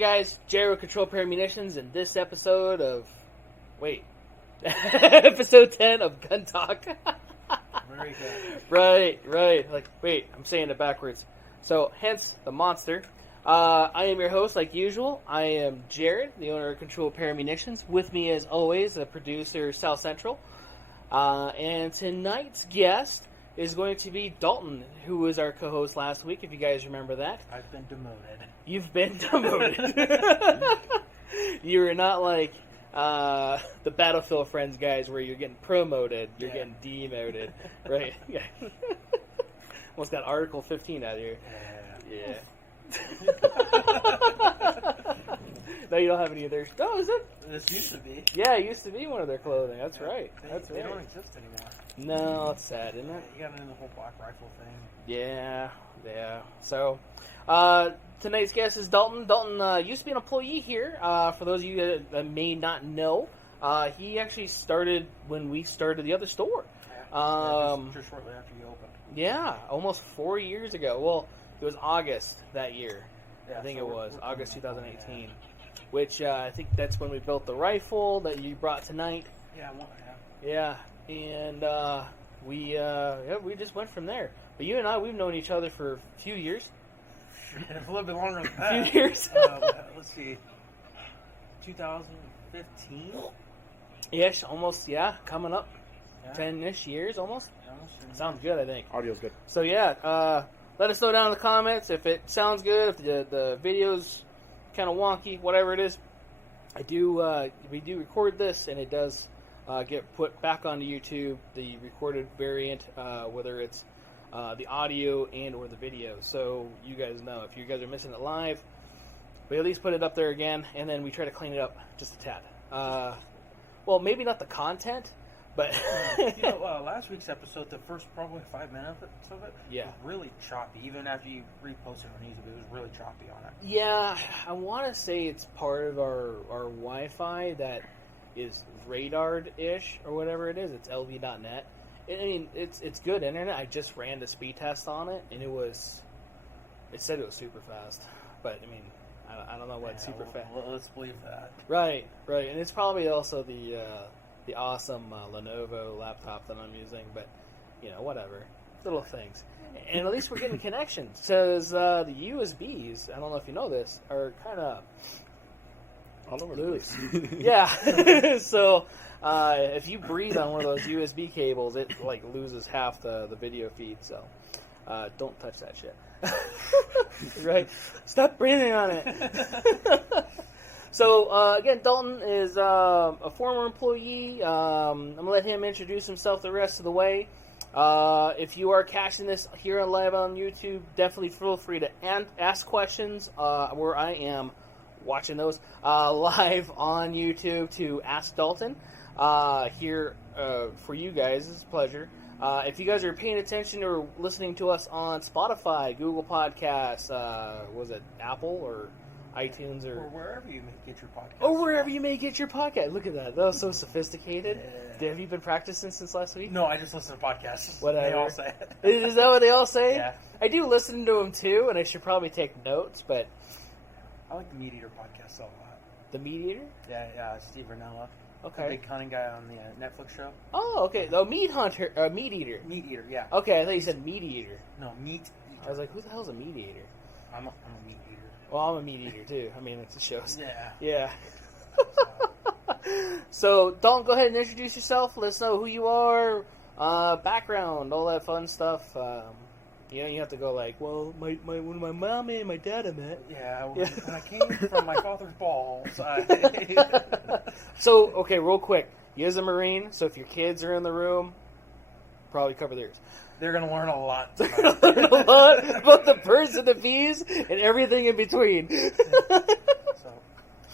guys, Jero Control Pair Munitions in this episode of... Wait. Episode 10 of Gun Talk. Very good. Right. Like, wait, I'm saying it backwards. So, hence the monster. I am your host, like usual. I am Jared, the owner of Control Pair Munitions. With me, as always, the producer, South Central. And tonight's guest is going to be Dalton, who was our co-host last week, if you guys remember that. I've been demoted. You've been demoted. You are not like the Battlefield Friends guys where you're getting promoted, you're getting demoted, right? Yeah. Almost got Article 15 out of here. Yeah. No, you don't have any of theirs. No, is it? This used to be. Yeah, it used to be one of their clothing. That's right. They don't exist anymore. No, it's sad, isn't it? You got it in the whole black rifle thing. Yeah. So, tonight's guest is Dalton. Dalton used to be an employee here. For those of you that may not know, he actually started when we started the other store. Just shortly after you opened. Yeah, almost 4 years ago. Well, it was August that year. Yeah, I think so it was we're August 2018. Which I think that's when we built the rifle that you brought tonight. Yeah. And we just went from there. But you and I, we've known each other for a few years. A little bit longer than that. A few years. Let's see. 2015? Yes, almost, coming up. Yeah. 10-ish years, almost. Almost. Sounds good, I think. Audio's good. So, let us know down in the comments if it sounds good, if the video's kind of wonky, whatever it is. We do record this, and it does get put back onto YouTube, the recorded variant, whether it's the audio and or the video. So you guys know if you guys are missing it live, we at least put it up there again, and then we try to clean it up just a tad. Well, maybe not the content, but last week's episode, the first probably 5 minutes of it, was really choppy. Even after you reposted on YouTube, it was really choppy on it. Yeah, I want to say it's part of our Wi-Fi that is radared-ish or whatever it is. It's lv.net. I mean, it's good internet. I just ran the speed test on it, and it said it was super fast. But I mean, I don't know what super fast. Let's believe that. Right, and it's probably also the awesome Lenovo laptop that I'm using. But whatever, little things. And at least we're getting connections. Because the USBs, I don't know if you know this, are kind of all over loose. the place. Yeah. So if you breathe on one of those USB cables, it like loses half the video feed. So don't touch that shit. Right? Stop breathing on it. So again, Dalton is a former employee. I'm gonna let him introduce himself the rest of the way. If you are catching this here live on YouTube, definitely feel free to ask questions where I am watching those live on YouTube to Ask Dalton. Here for you guys, it's a pleasure. If you guys are paying attention or listening to us on Spotify, Google Podcasts, was it Apple or iTunes or wherever you may get your podcast. Or wherever you may get your podcast. Look at that. That was so sophisticated. Yeah. Have you been practicing since last week? No, I just listen to podcasts. Whatever. They all say it. Is that what they all say? Yeah. I do listen to them too, and I should probably take notes, but... I like the Meat Eater podcast a lot. The Meat Eater? Yeah, Steve Ranella. Okay. The big hunting guy on the Netflix show. Oh, okay. The Meat Eater. Meat Eater, yeah. Okay, I thought you said Meat Eater. No, Meat Eater. I was like, who the hell's a Meat Eater? I'm a Meat Eater. Well, I'm a Meat Eater too. I mean, it's a show. Yeah. So, Dalton, go ahead and introduce yourself. Let us know who you are, background, all that fun stuff. You have to go like, well, when my mom and my dad I met. Yeah, when I came from my father's balls. So, okay, real quick. He is a Marine, so if your kids are in the room, probably cover theirs. They're going to learn a lot. They're going to learn a lot about the birds and the bees and everything in between. So,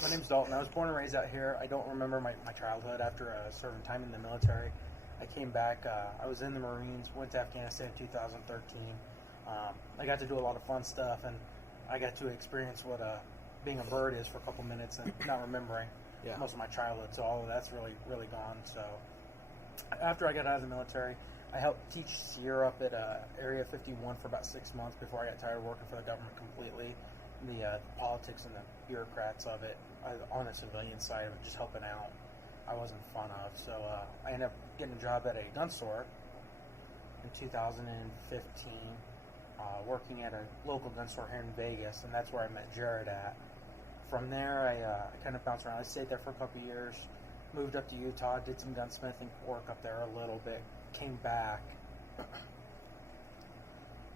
my name's Dalton. I was born and raised out here. I don't remember my childhood after serving time in the military. I came back. I was in the Marines, went to Afghanistan in 2013. I got to do a lot of fun stuff, and I got to experience what being a bird is for a couple minutes and not remembering most of my childhood. So all of that's really, really gone. So after I got out of the military, I helped teach Sierra up at Area 51 for about 6 months before I got tired of working for the government completely. the politics and the bureaucrats of it on the civilian side of it, just helping out. I wasn't fun of, so I ended up getting a job at a gun store in 2015, working at a local gun store here in Vegas, and that's where I met Jared at. From there, I kind of bounced around. I stayed there for a couple of years, moved up to Utah, did some gunsmithing work up there a little bit, came back,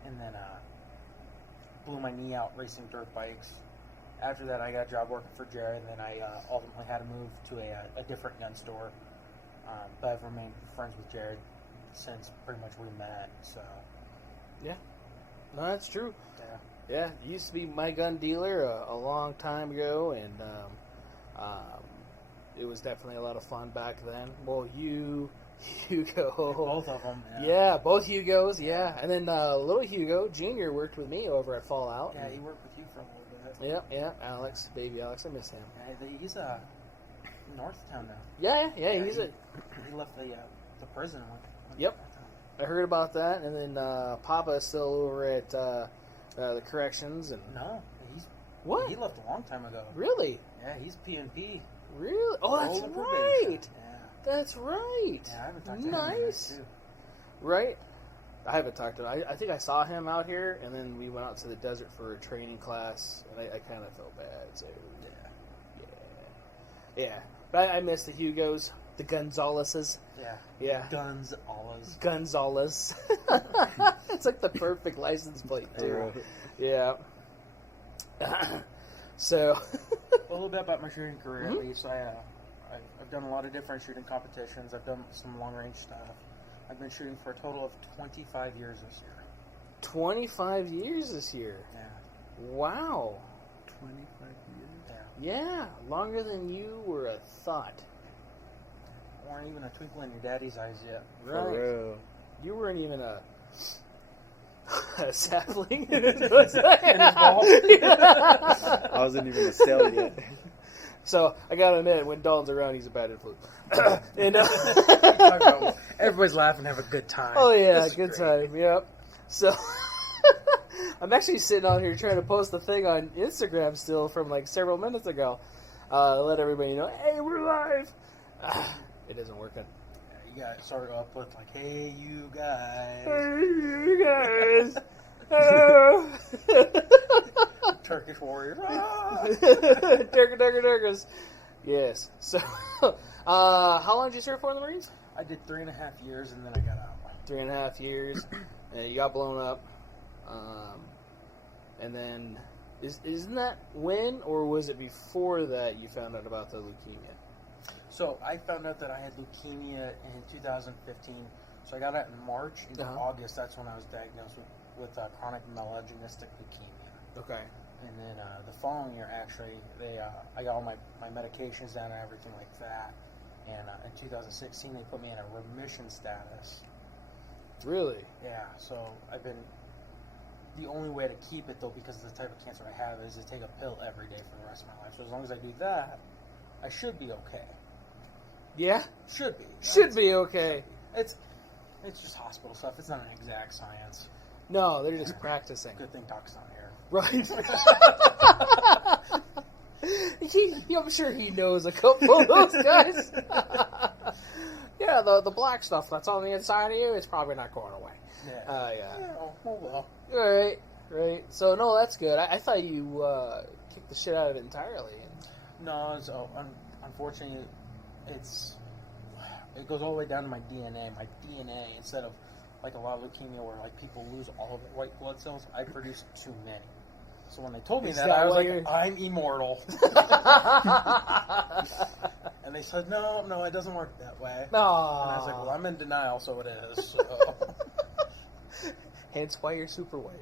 and then blew my knee out racing dirt bikes. After that, I got a job working for Jared, and then I ultimately had to move to a different gun store. But I've remained friends with Jared since pretty much we met. So Yeah. No, that's true. yeah, Yeah, he used to be my gun dealer a long time ago, and it was definitely a lot of fun back then. Well, Hugo. both of them. Yeah, both Hugos, yeah. And then little Hugo, Jr., worked with me over at Fallout. Yeah, he worked with you for a little bit. Yeah, Alex, baby Alex, I miss him. Yeah, he's north of town now. Yeah, Yeah, he's he left the prison. Yep. I heard about that, and then Papa is still over at the corrections. And No, what? he left a long time ago. Really? Yeah, he's PNP. Really? Oh, that's Parole and right. probation. Yeah. That's right. Yeah, I haven't talked to him. Nice. Too. Right? I haven't talked to him. I think I saw him out here, and then we went out to the desert for a training class, and I kind of felt bad. So, yeah. But I miss the Hugos, the Gonzaleses. Yeah. Yeah. Guns, always. Gonzales. It's like the perfect license plate, too. Yeah. So. A little bit about my shooting career, at least. I've done a lot of different shooting competitions. I've done some long-range stuff. I've been shooting for a total of 25 years this year. 25 years this year? Yeah. Wow. 25 years? Yeah. Yeah, longer than you were a thought. Weren't even a twinkle in your daddy's eyes yet. Right. For real. You weren't even a sapling. In his balls. I wasn't even a cell yet. So, I gotta admit, when Dalton's around, he's a bad influence. And, Everybody's laughing, have a good time. oh, yeah, This is good great. time. Yep. So, I'm actually sitting out here trying to post the thing on Instagram still from like several minutes ago. Let everybody know, hey, we're live. It isn't working. Yeah, you got started off with like, hey, you guys. Hey, you guys. Oh. Turkish warrior. Ah! Turkers. Yes. So, how long did you serve for in the Marines? I did 3.5 years and then I got out. 3.5 years. You got blown up. And then, isn't that when, or was it before that you found out about the leukemia? So I found out that I had leukemia in 2015. So I got it in March. In August, that's when I was diagnosed with chronic myelogenistic leukemia. Okay. And then the following year, actually, I got all my medications down and everything like that. And in 2016, they put me in a remission status. Really? Yeah, so I've been... The only way to keep it, though, because of the type of cancer I have, is to take a pill every day for the rest of my life. So as long as I do that, I should be okay. Yeah? Should be. Should be okay. It's just hospital stuff. It's not an exact science. No, they're just practicing. Good thing Doc's not here. Right. I'm sure he knows a couple of those guys. Yeah, the black stuff that's on the inside of you, it's probably not going away. Yeah. Yeah. Oh, well. Right. So, no, that's good. I thought you kicked the shit out of it entirely. No, so unfortunately, it goes all the way down to my DNA. My DNA, instead of like a lot of leukemia where like people lose all of their white blood cells, I produce too many. So when they told me that, I was like, I'm immortal. And they said, no, it doesn't work that way. No. And I was like, well, I'm in denial, so it is. So. Hence why you're super white.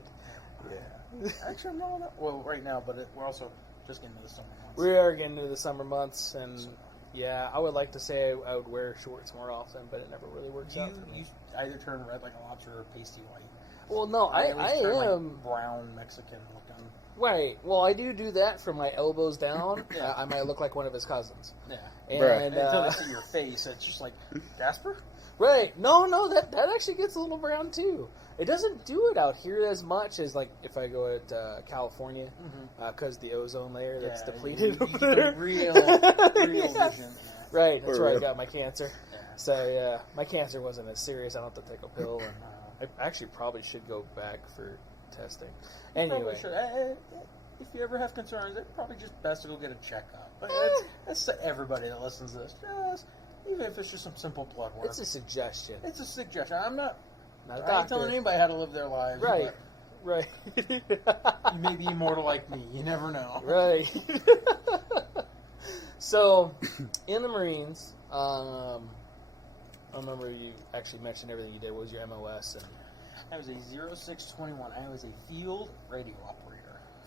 Yeah. Actually, no. Well, right now, but we're also just getting into the summer months. We are getting into the summer months, and yeah, I would like to say I would wear shorts more often, but it never really works out for me. You either turn red like a lobster or pasty white. Well, no, I always turn, am. like, brown Mexican looking. Right. Well, I do that from my elbows down. Yeah. I might look like one of his cousins. Yeah. And Until they see your face, it's just like, Jasper? right. No, that actually gets a little brown too. It doesn't do it out here as much as like if I go to California, because the ozone layer that's depleted You over get there. the real Yeah. vision. Right. That's For where I real. got my cancer. Yeah. So yeah, my cancer wasn't as serious. I don't have to take a pill, and I actually probably should go back for testing. Anyway. Probably should. If you ever have concerns, it's probably just best to go get a checkup. But that's to everybody that listens to this. Just, even if it's just some simple blood work. It's a suggestion. It's a suggestion. I'm not Not a I ain't doctor. telling anybody how to live their lives. Right. Right. but You may be immortal like me. You never know. Right. So, in the Marines, I remember you actually mentioned everything you did. What was your MOS? And I was a 0621. I was a field radio operator.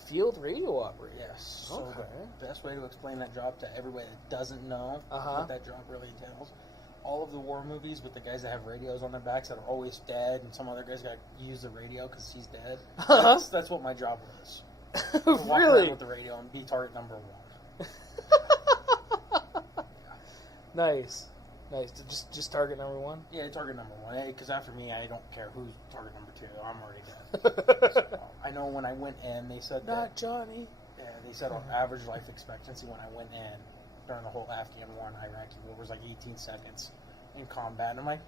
field radio operator. Yes. So Okay. the best way to explain that job to everybody that doesn't know what that job really entails. All of the war movies with the guys that have radios on their backs that are always dead, and some other guys got to use the radio because he's dead. That's what my job was. To walk around Really? with the radio and be target number one. Nice. Just target number one. Yeah, target number one. Because after me, I don't care who's target number two. I'm already dead. So, I know when I went in, they said Not that. Johnny. Yeah, they said on average life expectancy when I went in during the whole Afghan war and Iraqi war was like 18 seconds in combat. And I'm like,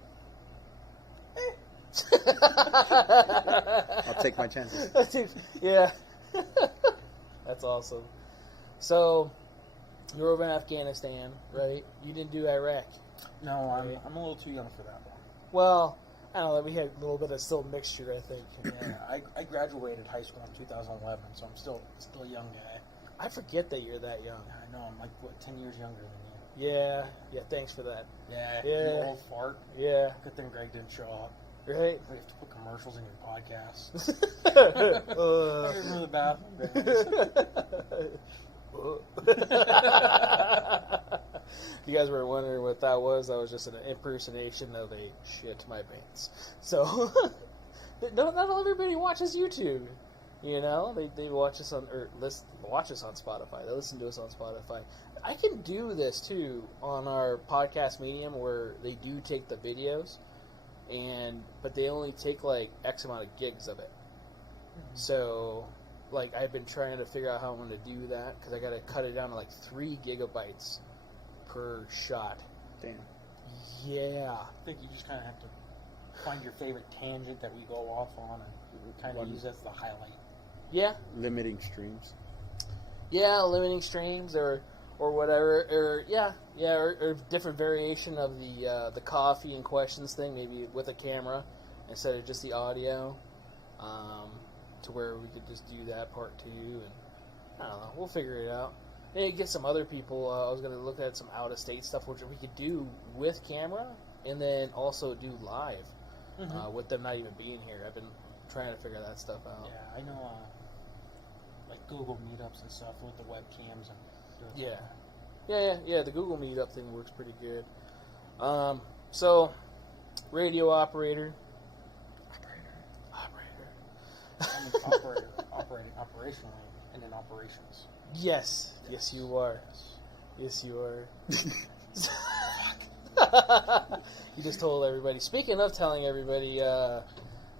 I'll take my chances. Yeah. That's awesome. So, you're over in Afghanistan, right? You didn't do Iraq. no, I'm a little too young for that one. Well, I don't know. We had a little bit of still mixture, I think. Yeah, I graduated high school in 2011, so I'm still a young guy. I forget that you're that young. I know, I'm like, 10 years younger than you. Yeah. Thanks for that. Yeah, Yeah. you old fart. Yeah. Good thing Greg didn't show up. Right. We have to put commercials in your podcast. Uh. I remember the bathroom. You guys were wondering what that was just an impersonation of a shit my pants. So, not everybody watches YouTube. You know, they watch us on watch us on Spotify. They listen to us on Spotify. I can do this too on our podcast medium where they do take the videos, but they only take like X amount of gigs of it. So, like, I've been trying to figure out how I'm going to do that because I got to cut it down to like 3 gigabytes per shot. Damn. Yeah. I think you just kind of have to find your favorite tangent that we go off on and kind of use as the highlight. Yeah. Limiting streams. Yeah, limiting streams or whatever, or different variation of the coffee and questions thing, maybe with a camera instead of just the audio, to where we could just do that part too, and I don't know, we'll figure it out. Maybe get some other people. I was going to look at some out-of-state stuff, which we could do with camera, and then also do live with them not even being here. I've been trying to figure that stuff out. Yeah, I know, like Google Meetups and stuff with the webcams and doing Yeah. The Google Meetup thing works pretty good. So, radio operator. I'm operating operationally and in operations. Yes, you are. Yes, you are. You just told everybody. Speaking of telling everybody,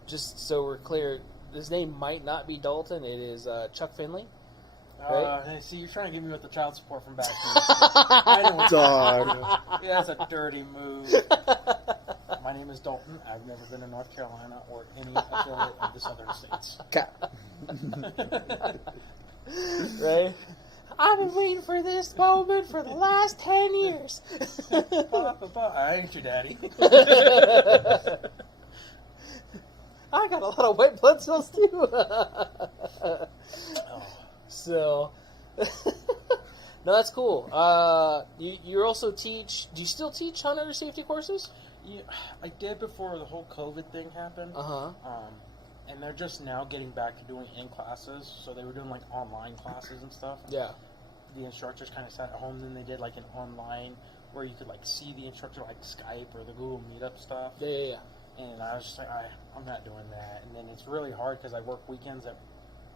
just so we're clear, his name might not be Dalton. It is Chuck Finley. Right? See, you're trying to get me with the child support from back then. I know what Dog. Yeah, that's a dirty move. My name is Dalton. I've never been to North Carolina or any affiliate of the Southern States. Cap. Right? I've been waiting for this moment for the last 10 years. I ain't your daddy. I got a lot of white blood cells too. Oh. So, no, that's cool. You also teach. Do you still teach hunter safety courses? Yeah, I did before the whole COVID thing happened. And they're just now getting back to doing in classes. So they were doing like online classes and stuff. Yeah. The instructors kind of sat at home. Then they did like an online where you could like see the instructor like Skype or the Google Meetup stuff. Yeah. And I was just like, I'm not doing that. And then it's really hard because I work weekends at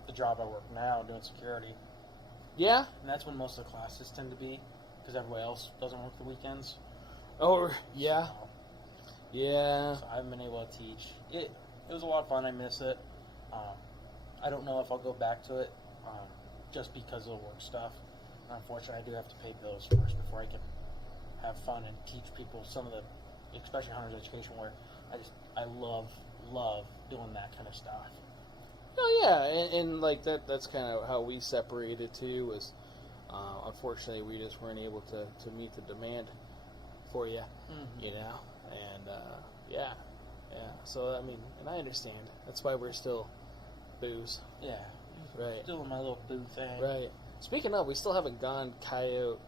the job I work now doing security. Yeah. And that's when most of the classes tend to be because everybody else doesn't work the weekends. Oh, yeah. So, Yeah. so I haven't been able to teach. It was a lot of fun. I miss it. I don't know if I'll go back to it just because of the work stuff. And unfortunately, I do have to pay bills first before I can have fun and teach people some of the, especially hunter's education, where I love doing that kind of stuff. Oh yeah, and like that's kind of how we separated too. Was unfortunately we just weren't able to meet the demand for you, you know, and yeah. So I mean, and I understand. That's why we're still booze. Yeah, Right. still in my little booth thing. Right. Speaking of, we still haven't gone coyote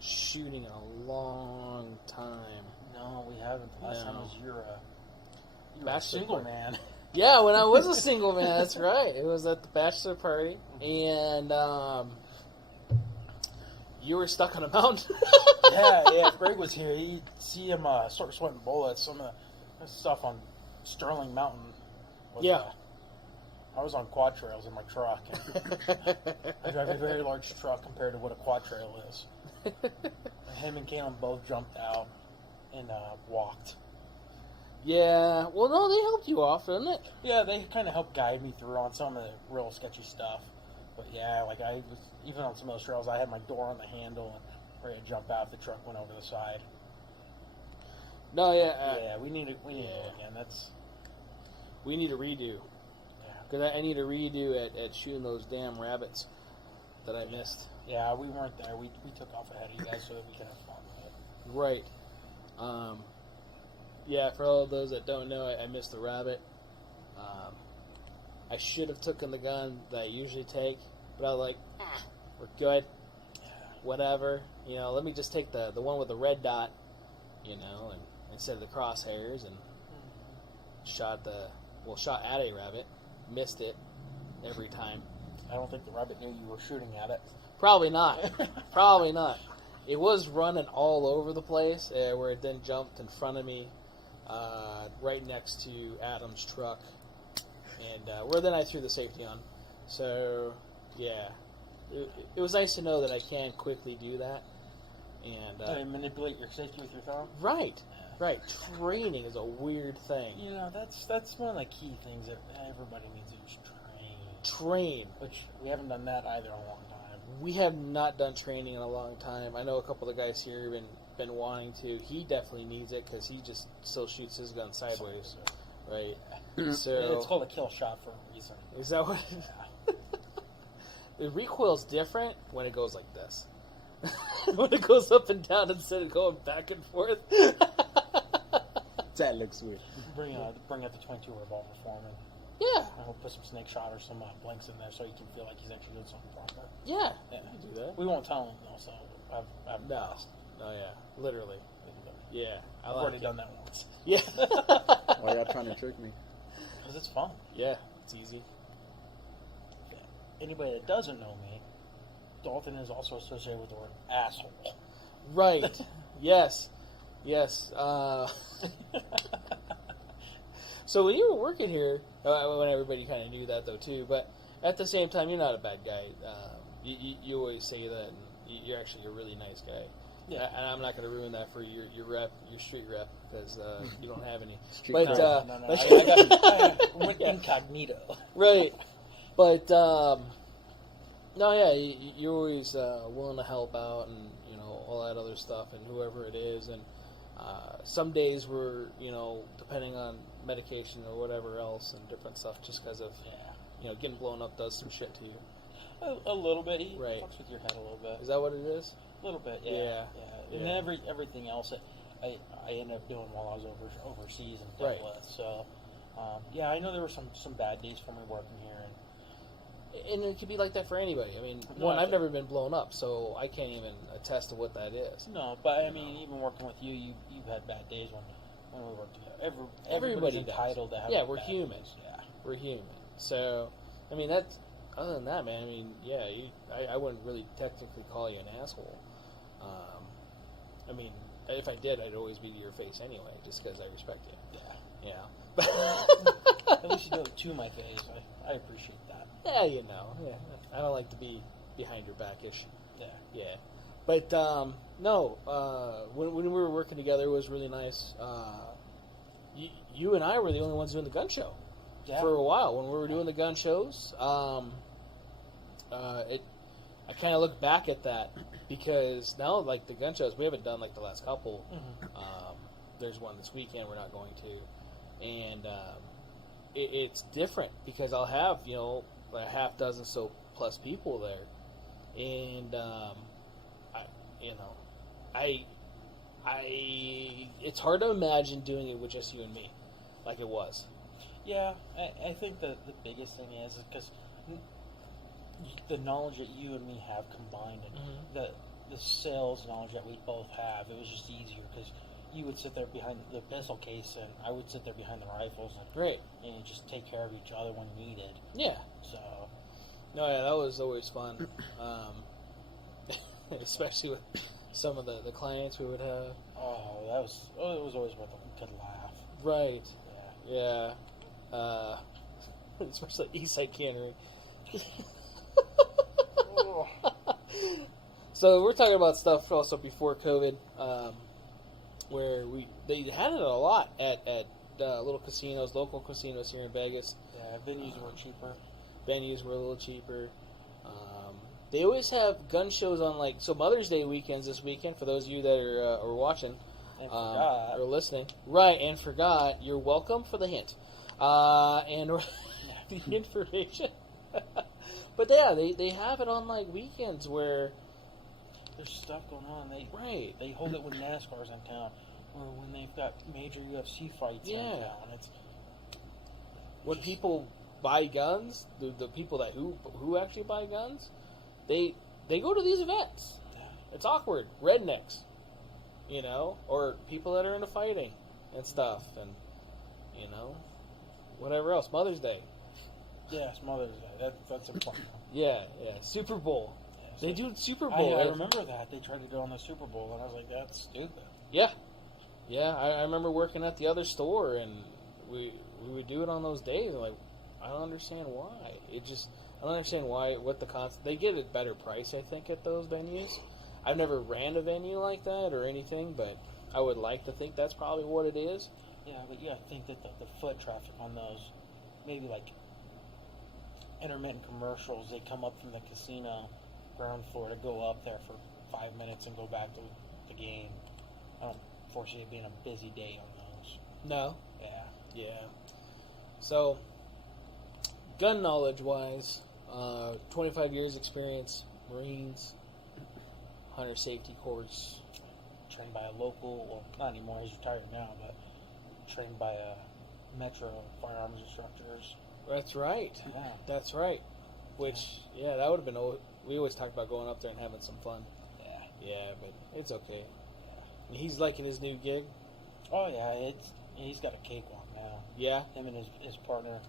shooting in a long time. No, we haven't. The last time was you were a Bachelor single party. man. Yeah, when I was a single man, that's right. It was at the bachelor party, and you were stuck on a mountain. yeah. If Greg was here, he'd see him start sweating bullets. Some of the stuff on Sterling Mountain. Yeah. I was on quad trails in my truck. I drive a very large truck compared to what a quad trail is. Him and Caitlin both jumped out and walked. Yeah. Well, no, they helped you off, didn't it? Yeah, they kind of helped guide me through on some of the real sketchy stuff. But yeah, like I was, even on some of those trails, I had my door on the handle and ready to jump out if the truck went over the side. No, yeah. Yeah, we need to go again. We need a redo. Because I need a redo at shooting those damn rabbits that I missed. Yeah, we weren't there. We took off ahead of you guys so that we could have fun with it. Right. Yeah, for all of those that don't know, I missed the rabbit. I should have taken the gun that I usually take, but I was like, we're good. Whatever. You know, let me just take the one with the red dot, you know, and instead of the crosshairs, and shot at a rabbit. Missed it every time. I don't think the rabbit knew you were shooting at it. Probably not. Probably not. It was running all over the place, where it then jumped in front of me, right next to Adam's truck, and where then I threw the safety on. So, yeah, it was nice to know that I can quickly do that. And manipulate your safety with your thumb. Right. Right. Training is a weird thing. You know, that's one of the key things that everybody needs to do is Train. Which we haven't done that either in a long time. We have not done training in a long time. I know a couple of the guys here have been wanting to. He definitely needs it because he just still shoots his gun sideways. Right. So it's called a kill shot for a reason. Is that what? Yeah. The recoil's different when it goes like this. When it goes up and down instead of going back and forth. That looks weird. Bring out the 22 revolver for him. Yeah. I'll put some snake shot or some blanks in there so he can feel like he's actually doing something proper. Yeah. Yeah. You can do that. We won't tell him though, so I've No. passed. Oh yeah. Literally. Yeah. I've already done that once. Yeah. Why y'all trying to trick me? Because it's fun. Yeah. It's easy. Anybody that doesn't know me, Dalton is also associated with the word asshole. Right. Yes. Yes. So when you were working here, when everybody kind of knew that though too, but at the same time, you're not a bad guy. You always say that, and you're actually a really nice guy. Yeah. And I'm not going to ruin that for your rep, your street rep, because you don't have any. Street but No. I went incognito. Right. But no, yeah, you're always willing to help out, and you know all that other stuff, and whoever it is, and some days we're depending on medication or whatever else and different stuff, just because of getting blown up does some shit to you. A little bit. He Right. fucks with your head a little bit. Is that what it is? A little bit, Yeah. And then everything else that I ended up doing while I was overseas and dealt with. So, I know there were some bad days for me working here. And it could be like that for anybody. I mean, No, I've never been blown up, so I can't even attest to what that is. No, but I mean, even working with you've had bad days when we worked together. Everybody's does. entitled to have. Yeah, we're bad human. days. Yeah, We're human. So, I mean, that's other than that, man. I mean, I wouldn't really technically call you an asshole. I mean, if I did, I'd always be to your face anyway, just because I respect you. Yeah. Yeah. At least you do it to my face. I appreciate that. Yeah, you know. Yeah. I don't like to be behind your back-ish. Yeah. Yeah. But, no, when we were working together, it was really nice. You and I were the only ones doing the gun show for a while. When we were doing the gun shows, I kind of look back at that because now, like, the gun shows, we haven't done, like, the last couple. Mm-hmm. There's one this weekend we're not going to. And it's different because I'll have, a half dozen so plus people there. And, it's hard to imagine doing it with just you and me, like it was. Yeah, I think the biggest thing is because the knowledge that you and me have combined, and the sales knowledge that we both have, it was just easier because you would sit there behind the pistol case, and I would sit there behind the rifles, and just take care of each other when needed. Yeah. So. No, yeah, that was always fun, especially with some of the clients we would have. Oh, it was always worth a good laugh. Right. Yeah. Yeah. Especially Eastside Cannery. So we're talking about stuff also before COVID, where they had it a lot at little casinos, local casinos here in Vegas. Yeah, venues were cheaper. Venues were a little cheaper. They always have gun shows on so Mother's Day weekends this weekend. For those of you that are watching or listening, right? And forgot. You're welcome for the hint and the information. But yeah, they have it on weekends where there's stuff going on. They hold it when NASCAR's in town, or when they've got major UFC fights in town. It's when people buy guns, the people that who actually buy guns, they go to these events. Yeah. It's awkward. Rednecks, or people that are into fighting and stuff, and whatever else. Mother's Day. Yes, Mother's Day. That's important. Yeah. Super Bowl. Yeah, so they do Super Bowl. I remember that. They tried to go on the Super Bowl, and I was like, that's stupid. Yeah. I remember working at the other store, and we would do it on those days. And I don't understand why. I don't understand what the concept. They get a better price, I think, at those venues. I've never ran a venue like that or anything, but I would like to think that's probably what it is. Yeah, but I think that the foot traffic on those, maybe intermittent commercials, they come up from the casino ground floor to go up there for 5 minutes and go back to the game. I don't foresee it being a busy day on those. No? Yeah. So, gun knowledge-wise, 25 years experience, Marines, hunter safety course. Trained by a local, well, not anymore, he's retired now, but trained by a Metro firearms instructors. That's right. Yeah. That's right. Which, that would have been old. We always talk about going up there and having some fun. Yeah, but it's okay. Yeah. He's liking his new gig. Oh yeah, he's got a cakewalk now. Yeah. Him and his partner.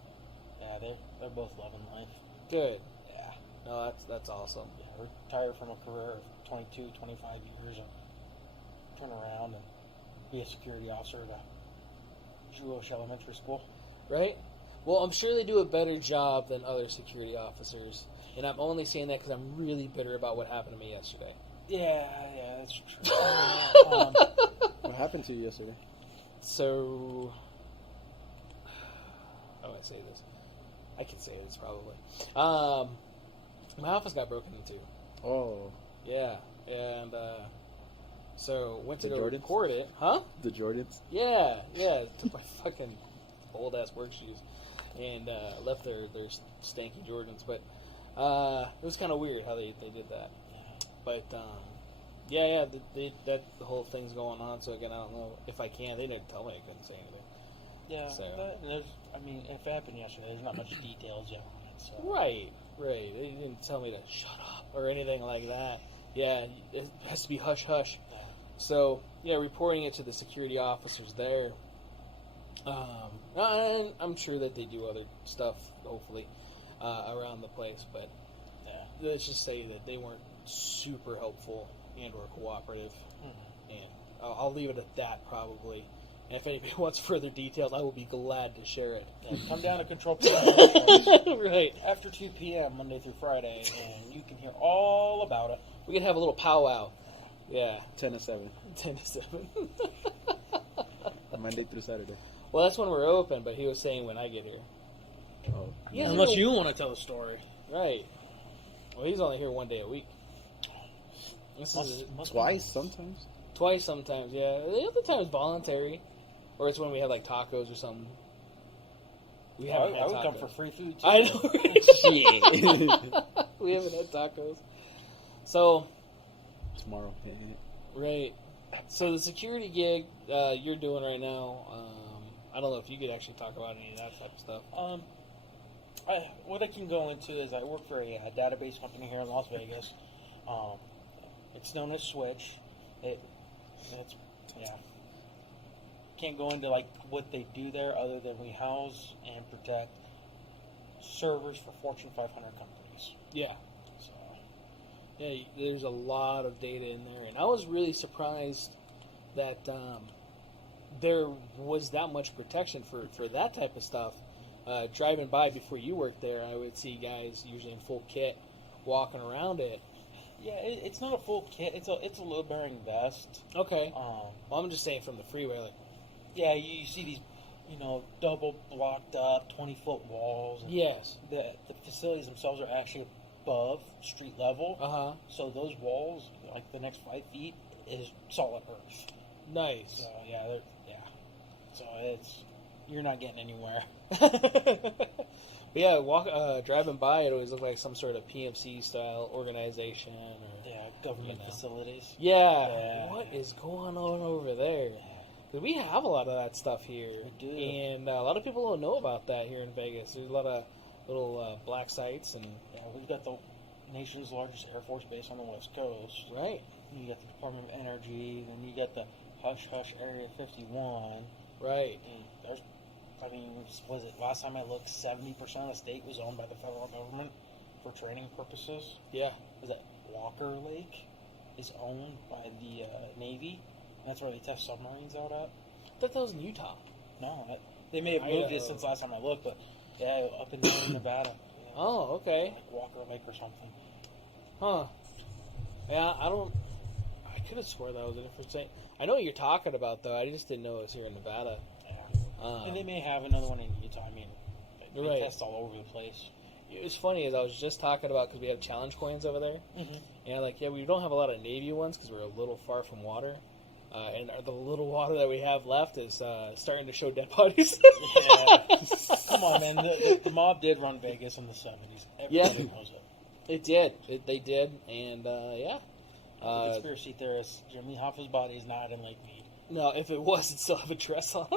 Yeah, they're both loving life. Good. Yeah. No, that's awesome. Yeah, retire from a career of 22, 25 years and turn around and be a security officer at a Jewish elementary school. Right. Well, I'm sure they do a better job than other security officers, and I'm only saying that because I'm really bitter about what happened to me yesterday. Yeah, that's true. What happened to you yesterday? So, how do I say this? I can say this probably. My office got broken into. Oh. Yeah, and so went to The go Jordans? record it. Huh? The Jordans? Yeah. Took my fucking old ass work shoes and left their stanky Jordans, but it was kind of weird how they did that. But the whole thing's going on. So again, I don't know if I can. They didn't tell me I couldn't say anything. Yeah. So. If it happened yesterday, there's not much details yet on it. So. Right. They didn't tell me to shut up or anything like that. Yeah, it has to be hush hush. Yeah. So reporting it to the security officers there. And I'm sure that they do other stuff, hopefully, around the place. But let's just say that they weren't super helpful and or cooperative. And I'll leave it at that probably. And if anybody wants further details, I will be glad to share it. Yeah, come down to Control Point Right. after 2 p.m. Monday through Friday, and you can hear all about it. We can have a little powwow. Yeah. 10 to 7. 10 to 7. Monday through Saturday. Well, that's when we're open, but he was saying when I get here. Oh. He doesn't Unless know- you want to tell the story. Right. Well, he's only here one day a week. This is Twice sometimes. twice sometimes, yeah. The other time is voluntary. Or it's when we have like tacos or something. We haven't had I would tacos. come for free food, too. I know, right? Shit. We haven't had tacos. So, Tomorrow. right. So the security gig you're doing right now, I don't know if you could actually talk about any of that type of stuff. What I can go into is I work for a database company here in Las Vegas. It's known as Switch. It's can't go into like what they do there other than we house and protect servers for Fortune 500 companies. Yeah. So Yeah, there's a lot of data in there. And I was really surprised that there was that much protection for that type of stuff. Driving by before you worked there, I would see guys usually in full kit walking around it. yeah, it's not a full kit. It's a load bearing vest. Okay. Well, I'm just saying from the freeway, like, Yeah, you see these, double blocked up 20-foot walls. And yes. The facilities themselves are actually above street level. Uh-huh. So those walls, like the next 5 feet, is solid earth. Nice. So yeah. So you're not getting anywhere. But yeah, driving by, it always looked like some sort of PMC style organization, or Yeah, government facilities. yeah. What is going on over there? 'Cause we have a lot of that stuff here, We do. and a lot of people don't know about that here in Vegas. There's a lot of little black sites, and Yeah, we've got the nation's largest Air Force base on the West Coast. right, You got the Department of Energy, then you got the Hush Hush Area 51. right. And was it last time I looked, 70% of the state was owned by the federal government for training purposes? Yeah, Is that Walker Lake is owned by the Navy? That's where they test submarines out at. I thought that was in Utah. No, they may have moved it Idaho. since last time I looked, but yeah, up in northern Nevada. Yeah, Oh, okay. like Walker Lake or something. Huh. Yeah, I could have swore that was a different state. I know what you're talking about, though. I just didn't know it was here in Nevada. Yeah. And they may have another one in Utah. They Right. test all over the place. It was funny as I was just talking about, because we have challenge coins over there, and we don't have a lot of Navy ones because we're a little far from water, and the little water that we have left is starting to show dead bodies. Yeah. Come on, man. The mob did run Vegas in the 70s. Everybody knows it. It did. They did, and yeah. The conspiracy theorist, Jimmy Hoffa's body is not in Lake Mead. No, if it was, it'd still have a dress on.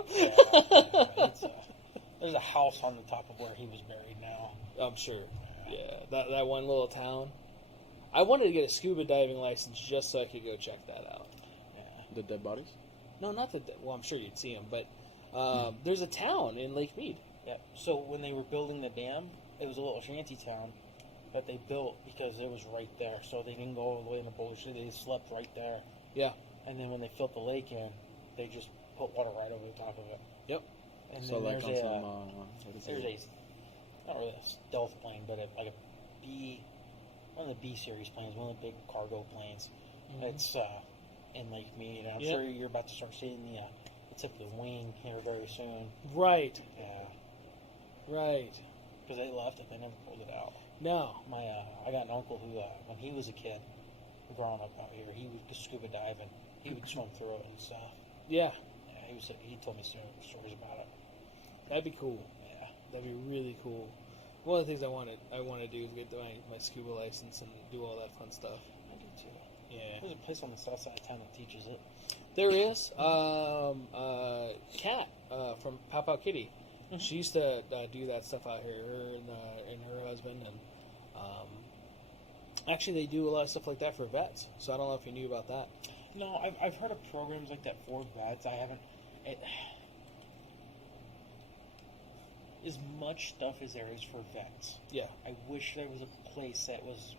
There's a house on the top of where he was buried now. I'm sure. Yeah, that one little town. I wanted to get a scuba diving license just so I could go check that out. Yeah. The dead bodies? No, not the. Well, I'm sure you'd see them, but there's a town in Lake Mead. Yeah. So when they were building the dam, it was a little shanty town that they built because it was right there. So they didn't go all the way in the bullshit. They just slept right there. Yeah. And then when they filled the lake in, they just put water right over the top of it. Yep. And So then like there's on a not really a stealth plane, but like a B, one of the B series planes, one of the big cargo planes. Mm-hmm. It's in Lake Mead. I'm Yep. sure you're about to start seeing the tip of the wing here very soon. Right. Yeah, Right. because they left it, they never pulled it out. No. I got an uncle who, when he was a kid, growing up out here, he would scuba dive and he would swim through it and stuff. Yeah. Yeah, he told me stories about it. That'd be cool. Yeah. That'd be really cool. One of the things I want to do is get my scuba license and do all that fun stuff. I do too. Yeah. There's a place on the south side of town that teaches it. There is Kat from Pop Out Kitty. Mm-hmm. She used to do that stuff out here. Her and her husband, and actually they do a lot of stuff like that for vets. So I don't know if you knew about that. No, I've heard of programs like that for vets. I haven't. As much stuff as there is for vets. Yeah. I wish there was a place that was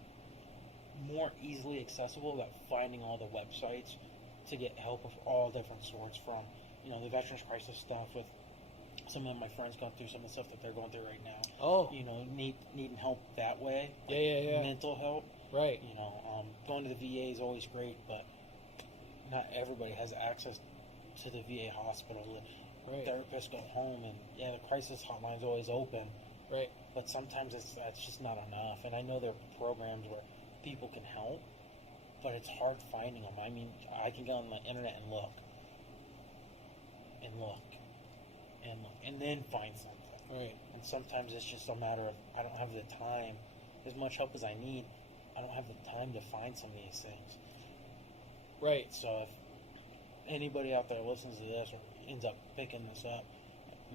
more easily accessible about finding all the websites to get help of all different sorts, from the veterans crisis stuff with some of my friends going through some of the stuff that they're going through right now. Oh, Needing help that way. Yeah. Mental help. Right. Going to the VA is always great, but not everybody has access to the VA hospital. Right. Therapists go home, and the crisis hotline's always open. Right. But sometimes that's just not enough. And I know there are programs where people can help, but it's hard finding them. I mean, I can go on the internet and look, and then find something. Right. And sometimes it's just a matter of, I don't have the time, as much help as I need, I don't have the time to find some of these things. Right. So if anybody out there listens to this or ends up picking this up,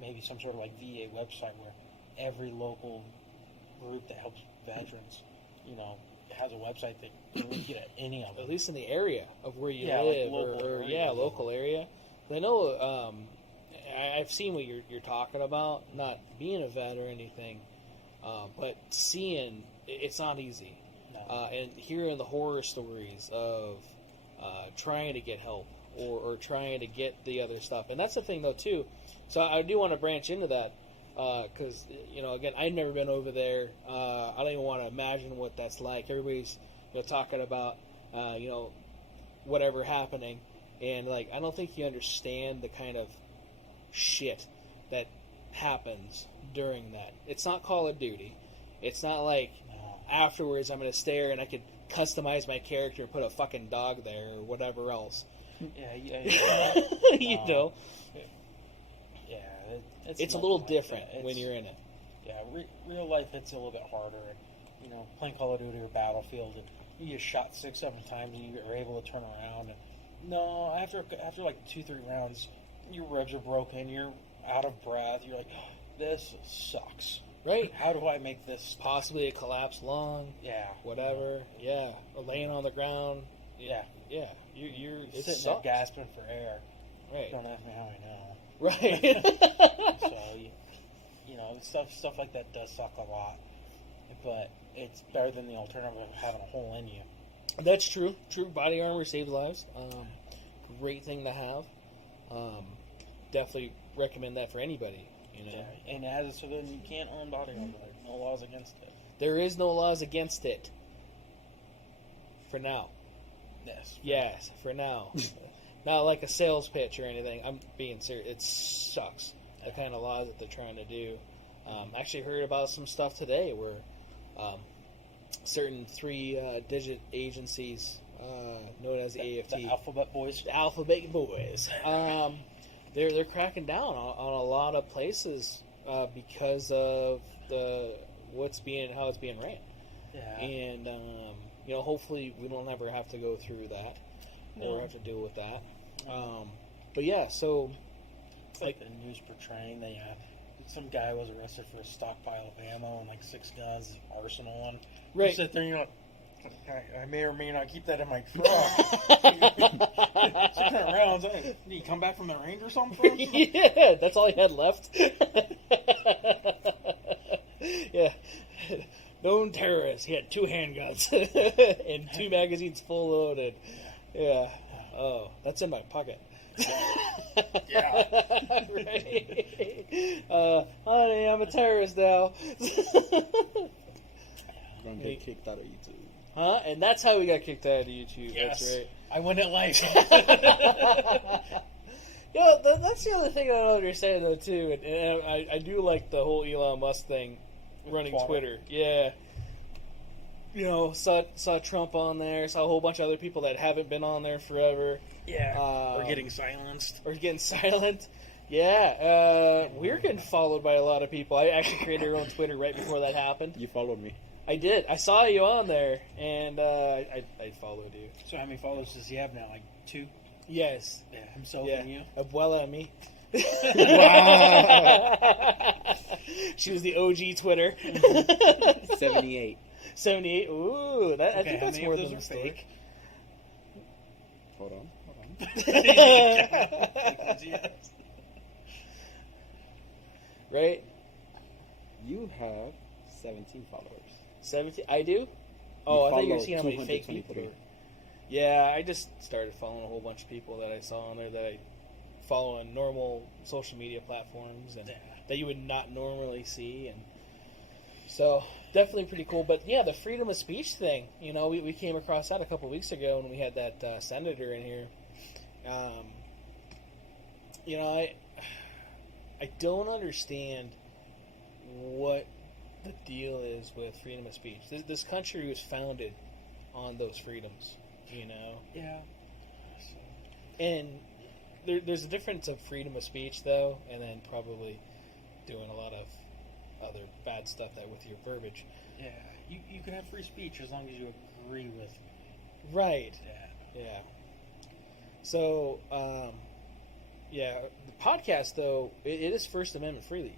maybe some sort of like VA website where every local group that helps veterans, has a website that you can get at any of them. At least in the area of where you Yeah, live, like local or area. local area. I know. I've seen what you're talking about. Not being a vet or anything, but seeing it's not easy. No. And hearing the horror stories of trying to get help or trying to get the other stuff, and that's the thing though too. So I do want to branch into that because again, I've never been over there. I don't even want to imagine what that's like. Everybody's talking about whatever happening, and like I don't think you understand the kind of shit that happens during that. It's not Call of Duty. It's not like afterwards I'm going to stare and I could customize my character and put a fucking dog there or whatever else. Yeah. It's a little different when you're in it. Yeah, real life hits a little bit harder. And, playing Call of Duty or Battlefield, and you get shot 6-7 times and you are able to turn around. And, no, after like 2-3 rounds, your ribs are broken, you're out of breath, you're like, oh, this sucks. Right. How do I make this? Possibly a collapsed lung. Yeah. Whatever. Yeah. Or laying on the ground. Yeah. Yeah. You're it sitting sucks. there gasping for air. Right. Don't ask me how I know. Right. So, stuff like that does suck a lot. But it's better than the alternative of having a hole in you. That's true. True. Body armor saves lives. Great thing to have. Definitely recommend that for anybody. Yeah. And as a civilian, you can't own body armor. There's no laws against it. There is no laws against it. For now. Yes. Yes, for now. Not like a sales pitch or anything. I'm being serious. It sucks. The kind of laws that they're trying to do. Actually heard about some stuff today where certain 3-digit agencies known as the AFT. The Alphabet Boys. The Alphabet Boys. They're cracking down on a lot of places because of how it's being ran. Yeah. And hopefully we don't ever have to go through that or have to deal with that. But yeah, so it's like the news portraying some guy was arrested for a stockpile of ammo and like 6 guns, arsenal, and right. You sit there, I may or may not keep that in my truck. 600 rounds. Did he come back from the range or something? Yeah, that's all he had left. Yeah. Known terrorist. He had 2 handguns and 2 magazines full loaded. Yeah. Oh, that's in my pocket. Yeah. Right. Honey, I'm a terrorist now. You're gonna get kicked out of YouTube. Huh? And that's how we got kicked out of YouTube. Yes. That's right. I win at life. That's the other thing I don't understand though too, and I do like the whole Elon Musk thing, running Twitter. Yeah. Saw Trump on there, saw a whole bunch of other people that haven't been on there forever. Yeah. Or getting silenced. Or getting silent. Yeah. We're getting followed by a lot of people. I actually created our own Twitter right before that happened. You followed me. I did. I saw you on there, and I followed you. So how many followers does he have now? Like 2? Yes. Yeah, himself and you? Abuela and me. Wow. She was the OG Twitter. 78. 78. Ooh, I think that's more than a those are mistake. fake. Hold on. Right? You have 17 followers. 17. I do? Oh, I thought you were follow seeing how many fake people 223. were. Yeah, I just started following a whole bunch of people that I saw on there that I follow on normal social media platforms and that you would not normally see, and so definitely pretty cool. But yeah, the freedom of speech thing, we came across that a couple weeks ago when we had that senator in here. I don't understand what the deal is with freedom of speech. This country was founded on those freedoms, Yeah. And there's a difference of freedom of speech, though, and then probably doing a lot of other bad stuff that with your verbiage. Yeah. You can have free speech as long as you agree with. Right. Yeah. Yeah. So, the podcast, though, it is First Amendment freely,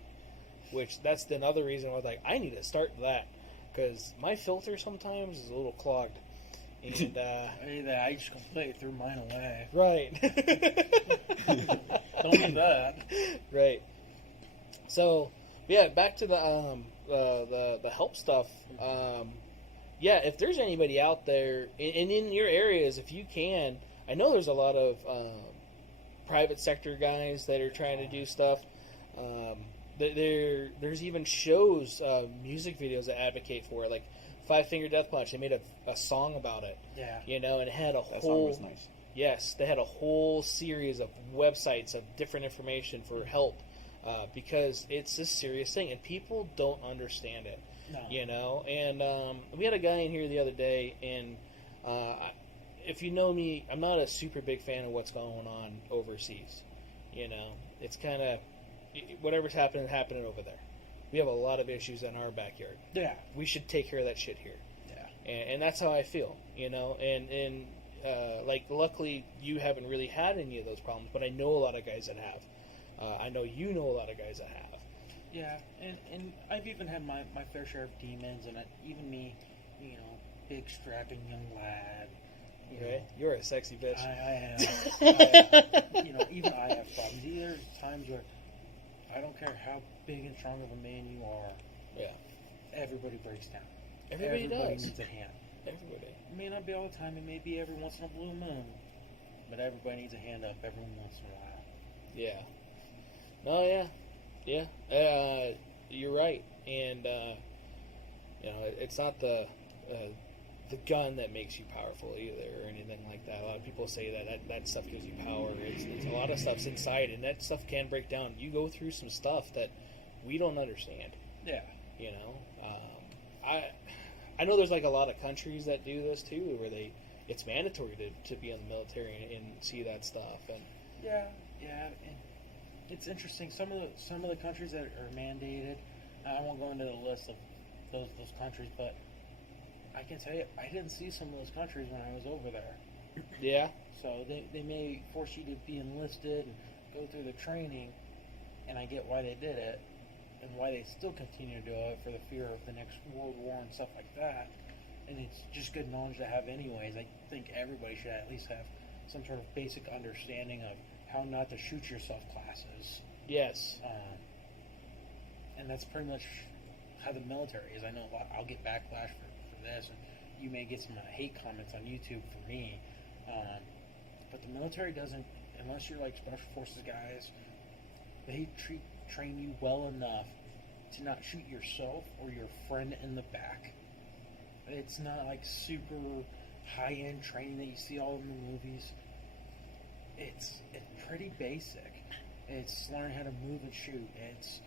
which that's another reason why I need to start that, because my filter sometimes is a little clogged. And I just completely threw mine away. Right. Don't do that. Right. So, yeah, back to the help stuff. If there's anybody out there, and in your areas, if you can, I know there's a lot of private sector guys that are trying to do stuff. There's even shows, music videos that advocate for it, like Five Finger Death Punch. They made a song about it. Yeah. And it had a That whole. song was nice. Yes, they had a whole series of websites of different information for help, because it's a serious thing and people don't understand it. No. And we had a guy in here the other day, and if you know me, I'm not a super big fan of what's going on overseas. It's kind of whatever's happening over there. We have a lot of issues in our backyard. Yeah. We should take care of that shit here. Yeah. And that's how I feel, and luckily you haven't really had any of those problems, but I know a lot of guys that have. I know you know a lot of guys that have. Yeah, and I've even had my fair share of demons, and even me, big strapping young lad. Right? You're a sexy bitch. I am. Even I have problems. There's times where I don't care how big and strong of a man you are. Yeah. Everybody breaks down. Everybody does. Needs a hand. Everybody. It may not be all the time. It may be every once in a blue moon. But everybody needs a hand up every once in a while. Yeah. No, yeah. Yeah. You're right. And, it's not the gun that makes you powerful either or anything like that. A lot of people say that stuff gives you power. It's a lot of stuff's inside, and that stuff can break down. You go through some stuff that we don't understand. Yeah. I know there's a lot of countries that do this too, where it's mandatory to be in the military and see that stuff. And yeah, and it's interesting. Some of the countries that are mandated, I won't go into the list of those countries, but I can tell you, I didn't see some of those countries when I was over there. Yeah. So they may force you to be enlisted and go through the training, and I get why they did it, and why they still continue to do it for the fear of the next World War and stuff like that. And it's just good knowledge to have anyways. I think everybody should at least have some sort of basic understanding of how not to shoot yourself classes. Yes. And that's pretty much how the military is. I know I'll get backlash for this, and you may get some hate comments on YouTube for me. But the military doesn't, unless you're like Special Forces guys, they train you well enough to not shoot yourself or your friend in the back. It's not like super high-end training that you see all in the movies. It's pretty basic. It's learning how to move and shoot. It's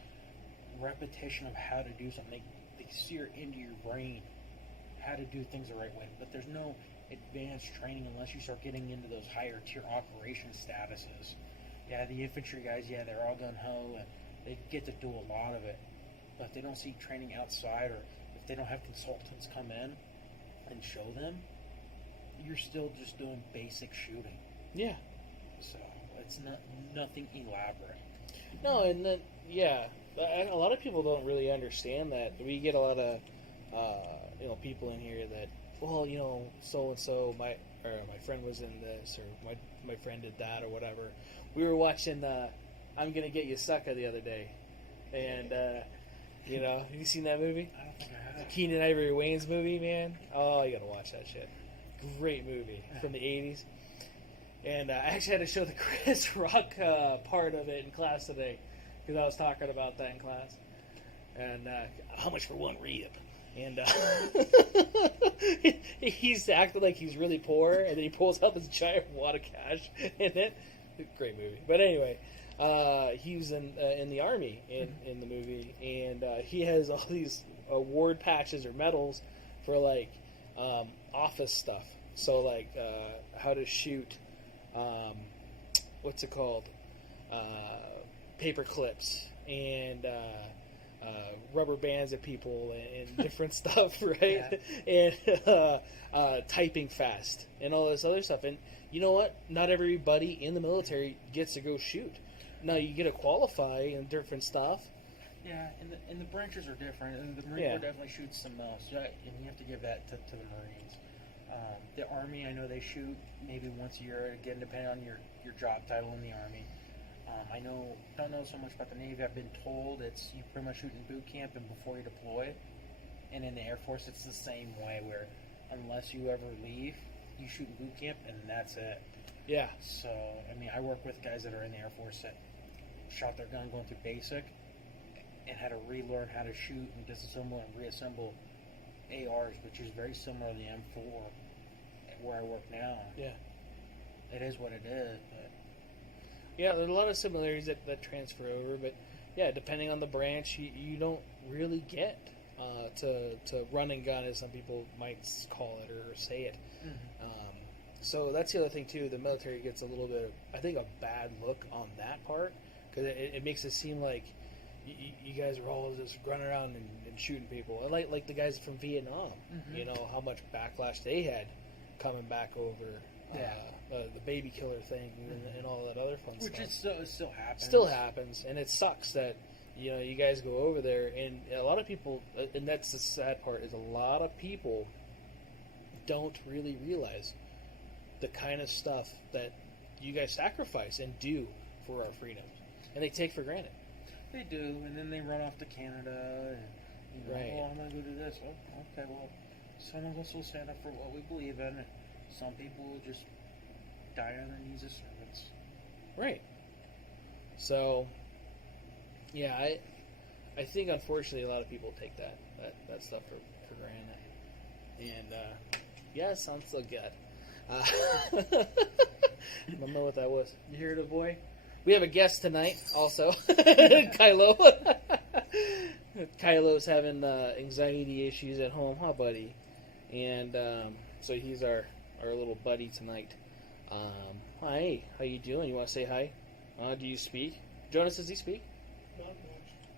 repetition of how to do something. They sear into your brain how to do things the right way. But there's no advanced training unless you start getting into those higher tier operation statuses. Yeah, the infantry guys, they're all gung-ho and they get to do a lot of it. But if they don't see training outside, or if they don't have consultants come in and show them, you're still just doing basic shooting. Yeah. So it's nothing elaborate. No, and then a lot of people don't really understand that. We get a lot of people in here that, so and so my friend was in this, or my friend did that, or whatever. We were watching I'm Gonna Get You Sucker the other day, and have you seen that movie? I don't think I have. The Keenan Ivory Wayans movie, man. Oh, you gotta watch that shit. great movie from the 80s. And I actually had to show the Chris Rock part of it in class today because I was talking about that in class. And how much for one rib? And he's acting like he's really poor, and then he pulls out this giant wad of cash in it. Great movie. But anyway, he was in the army in the movie, and he has all these award patches or medals for like office stuff. So like how to shoot, what's it called, paper clips and rubber bands at people and different stuff, right? Yeah. And typing fast and all this other stuff. And you know what? Not everybody in the military gets to go shoot. Now you get to qualify and different stuff. Yeah, and the branches are different, and the Marine Corps definitely shoots the most, and you have to give that to the Marines. The Army, I know they shoot maybe once a year, again, depending on your job title in the Army. I don't know so much about the Navy. I've been told it's you pretty much shoot in boot camp and before you deploy. And in the Air Force, it's the same way, where unless you ever leave, you shoot in boot camp, and that's it. Yeah. So, I mean, I work with guys that are in the Air Force that shot their gun going through basic and had to relearn how to shoot and disassemble and reassemble ARs, which is very similar to the M4 where I work now. Yeah. It is what it is, but... Yeah, there's a lot of similarities that transfer over, but yeah, depending on the branch, you don't really get to run and gun, as some people might call it or say it. Mm-hmm. So that's the other thing too. The military gets a little bit of, I think, a bad look on that part because it makes it seem like you guys are all just running around and shooting people, and like the guys from Vietnam. Mm-hmm. You know how much backlash they had coming back over. The baby killer thing and all that other fun stuff. Which it still happens. Still happens, and it sucks that you guys go over there, and a lot of people, and that's the sad part, is a lot of people don't really realize the kind of stuff that you guys sacrifice and do for our freedoms, and they take for granted. They do, and then they run off to Canada, and right. Oh, I'm going to go do this. Oh, okay, well, some of us will stand up for what we believe in, and some people will just die on their knees as servants. Right. So, yeah, I think unfortunately a lot of people take that stuff for granted. And, yeah, it sounds so good. I don't know what that was. You hear it, boy? We have a guest tonight, also. Kylo. Kylo's having anxiety issues at home, huh, buddy? And so he's our little buddy tonight. Hi, how you doing? You want to say hi? Do you speak? Jonas, does he speak?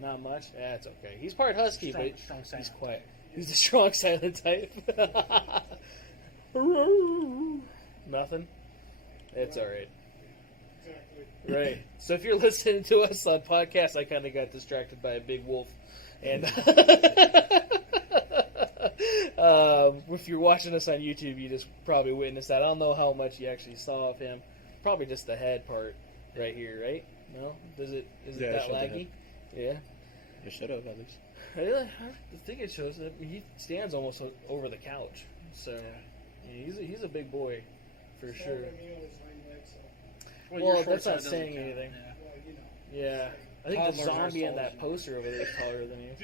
Not much? That's okay. He's part husky, but he's quiet. He's the strong silent type. Nothing? It's alright. Exactly. Right. So if you're listening to us on podcast, I kind of got distracted by a big wolf. And if you're watching us on YouTube, you just probably witnessed that. I don't know how much you actually saw of him. Probably just the head part right here, right? No? Is it that laggy? Yeah. It should have, at least. Really? I think it shows that he stands almost over the couch. So yeah, he's a big boy for sure. Well, that's not saying anything. Yeah. I think the zombie in that poster over there is taller than you.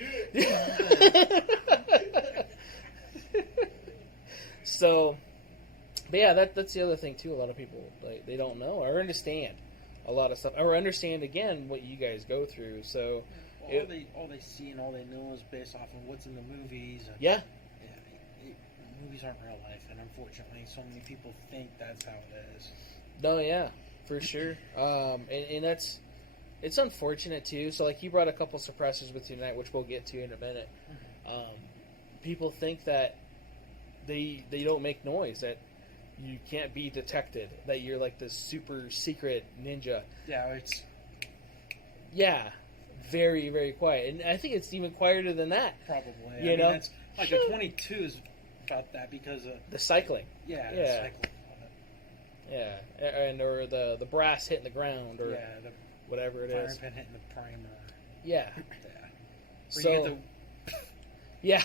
So, but yeah, that's the other thing too. A lot of people they don't know or understand a lot of stuff, or understand again what you guys go through. So, all they see and all they know is based off of what's in the movies. And movies aren't real life, and unfortunately, so many people think that's how it is. No, yeah, for sure. And that's. It's unfortunate too. So, like, you brought a couple suppressors with you tonight, which we'll get to in a minute. Mm-hmm. People think that they don't make noise, that you can't be detected, that you're like this super secret ninja. Yeah, very, very quiet, and I think it's even quieter than that. Probably, you know, it's like a 22 is about that because of the cycling. The cycling. Yeah, and or the brass hitting the ground, or whatever it is. Firing pin hitting the primer. Yeah. So. Yeah.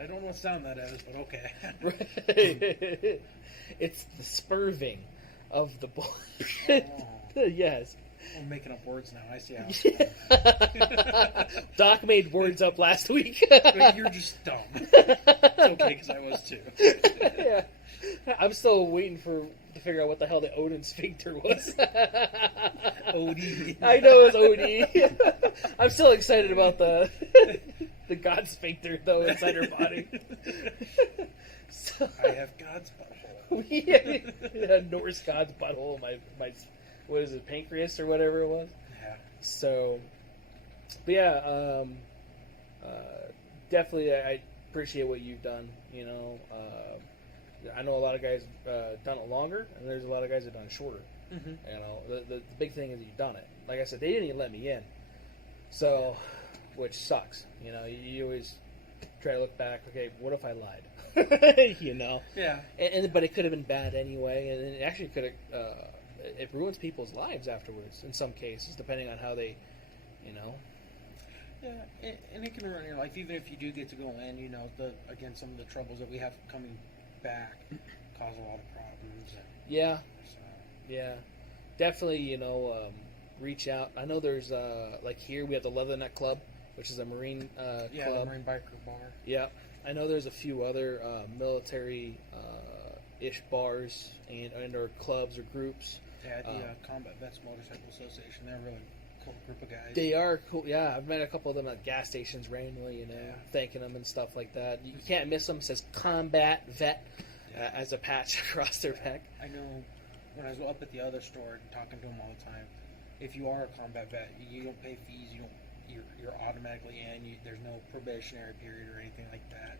I I don't know what sound that is, but okay. Right. It's the spurving of the bullet. Yes. I'm making up words now. I see how it's done. Doc made words up last week. But you're just dumb. It's okay, because I was too. Yeah. I'm still waiting to figure out what the hell the Odin sphincter was. OD. I know it's OD. I'm still excited about the God sphincter though inside her body. So, I have God's butthole. yeah, Norse God's butthole. My what is it, pancreas or whatever it was. Yeah. So, but yeah, definitely I appreciate what you've done. You know, I know a lot of guys done it longer, and there's a lot of guys that done it shorter. Mm-hmm. You know, the big thing is that you've done it. Like I said, they didn't even let me in, so which sucks. You know, you always try to look back. Okay, what if I lied? You know. Yeah. But it could have been bad anyway, and it actually could have. It ruins people's lives afterwards in some cases, depending on how they, you know. Yeah, and it can ruin your life, even if you do get to go in. You know, again, some of the troubles that we have coming back cause a lot of problems. Yeah. So. Yeah, definitely. You know, reach out. I know there's like here we have the Leatherneck Club, which is a Marine club. The Marine Biker Bar. Yeah, I know there's a few other military ish bars and or clubs or groups. Yeah, the Combat Vets Motorcycle Association. They're a really cool group of guys. They are cool. Yeah, I've met a couple of them at gas stations randomly. You know, Yeah. thanking them and stuff like that. You can't miss them. It says Combat Vet as a patch across their back. I know when I was up at the other store talking to them all the time, if you are a combat vet, you don't pay fees. You're automatically in. There's no probationary period or anything like that.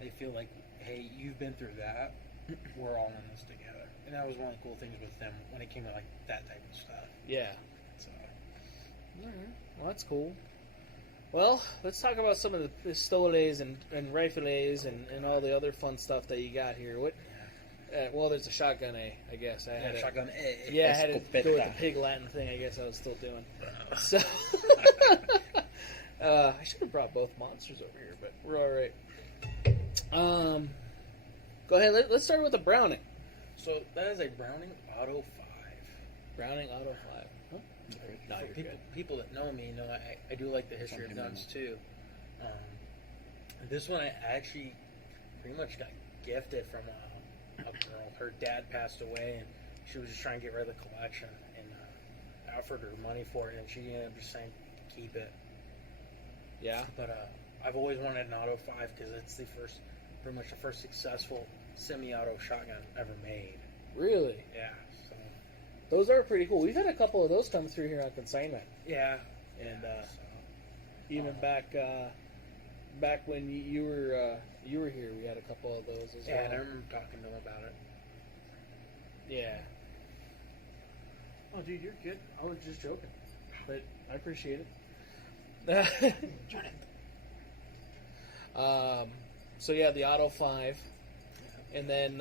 They feel like, hey, you've been through that. We're all in this together. And that was one of the cool things with them when it came to like that type of stuff. Yeah. So. All right. Well, that's cool. Well, let's talk about some of the pistoles and rifles and all the other fun stuff that you got here. What? Well, there's a shotgun I guess. Shotgun A. Yeah, I had to go with the pig Latin thing. I guess I was still doing. So I should have brought both monsters over here, but we're all right. Go ahead. Let's start with the Browning. So that is a Browning Auto 5. Browning Auto 5. Huh? No, For you're good. people that know me know I do like the history of guns too. This one I actually pretty much got gifted from a girl. Her dad passed away, and she was just trying to get rid of the collection, and I offered her money for it, and she ended up just saying keep it. Yeah. But I've always wanted an Auto 5 because it's pretty much the first successful semi-auto shotgun ever made. Really? Yeah. So. Those are pretty cool. We've had a couple of those come through here on consignment. Yeah. And even back when you were here, we had a couple of those as well. Yeah, and I remember talking to him about it. Yeah. Oh, dude, you're good. I was just joking, but I appreciate it. So yeah, the Auto 5, and then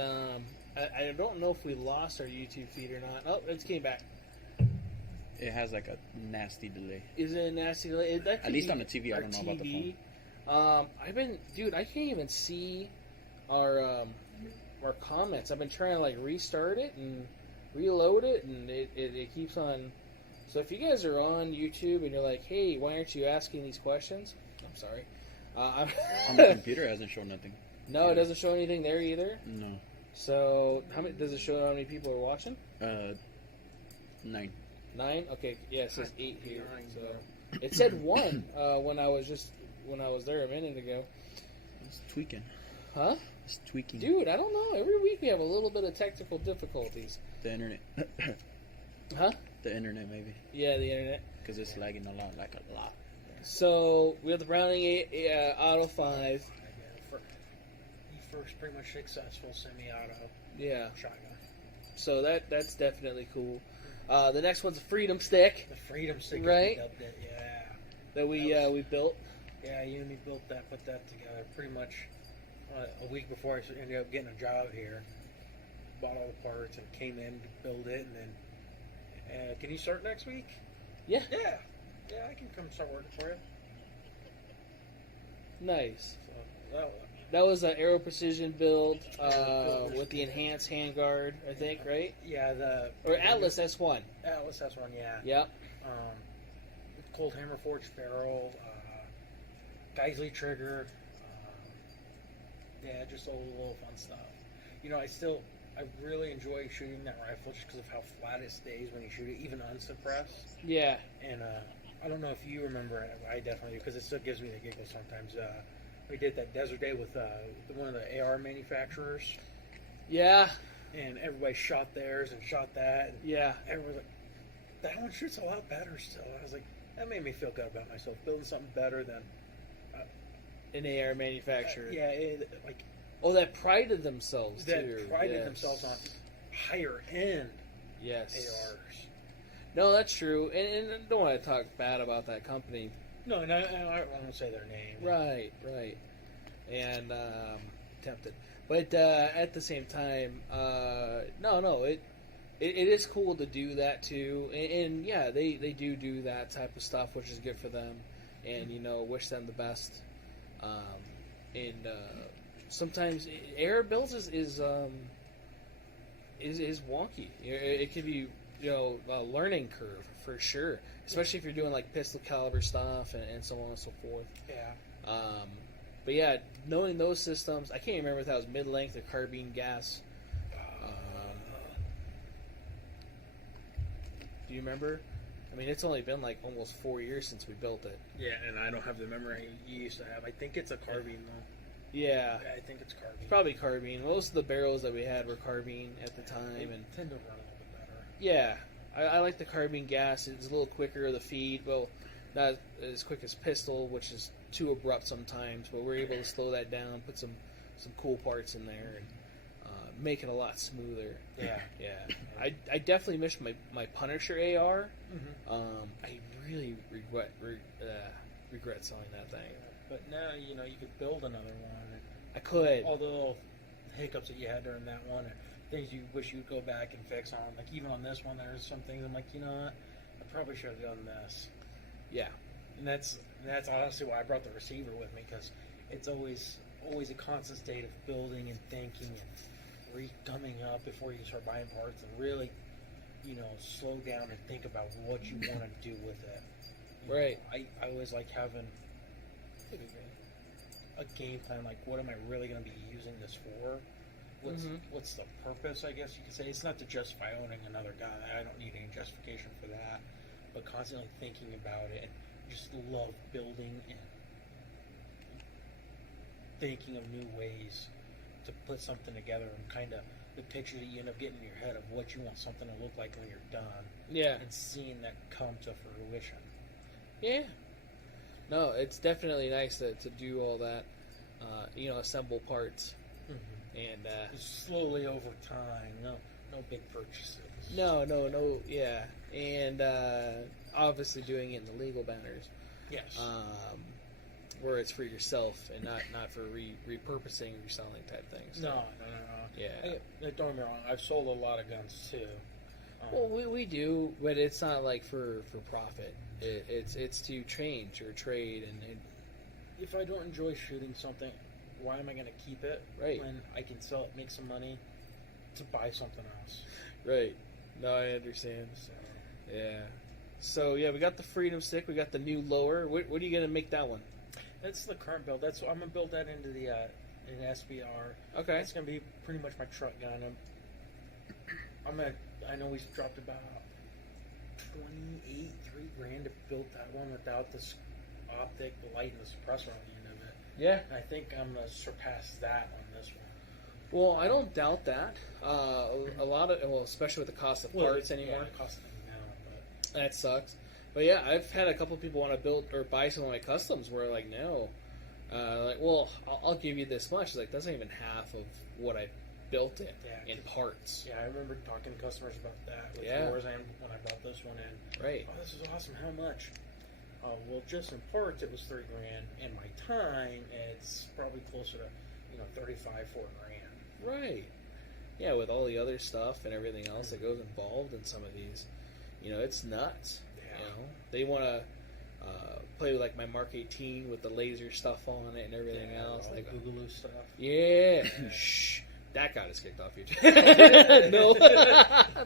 I don't know if we lost our YouTube feed or not. Oh, it came back. It has like a nasty delay. Is it a nasty delay? At least on the TV, I don't know about the phone. I can't even see our comments. I've been trying to like restart it and reload it, and it keeps on. So if you guys are on YouTube and you're like, hey, why aren't you asking these questions? I'm sorry. On the computer, it hasn't shown nothing. No, it doesn't show anything there either. No. So how many does it show? How many people are watching? 9. 9. Okay, yeah, it says 8 here. So it said 1 when I was there a minute ago. It's tweaking. Huh? It's tweaking. Dude, I don't know. Every week we have a little bit of technical difficulties. The internet. Huh? The internet, maybe. Yeah, the internet. Because it's lagging a lot. So we have the Browning Auto 5. The first pretty much successful semi-auto Yeah. shotgun. So that's definitely cool. The next one's a Freedom Stick The Freedom Stick. Right. Dubbed it, yeah. that we built. Yeah, you and me built that, put that together pretty much a week before I ended up getting a job here. Bought all the parts and came in to build it, and then can you start next week? Yeah. Yeah, I can come start working for you. Nice. So That was an Aero Precision build with the enhanced handguard, I think, right? Yeah, Or Atlas S1. Atlas S1, yeah. Yep. Cold Hammer Forged barrel, Geisley trigger, yeah, just all the little fun stuff. You know, I really enjoy shooting that rifle just because of how flat it stays when you shoot it, even unsuppressed. Yeah. And I don't know if you remember it. I definitely do, because it still gives me the giggles sometimes. We did that Desert Day with one of the AR manufacturers. Yeah. And everybody shot theirs and shot that. And Yeah. everyone was like, that one shoots a lot better still. I was like, that made me feel good about myself, building something better than An AR manufacturer. yeah, Oh, that prided themselves, that too. prided Yes. themselves on higher end Yes. ARs. No, that's true. And I don't want to talk bad about that company. No, and I won't say their name. Right, right. And tempted. But at the same time, no, it is cool to do that too. And yeah, they do that type of stuff, which is good for them. And, you know, wish them the best. And sometimes air builds is wonky. It can be, you know, a learning curve for sure, especially if you're doing like pistol caliber stuff and so on and so forth. Yeah. But yeah, knowing those systems, I can't remember if that was mid-length or carbine gas. Do you remember? I mean, it's only been like almost 4 years since we built it. Yeah, and I don't have the memory you used to have. I think it's a carbine though. Yeah, I think it's carbine. it's probably carbine. Most of the barrels that we had were carbine at the time, They and tend to run a little bit better. yeah, I like the carbine gas. It's a little quicker. The feed, well, not as quick as pistol, which is too abrupt sometimes. But we're able to slow that down, put some cool parts in there, and make it a lot smoother. Yeah. Yeah. I definitely miss my Punisher AR. Mm-hmm. I really regret selling that thing. But now, you know, you could build another one. I could. All the little hiccups that you had during that one, and things you wish you'd go back and fix on. Like, even on this one, there's some things I'm like, you know what? I probably should have done this. Yeah. And that's honestly why I brought the receiver with me, because it's always a constant state of building and thinking and coming up before you start buying parts, and really, you know, slow down and think about what you want to do with it. Right. I always like having a game plan, like what am I really going to be using this for? What's the purpose, I guess you could say. It's not to justify owning another gun. I don't need any justification for that. But constantly thinking about it, and just love building and thinking of new ways to put something together, and kind of the picture that you end up getting in your head of what you want something to look like when you're done. Yeah. And seeing that come to fruition. Yeah. No, it's definitely nice to do all that, you know, assemble parts. And slowly over time, no big purchases. No, yeah. And obviously doing it in the legal banners. Yes. Where it's for yourself and not for repurposing or reselling type things. No. Yeah. Don't get me wrong, I've sold a lot of guns too. Well, we do, but it's not like for profit. It's to change or trade, and if I don't enjoy shooting something, why am I going to keep it? Right. When I can sell it, make some money to buy something else. Right. No, I understand. So. Yeah. So yeah, we got the Freedom Stick. We got the new lower. What are you gonna make that one? That's the current build. I'm gonna build that into the an SBR. Okay. It's gonna be pretty much my truck gun. I know we dropped about $3 to build that one without the optic, the light, and the suppressor on the end of it. Yeah. I think I'm gonna surpass that on this one. Well, I don't doubt that. A lot of, especially with the cost of parts anymore. Yeah, cost now, That sucks. But yeah, I've had a couple people want to build or buy some of my customs where like, no, like, well, I'll give you this much. Like, that's not even half of what I built it in parts. Yeah, I remember talking to customers about that with Warzone when I brought this one in. Right. Oh, this is awesome. How much? Well, just in parts, it was $3,000. In my time, it's probably closer to, $35,000, $40,000. Right. Yeah, with all the other stuff and everything else that goes involved in some of these, it's nuts. Yeah. They want to play with like my Mark 18 with the laser stuff on it and everything else. Like Boogaloo stuff. Yeah. Shh. That got us kicked off YouTube. No,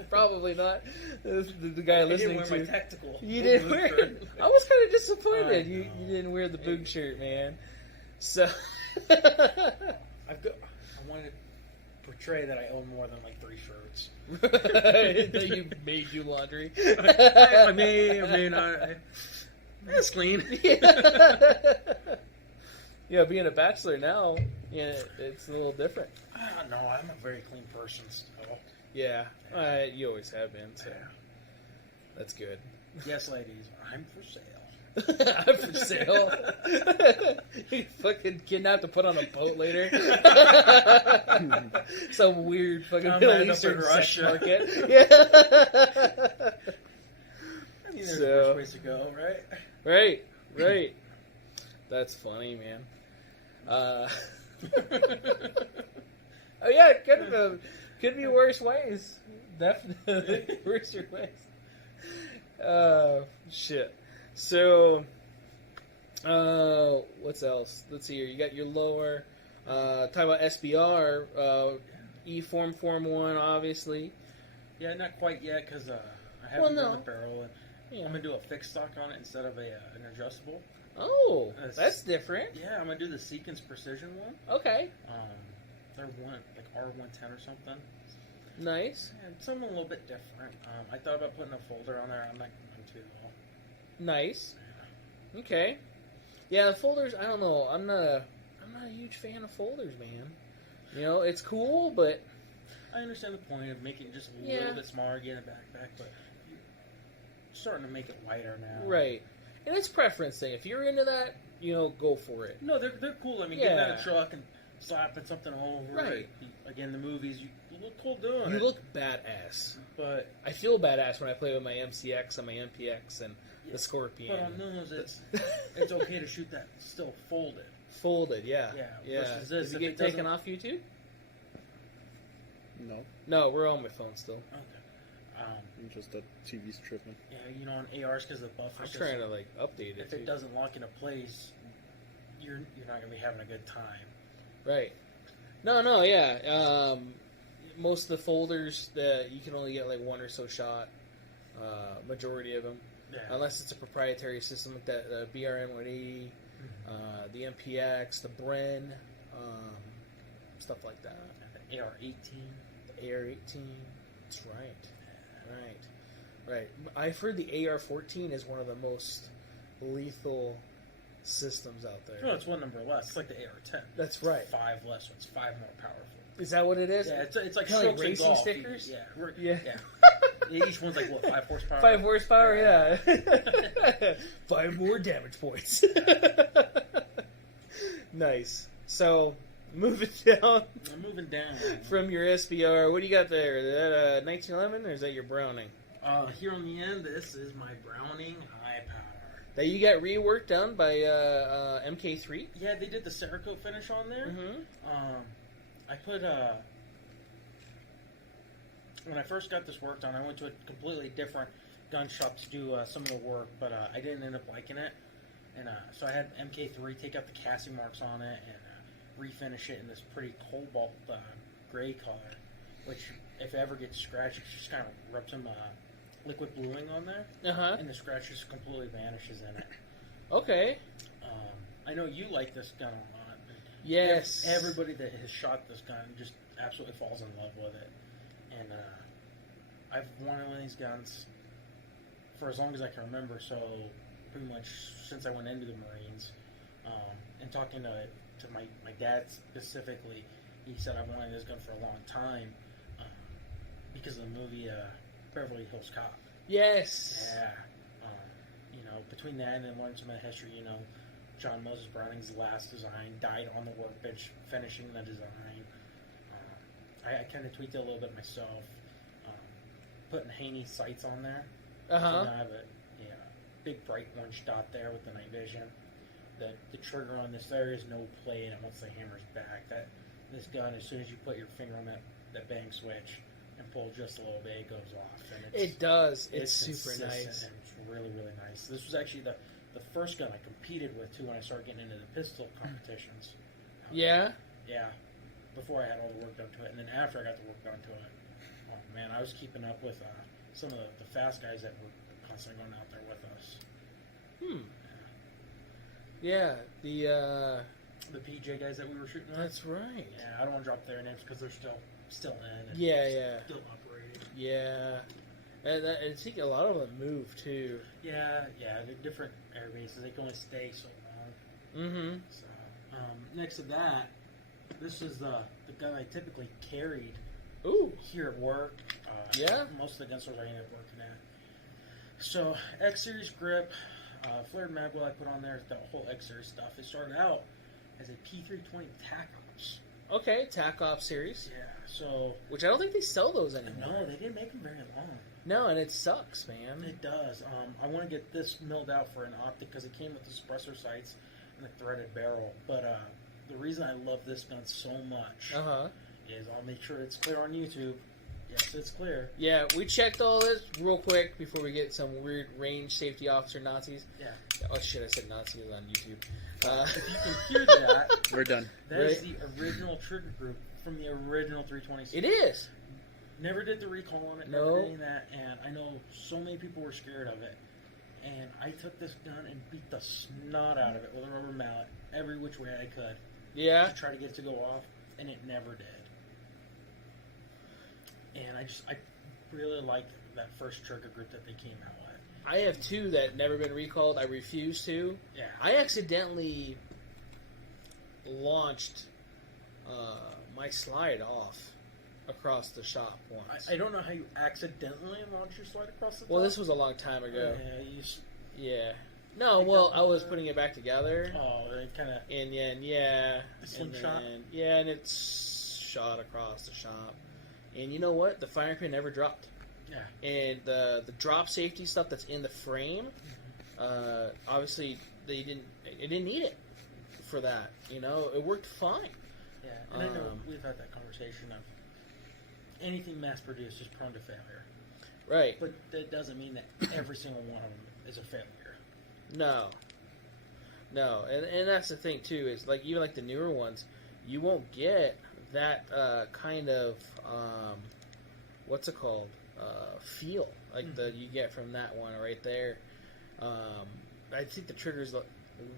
probably not. The guy listening I didn't wear my tactical. You didn't wear it. I was kind of disappointed. I You know. didn't wear the boog shirt, man. So I wanted to portray that I own more than like 3 shirts. that you made you laundry. I may or may not. It's clean. Yeah, being a bachelor now, yeah, it's a little different. No, I'm a very clean person still. Yeah, you always have been, so that's good. Yes, ladies, I'm for sale. I'm for sale. You fucking kidnapped to put on a boat later. Some weird fucking I'm Middle right up Eastern in sex Russia. market. Yeah. I mean, there's So- worse ways to go, right? Right. That's funny, man. Oh yeah, it could be worse ways. Definitely worse ways. Shit. So, what's else? Let's see here. You got your lower. Talk about SBR. E-Form Form 1, obviously. Yeah, not quite yet because I Well, haven't no. done the barrel. And Yeah. I'm gonna do a fixed stock on it instead of an adjustable. Oh, that's different. Yeah, I'm gonna do the Sequence Precision one. Okay. They're like R110 or something. Nice. And something a little bit different. I thought about putting a folder on there. I'm not going to though. Nice. Okay. Yeah, the folders. I don't know. I'm not a huge fan of folders, man. You know, it's cool, but I understand the point of making it just a Yeah. little bit smaller, getting a backpack, but you're starting to make it lighter now. right. And it's preference thing. If you're into that, you know, go for it. No, they're cool. I mean, getting out of Yeah. the truck and slapping something over. Right. Again, the movies, you look cool doing You it. look badass. But I feel badass when I play with my MCX and my MPX and Yeah. the Scorpion. But on those, it's okay to shoot that still folded. Folded, yeah. Yeah, versus this, Does it if get it doesn't- taken off YouTube? No, No, we're on my phone still. Okay. just the TV's tripping. Yeah, you know, on ARs because the buffer. I'm trying to like update it If too. it doesn't lock into place, you're not gonna be having a good time. Right. No, yeah. Most of the folders that you can only get like one or so shot. Majority of them, Yeah. unless it's a proprietary system like that, the BRN 180, the MPX, the Bren, stuff like that. The AR-18. The AR-18. That's right. I've heard the AR-14 is one of the most lethal systems out there. No, it's one number less. It's like the AR-10. That's It's right. 5 less, so it's 5 more powerful. Is that what it is? Yeah, it's like Kinda like strokes in racing golf. stickers? Yeah. Yeah. Each one's like, what, 5 horsepower? 5 horsepower, yeah. 5 more damage points. Nice. So, moving down I'm moving down. from your SBR, what do you got there? Is that a 1911 or is that your Browning? Here on the end, this is my Browning High Power. That you got reworked done by MK3? Yeah, they did the Cerakote finish on there. Mm-hmm. I put when I first got this worked on, I went to a completely different gun shop to do some of the work, but I didn't end up liking it, and so I had MK3 take out the casting marks on it and refinish it in this pretty cobalt gray color, which if it ever gets scratched, it just kind of rub some liquid bluing on there, Uh-huh. and the scratch just completely vanishes in it. Okay. I know you like this gun a lot. Yes. Everybody that has shot this gun just absolutely falls in love with it. And I've wanted one of these guns for as long as I can remember, so pretty much since I went into the Marines. And talking to my dad specifically, he said I've wanted this gun for a long time because of the movie Beverly Hills Cop. Yes. Yeah. Between that and then learning some of the history, John Moses Browning's last design died on the workbench finishing the design. I kind of tweaked it a little bit myself, putting Haney sights on there. Uh-huh. So I have a big bright orange dot there with the night vision. The trigger on this, there is no play in it once the hammer's back. This gun, as soon as you put your finger on that bang switch and pull just a little bit, it goes off. And It does. It's super consistent nice. and it's really, really nice. This was actually the the first gun I competed with too when I started getting into the pistol competitions. Yeah. Yeah. Before I had all the work done to it, and then after I got the work done to it, oh man, I was keeping up with some of the fast guys that were constantly going out there with us. Yeah. The PJ guys that we were shooting with. That's right. Yeah, I don't want to drop their names because they're still in. And Yeah. Still operating. Yeah. And I think a lot of them move too. Yeah. The different air bases, they can only stay so long. Mm-hmm. So, next to that, this is the gun I typically carried. Ooh. Here at work. Yeah? Most of the gun stores I ended up working at. So, X-Series grip, flared mag will I put on there, the whole X-Series stuff. It started out as a P320 TAC Ops. Okay, TAC Ops series. Yeah, so... Which I don't think they sell those anymore. No, they didn't make them very long. No, and it sucks, man. It does. I want to get this milled out for an optic because it came with the suppressor sights and the threaded barrel. But the reason I love this gun so much is I'll make sure it's clear on YouTube. Yes, it's clear. Yeah, we checked all this real quick before we get some weird range safety officer Nazis. Yeah. Oh shit, I said Nazis on YouTube. If you can hear that, We're done. that is the original trigger group from the original 320 series. It is. Never did the recall on it, No. never did any of that, and I know so many people were scared of it. And I took this gun and beat the snot out of it with a rubber mallet every which way I could. Yeah. To try to get it to go off, and it never did. And I really like that first trigger group that they came out with. I have two that never been recalled. I refuse to. Yeah. I accidentally launched my slide off across the shop once. I don't know how you accidentally launched your slide across the top. Well, this was a long time ago. Yeah, Yeah. No, well, I was putting it back together. oh, they kind of... And then, yeah. Slingshot? Yeah, and it shot across the shop. And you know what? The firing pin never dropped. Yeah. And the drop safety stuff that's in the frame, obviously it didn't need it for that. You know, it worked fine. Yeah, and I know we've had that conversation of anything mass-produced is prone to failure. Right. But that doesn't mean that every single one of them is a failure. No. And that's the thing, too, is like even like the newer ones, you won't get that kind of, what's it called? Feel like you get from that one right there. I think the triggers look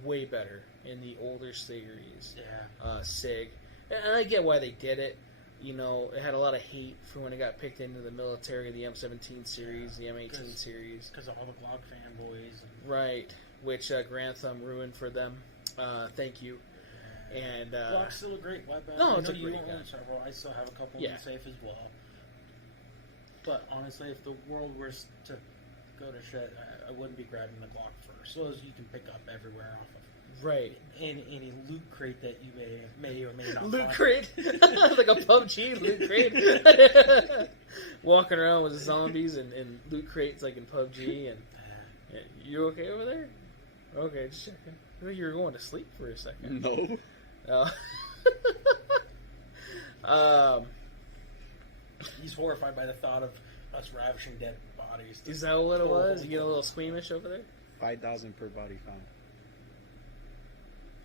way better in the older series. Yeah. SIG. And I get why they did it. You know, it had a lot of hate for when it got picked into the military, the M17 series, the M18 series. Because of all the Glock fanboys. Right. Which Grand Thumb ruined for them. Thank you. And Glock's still a great weapon. No, it's I a know great you own gun. several. I still have a couple in the safe as well. But honestly, if the world was to go to shit, I wouldn't be grabbing the Glock first. So as you can pick up everywhere off of. Right. Any loot crate that you may or may not Loot find. crate? Like a PUBG loot crate? Walking around with zombies and loot crates like in PUBG. And you okay over there? Okay, just checking. I thought you were going to sleep for a second. No. He's horrified by the thought of us ravishing dead bodies. Is that what it was? You get a little squeamish over there? 5,000 per body found.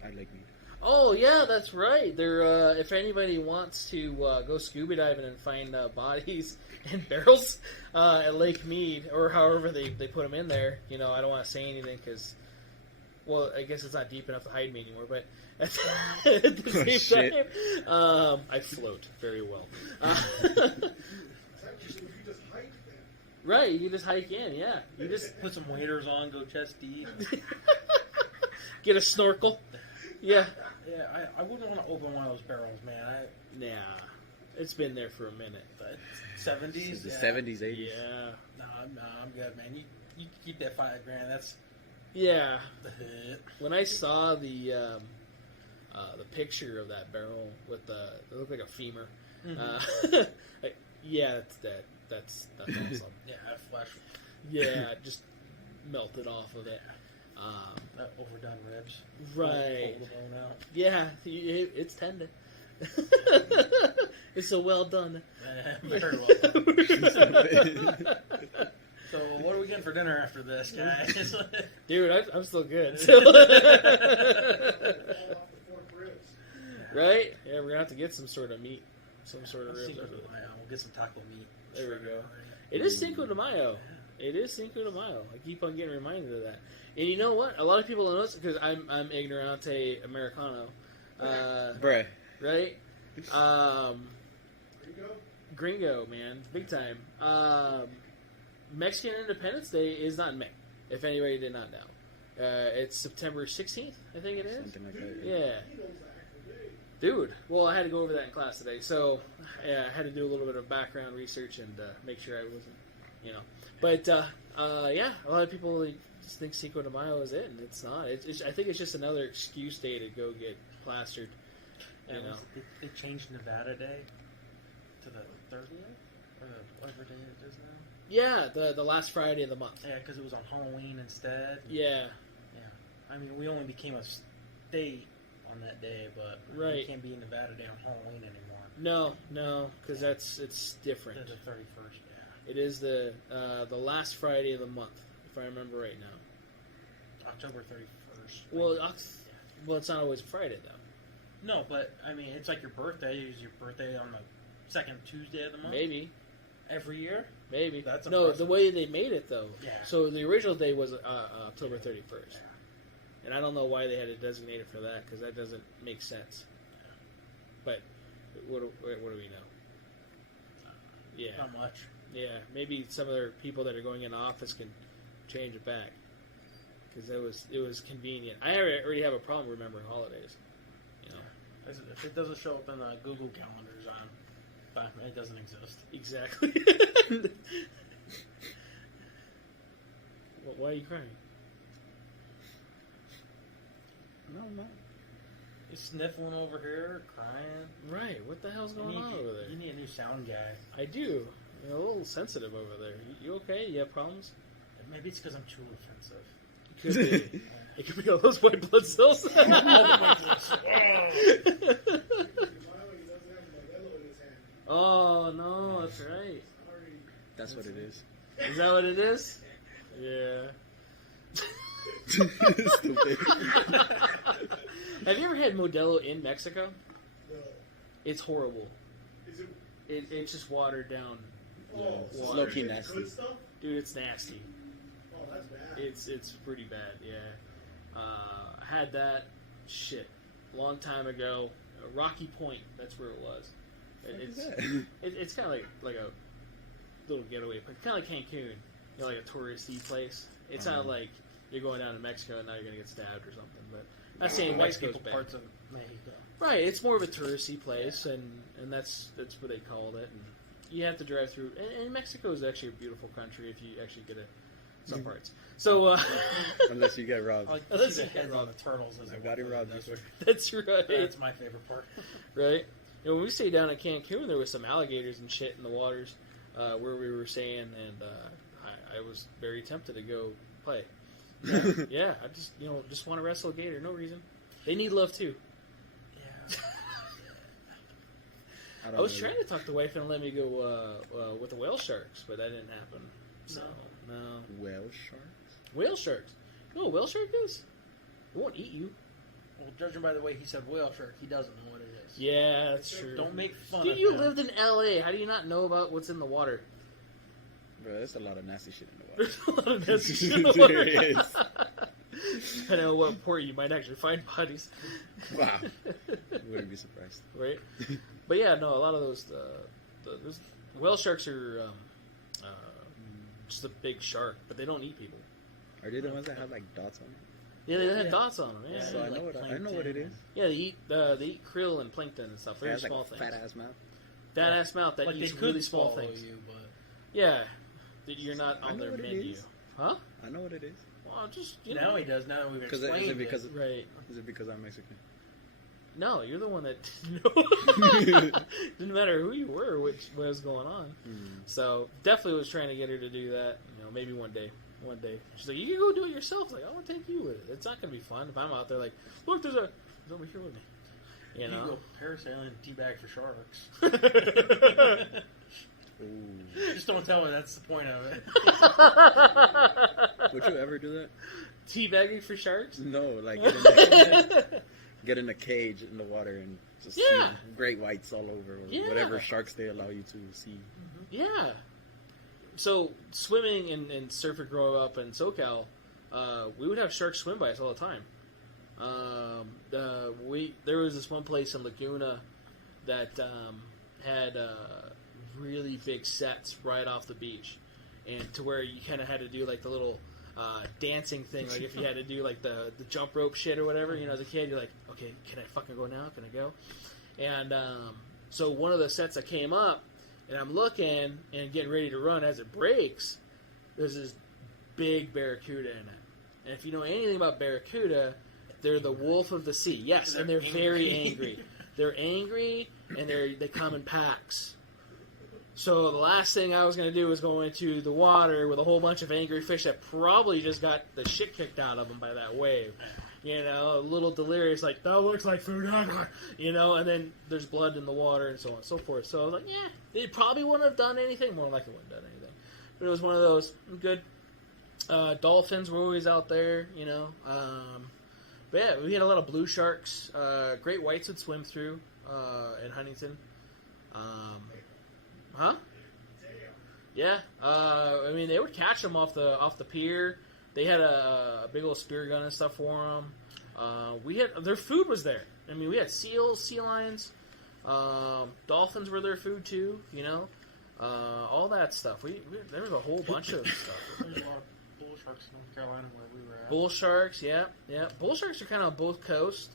I'd like me. Oh yeah, that's right. They're if anybody wants to go scuba diving and find bodies in barrels at Lake Mead or however they put them in there, you know, I don't want to say anything because, well, I guess it's not deep enough to hide me anymore. But at the same time, I float very well. Right, you can just hike in. Yeah, you just put some waders on, go chest deep. Get a snorkel. Yeah. Yeah, I wouldn't want to open one of those barrels, man. Nah, it's been there for a minute. 70s? The 70s, 80s. Yeah. Nah, I'm good, man. You keep that $5,000. That's yeah. the hit. When I saw the picture of that barrel with it looked like a femur. Mm-hmm. Yeah, that's dead. That's awesome. Yeah, flesh. Yeah, just melted off of it. That overdone ribs. Right. Pull the bone out. Yeah, it's tender. It's so well done. Very well done. So, what are we getting for dinner after this, guys? Dude, I'm still good. Right? Yeah, we're gonna have to get some sort of meat, some sort of ribs. Cinco de Mayo. We'll get some taco meat. There we go. It is Cinco de Mayo. It is Cinco de Mayo. I keep on getting reminded of that. And you know what? A lot of people don't know this because I'm ignorante Americano. Bruh. Right? Gringo, man. Big time. Mexican Independence Day is not in May, if anybody did not know. It's September 16th, I think it is. Something like that. Yeah. Dude, well, I had to go over that in class today, so yeah, I had to do a little bit of background research and make sure I wasn't, But, yeah, a lot of people just think Cinco de Mayo is it, and it's not. I think it's just another excuse day to go get plastered, you know. They changed Nevada Day to the 30th? Or whatever day it is now? Yeah, the last Friday of the month. Yeah, because it was on Halloween instead. Yeah. Yeah. I mean, we only became a state on that day, but Right. we can't be in Nevada Day on Halloween anymore. No, because it's different. The 31st, yeah. It is the last Friday of the month, if I remember right now. October 31st. Well, it's not always Friday, though. No, but, I mean, it's like your birthday. Is your birthday on the second Tuesday of the month? Maybe. Every year? Maybe. That's no, impressive. the way they made it, though. Yeah. So the original day was October 31st. And I don't know why they had it designated for that, because that doesn't make sense. But what do we know? Yeah. Not much. Yeah, maybe some of their people that are going into office can change it back. Because it was convenient. I already have a problem remembering holidays. You know. If it doesn't show up in the Google calendars, it doesn't exist. Exactly. Why are you crying? No, I'm not. You sniffling over here, crying. Right. What the hell's going on over there? You need a new sound guy. I do. You're a little sensitive over there. You okay? You have problems? Maybe it's because I'm too offensive. It could be. It could be all those white blood cells. Oh, no, that's right. That's what it is. Is that what it is? Yeah. Stupid. Have you ever had Modelo in Mexico? No. It's horrible. Is it? It's just watered down. Oh, It's water. low-key nasty. Good stuff? Dude, it's nasty. Oh, that's bad. It's pretty bad, yeah. I had that long time ago. Rocky Point, that's where it was. It's kind of like a little getaway place, kind of like Cancun, like a touristy place. It's not like you're going down to Mexico and now you're gonna get stabbed or something. But not saying white Mexico's people bad. parts of Mexico. Right, it's more of a touristy place, and that's what they called it. And you have to drive through. And Mexico is actually a beautiful country if you actually get some parts. So Unless you get robbed. Like, Unless see the you get heads on the turtles. I've got it robbed before. that's right. That's my favorite part. Right. You know, when we stayed down in Cancun, there was some alligators and shit in the waters where we were staying, and I was very tempted to go play. Yeah, I just want to wrestle a gator, no reason. They need love too. Yeah. I was trying to talk the wife and let me go with the whale sharks, but that didn't happen. So no. Whale sharks? Whale sharks. You know what a whale shark is? It won't eat you. Well, judging by the way he said whale shark, he doesn't know what it is. Yeah, that's true. Don't make fun Dude, of you him. lived in L.A. How do you not know about what's in the water? Bro, there's a lot of nasty shit in the water. There's a lot of nasty shit in the water. There is. Depending on what port you might actually find bodies. Wow. Wouldn't be surprised. Right? But yeah, no, a lot of those whale sharks are just a big shark, but they don't eat people. Are they the ones that have like dots on them? Yeah, they have dots on them. Yeah, So I know what it is. Yeah, they eat krill and plankton and stuff. It Very has small like a things. fat ass mouth. Fat ass mouth that Like eats they could really small swallow things. you, but Yeah, that you're not I on know their what it menu. is. Huh? I know what it is. Well, just now he does. Now that we've Is explained it because right. is it because I'm Mexican? No, you're the one that didn't matter who you were, what was going on. So definitely was trying to get her to do that. Maybe one day. She's like, you can go do it yourself. Like, I want to take you with it. It's not gonna be fun if I'm out there. Like, look, there's over here with me. You know, go parasailing and teabag for sharks. Ooh. Just don't tell me that's the point of it. Would you ever do that? Teabagging for sharks? No, like get in a cage in the water and just Yeah. see great whites all over, or Yeah. whatever sharks they allow you to see. Yeah. So swimming and surfing growing up in SoCal, we would have sharks swim by us all the time. There was this one place in Laguna that had really big sets right off the beach, and to where you kind of had to do like the little dancing thing, like if you had to do like the jump rope shit or whatever. You know, as a kid, you're like, okay, can I fucking go now? Can I go? And so one of the sets that came up, and I'm looking and getting ready to run as it breaks, there's this big barracuda in it. And if you know anything about barracuda, they're the wolf of the sea. Yes, and they're very angry. They're angry, and they come in packs. So the last thing I was going to do was go into the water with a whole bunch of angry fish that probably just got the shit kicked out of them by that wave. You know, a little delirious, like, that looks like food, you know, and then there's blood in the water and so on and so forth. So I was like, yeah, they probably wouldn't have done anything. More likely wouldn't have done anything. But it was one of those good. Dolphins were always out there, you know. But yeah, we had a lot of blue sharks. Great whites would swim through in Huntington. Yeah. I mean, they would catch them off the pier. They had a big old spear gun and stuff for them. Their food was there. I mean, we had seals, sea lions. Dolphins were their food too. You know, all that stuff. There was a whole bunch of stuff. There's a lot of bull sharks in North Carolina where we were at. Bull sharks, yeah. Bull sharks are kind of on both coasts.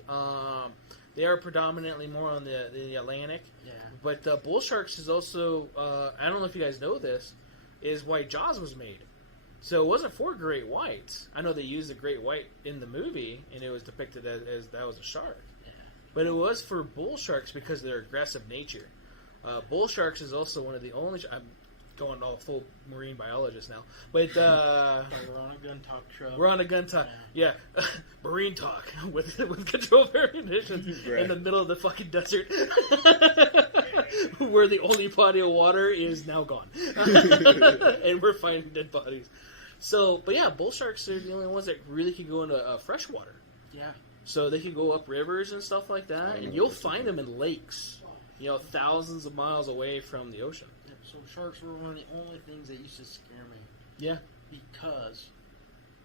They are predominantly more on the Atlantic. Yeah. But bull sharks is also, I don't know if you guys know this, is why Jaws was made. So it wasn't for great whites. I know they used a great white in the movie, and it was depicted as that was a shark. Yeah. But it was for bull sharks because of their aggressive nature. Bull sharks is also one of the only... I'm going all full marine biologist now. But We're on a gun talk show. we're on a gun talk. Yeah. Marine talk with controlled conditions in the middle of the fucking desert. Where the only body of water is now gone. And we're finding dead bodies. So, but yeah, bull sharks are the only ones that really can go into freshwater. Yeah. So they can go up rivers and stuff like that, and you'll find them in lakes, you know, thousands of miles away from the ocean. Yeah, so sharks were one of the only things that used to scare me. Yeah. Because,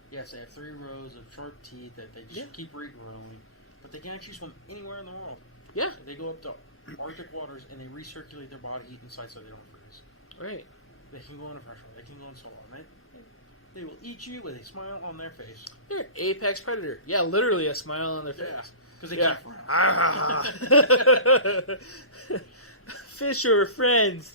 yes, they have 3 rows of sharp teeth that they just keep regrowing, but they can actually swim anywhere in the world. Yeah. They go up to Arctic waters and they recirculate their body heat inside so they don't freeze. Right. They can go into freshwater. They can go in saltwater. They will eat you with a smile on their face. They're an apex predator. Yeah, literally a smile on their face. Because they can't frown. Fish are friends.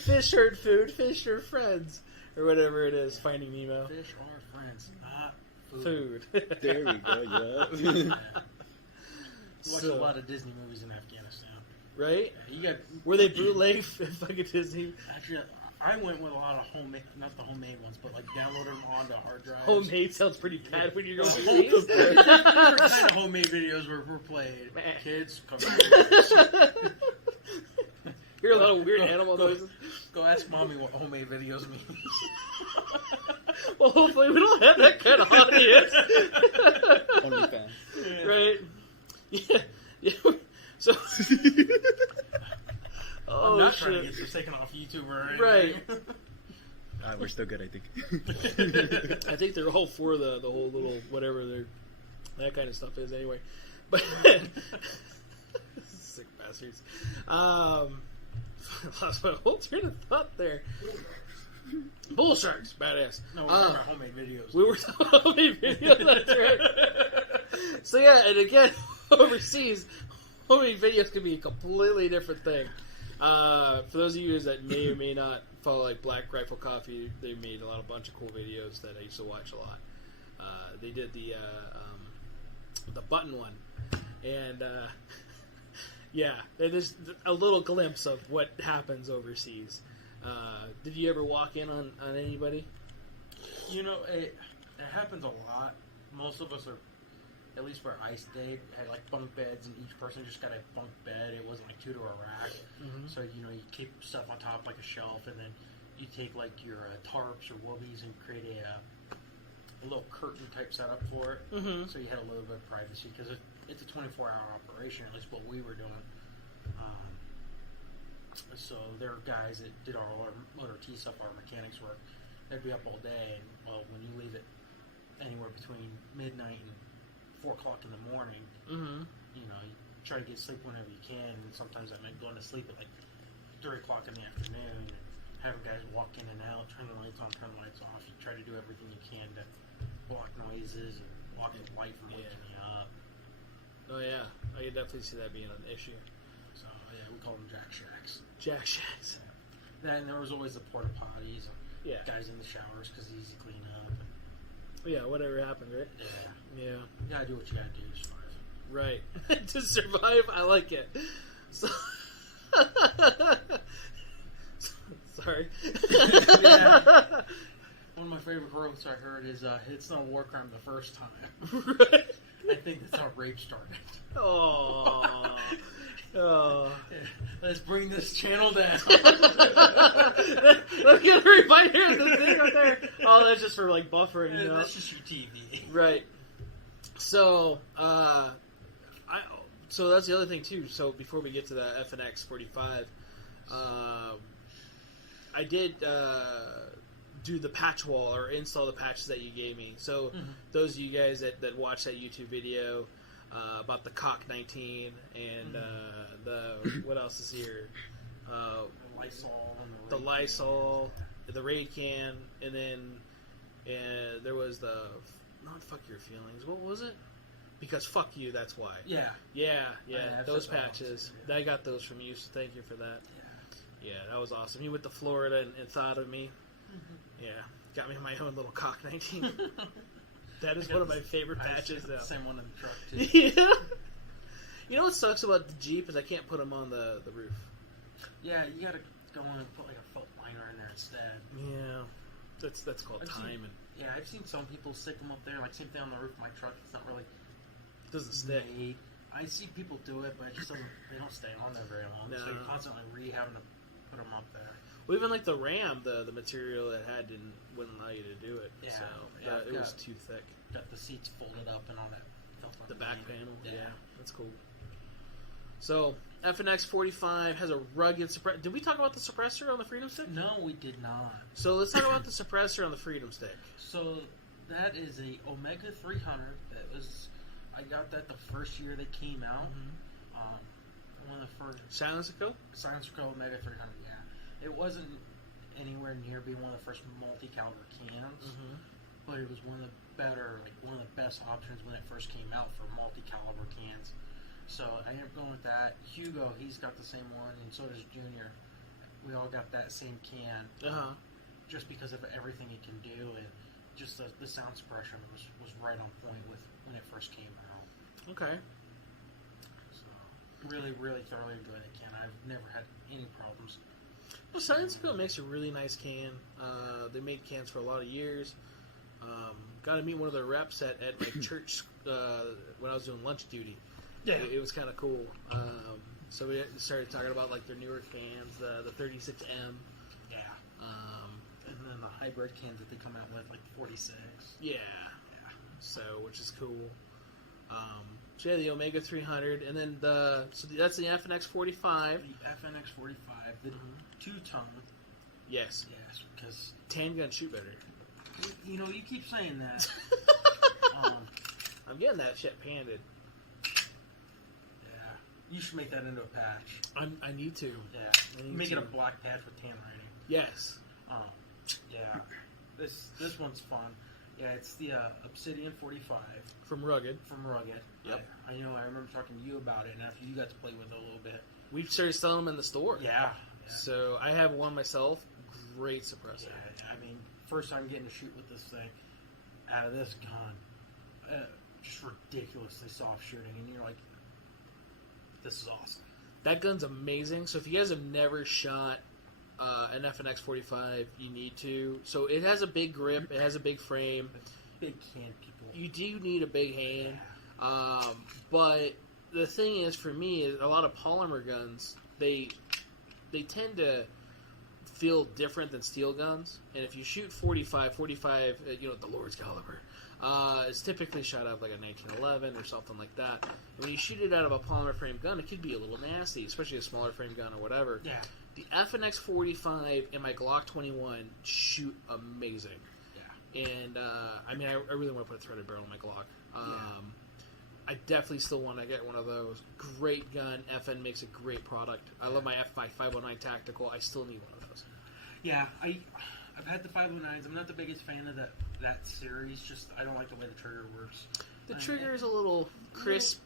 Fish are food. Fish are friends. Or whatever it is. Finding Nemo. Fish are friends, not Food. There we go, yeah. You watch a lot of Disney movies in Afghanistan. Right? Yeah, you got. Were they bootleg fucking Disney? Actually, I went with a lot of homemade, not the homemade ones, but like downloaded them onto hard drives. Homemade sounds pretty bad when you're going Different kind of homemade videos were played. Kids, come here. Hear a lot of weird animal noises. Go ask mommy what homemade videos mean. Well, hopefully we don't have that kind of audience. Only fans. Yeah. Right? Yeah. So. I'm not trying to get this taken off YouTube or anything. Right. We're still good, I think. I think they're all for the whole little whatever that kind of stuff is anyway. But sick bastards. Lost my whole train of thought there. Bull sharks, badass. No, we're talking about homemade videos. We were talking about homemade videos. That's right. So yeah, and again, overseas, homemade videos can be a completely different thing. For those of you that may or may not follow like Black Rifle Coffee, they made a bunch of cool videos that I used to watch a lot. They did the button one, and yeah, it is a little glimpse of what happens overseas. Did you ever walk in on anybody? You know, it happens a lot. Most of us are at least where I stayed, had like bunk beds, and each person just got a bunk bed. It wasn't like two to a rack. Mm-hmm. So you keep stuff on top like a shelf, and then you take like your tarps or woobies and create a little curtain type setup for it. Mm-hmm. So you had a little bit of privacy because it's a 24-hour operation. At least what we were doing. So there are guys that did all our motor T stuff, our mechanics work. They'd be up all day, and well, when you leave it anywhere between midnight and 4 o'clock in the morning, Mm-hmm. you try to get sleep whenever you can. And sometimes that meant going to sleep at like 3 o'clock in the afternoon, and having guys walk in and out, turn the lights on, turn the lights off. You try to do everything you can to block noises and block the light from waking you up. Oh yeah, I could definitely see that being an issue. So yeah, we call them Jack Shacks. Jack Shacks. Then there was always the porta potties and Yeah. guys in the showers because it's easy to clean up. And, Yeah, whatever happened, right? yeah, Yeah. you gotta do what you gotta do to survive. Right. To survive, I like it. So sorry. Yeah. One of my favorite quotes I heard is, "It's not a war crime the first time." Right. I think that's how rape started. Oh. Oh. Let's bring this channel down. Let's get a reminder of the thing right there. Oh, that's just for like buffering, you know. That's just your TV. Right. So, so that's the other thing too. So before we get to the FNX 45, I did do the patch wall or install the patches that you gave me. So those of you guys that watched that YouTube video about the Cock 19 and the what else is here? Lysol and The Lysol, the Raid Can, and then there was the not fuck your feelings. What was it? Because fuck you, that's why. Yeah. Yeah, I've those said that patches. once, I got those from you, so thank you for that. Yeah, that was awesome. You went to Florida and thought of me. Yeah, got me my own little Cock 19. That is one of my favorite patches, though. Same one in the truck, too. Yeah. You know what sucks about the Jeep is I can't put them on the roof. Yeah, you gotta go in and put like a felt liner in there instead. Yeah, that's called time, and Yeah, I've seen some people stick them up there, like same thing on the roof of my truck. It's not really it doesn't stick. made. I see people do it, but it just doesn't. They don't stay on there very long. No. So you're constantly having to put them up there. Well, even like the Ram, the material it had wouldn't allow you to do it. Yeah, So yeah, it was too thick. Got the seats folded up and all that. Felt The back underneath. panel, yeah, that's cool. So FNX 45 has a rugged suppressor. Did we talk about the suppressor on the Freedom Stick? No, we did not. So let's talk about the suppressor on the Freedom Stick. So that is a Omega 300. I got that the first year they came out. One of the first Silence Co? Silence Co Omega 300. Yeah, it wasn't anywhere near being one of the first multi-caliber cans, but it was one of the better, like one of the best options when it first came out for multi-caliber cans. So I ended up going with that. Hugo, he's got the same one, and so does Junior. We all got that same can, just because of everything it can do, and just the sound suppression was right on point with when it first came out. Okay. So really, really thoroughly enjoyed that can. I've never had any problems. Well, Silence Co makes a really nice can. They made cans for a lot of years. Got to meet one of their reps at my church when I was doing lunch duty. Yeah. It was kind of cool. So we started talking about like their newer cans, the 36M. Yeah. And then the hybrid cans that they come out with, like 46. Yeah. So, which is cool. So yeah, the Omega 300, and then that's the FNX 45. The FNX 45, the two-tone. Yes. Yes, because Handgun shoot better. you keep saying that. I'm getting that shit panded. Yeah, you should make that into a patch. I need to. Yeah, I need make to. it a black patch with tan writing. Yes. Yeah, this one's fun. Yeah, it's the Obsidian 45 From Rugged. from Rugged. Yep. I know. I remember talking to you about it, and after you got to play with it a little bit. We've started selling them in the store. Yeah. So I have one myself. Great suppressor. Yeah, I mean, first time getting to shoot with this thing out of this gun, just ridiculously soft shooting, and you're like, this is awesome. That gun's amazing. So if you guys have never shot an FNX 45, you need to. So it has a big grip. It has a big frame. Big can people. You do need a big hand. But the thing is, for me, is a lot of polymer guns, they tend to feel different than steel guns. And if you shoot 45, the Lord's caliber, it's typically shot out of like a 1911 or something like that. When you shoot it out of a polymer frame gun, it could be a little nasty, especially a smaller frame gun or whatever. Yeah. The FNX 45 and my Glock 21 shoot amazing. Yeah. And I really want to put a threaded barrel in my Glock. I definitely still want to get one of those. Great gun. FN makes a great product. I love my 509 Tactical. I still need one of those. Yeah, I've had the 509s. I'm not the biggest fan of that series. Just I don't like the way the trigger works. The trigger is a little crisp.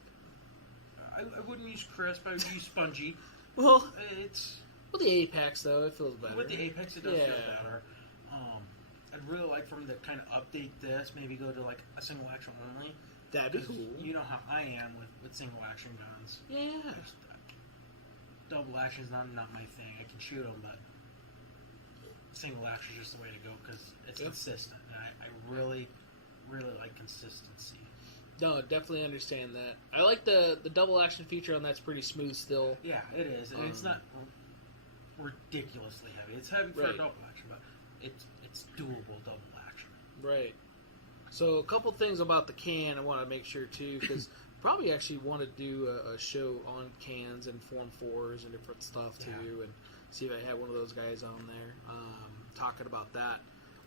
I wouldn't use crisp. I would use spongy. Well, It's with the Apex though, it feels better. with the Apex, it does feel better. I'd really like for them to kind of update this. Maybe go to like a single action only. That'd be 'Cause cool. You know how I am with single action guns. Yeah. Double action is not my thing. I can shoot them, but single action is just the way to go because it's consistent. And I really, really like consistency. No, definitely understand that. I like the double action feature on that's pretty smooth still. Yeah, it is. And it's not ridiculously heavy. It's heavy for a double action, but it's doable double action. Right. So a couple things about the can I want to make sure too, because probably actually want to do a show on cans and Form 4s and different stuff too, and see if I have one of those guys on there talking about that,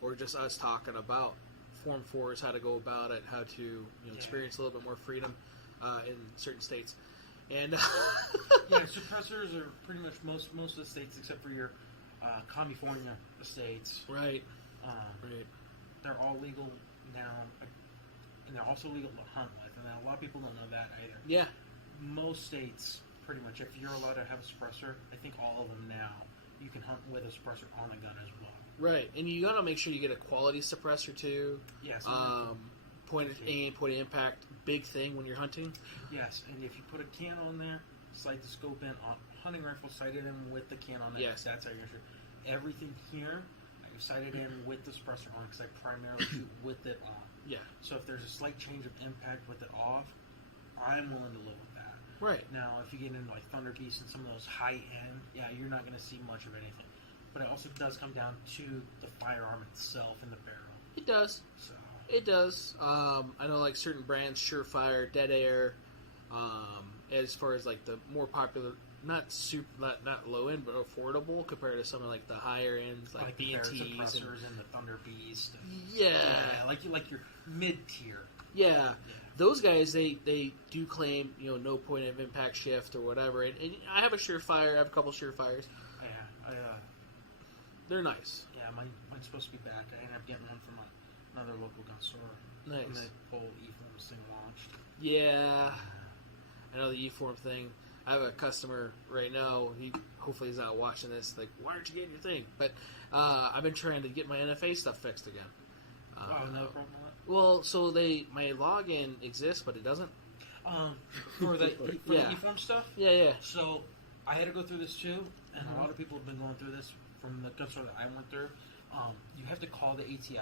or just us talking about Form 4s, how to go about it, how to experience a little bit more freedom in certain states. And suppressors are pretty much most of the states except for your California states. Right. Right. They're all legal now, and they're also legal to hunt with. And a lot of people don't know that either. Yeah. Most states, pretty much, if you're allowed to have a suppressor, I think all of them now, you can hunt with a suppressor on the gun as well. Right, and you gotta make sure you get a quality suppressor too. Yes. Point of aim, point of impact, big thing when you're hunting. Yes, and if you put a can on there, sight the scope in on hunting rifle, sight it in with the can on there. Yes. That's how you're sure. Everything here, I sight it in with the suppressor on because I primarily shoot with it on. Yeah. So if there's a slight change of impact with it off, I'm willing to live with that. Right. Now, if you get into like Thunder Beast and some of those high end, you're not going to see much of anything. But it also does come down to the firearm itself and the barrel. It does. So It does. I know like certain brands, Surefire, Dead Air, as far as like the more popular, not low end, but affordable compared to some of like the higher ends, like the Barrett B&Ts suppressors and the Thunder Beast. Yeah. Like your mid tier. Yeah. Those guys, they do claim, no point of impact shift or whatever. And I have a Surefire. I have a couple Surefires. Yeah, They're nice. Yeah, mine's supposed to be back. I ended up getting one from another local gun store. Nice. When that whole E-Form thing launched. Yeah. I know the E-Form thing. I have a customer right now. He hopefully is not watching this. Like, why aren't you getting your thing? But I've been trying to get my NFA stuff fixed again. Another problem with that? Well, so my login exists, but it doesn't. For the E-Form stuff? Yeah. So, I had to go through this too, and a lot of people have been going through this from the gun store that I went through. You have to call the ATI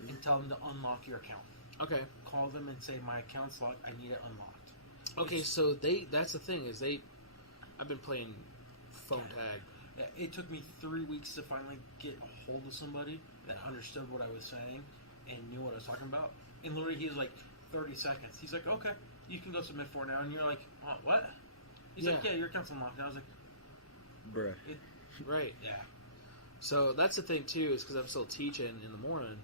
and tell them to unlock your account. Okay. Call them and say, my account's locked, I need it unlocked. Okay, so that's the thing, is I've been playing phone tag. It took me 3 weeks to finally get a hold of somebody that understood what I was saying and knew what I was talking about. And literally, he was like, 30 seconds. He's like, okay, you can go submit for it now. And you're like, what? He's like, yeah, your account's unlocked. And I was like, bruh. Right. Yeah. So that's the thing, too, is because I'm still teaching in the morning,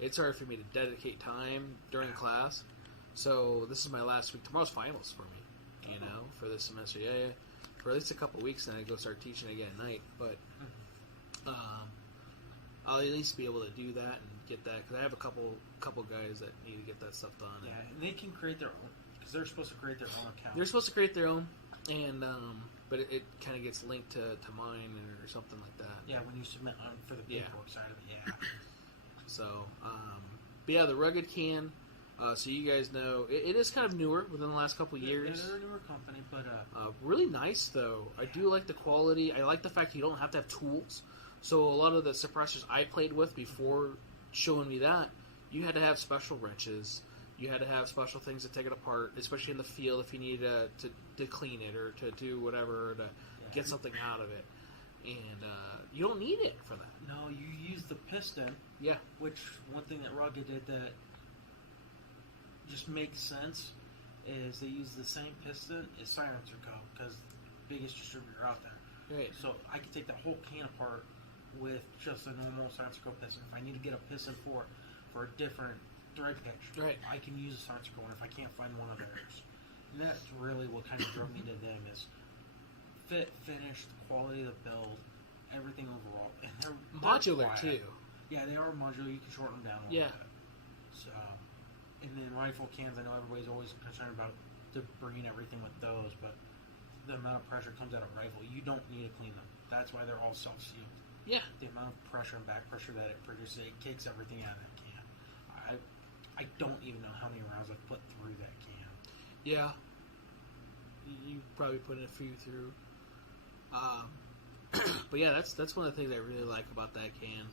it's hard for me to dedicate time during class. So this is my last week. Tomorrow's finals for me, for this semester. Yeah. For at least a couple weeks, then I go start teaching again at night. But I'll at least be able to do that and get that, because I have a couple guys that need to get that stuff done. Yeah, and they can create their own, because they're supposed to create their own account. They're supposed to create their own, and but it kind of gets linked to mine or something like that. Yeah, when you submit for the paperwork side of it, yeah. So, but yeah, the Rugged can. So you guys know, it is kind of newer within the last couple years. Yeah, they're a newer company, but really nice though. I do like the quality. I like the fact you don't have to have tools. So a lot of the suppressors I played with before showing me that, you had to have special wrenches. You had to have special things to take it apart, especially in the field if you needed to clean it or to do whatever to get something out of it. And you don't need it for that. No, you use the piston. Yeah. Which, one thing that Rugged did that just makes sense is they use the same piston as Silencer Co. because biggest distributor out there. Right. So I could take that whole can apart with just a normal Silencer Co. piston. If I need to get a piston for a different thread pitch, right, I can use a Silencer Co. And if I can't find one of theirs, and that's really what kind of drove me to them is fit, finish, the quality of the build, everything overall, and they're modular quiet. too. Yeah, they are modular. You can shorten them down a little bit. So, and then rifle cans, I know everybody's always concerned about bringing everything with those, but the amount of pressure comes out of rifle, you don't need to clean them. That's why they're all self-sealed. Yeah. The amount of pressure and back pressure that it produces, it kicks everything out of that can. I don't even know how many rounds I've put through that can. Yeah. You probably put a few through. But yeah, that's one of the things I really like about that can,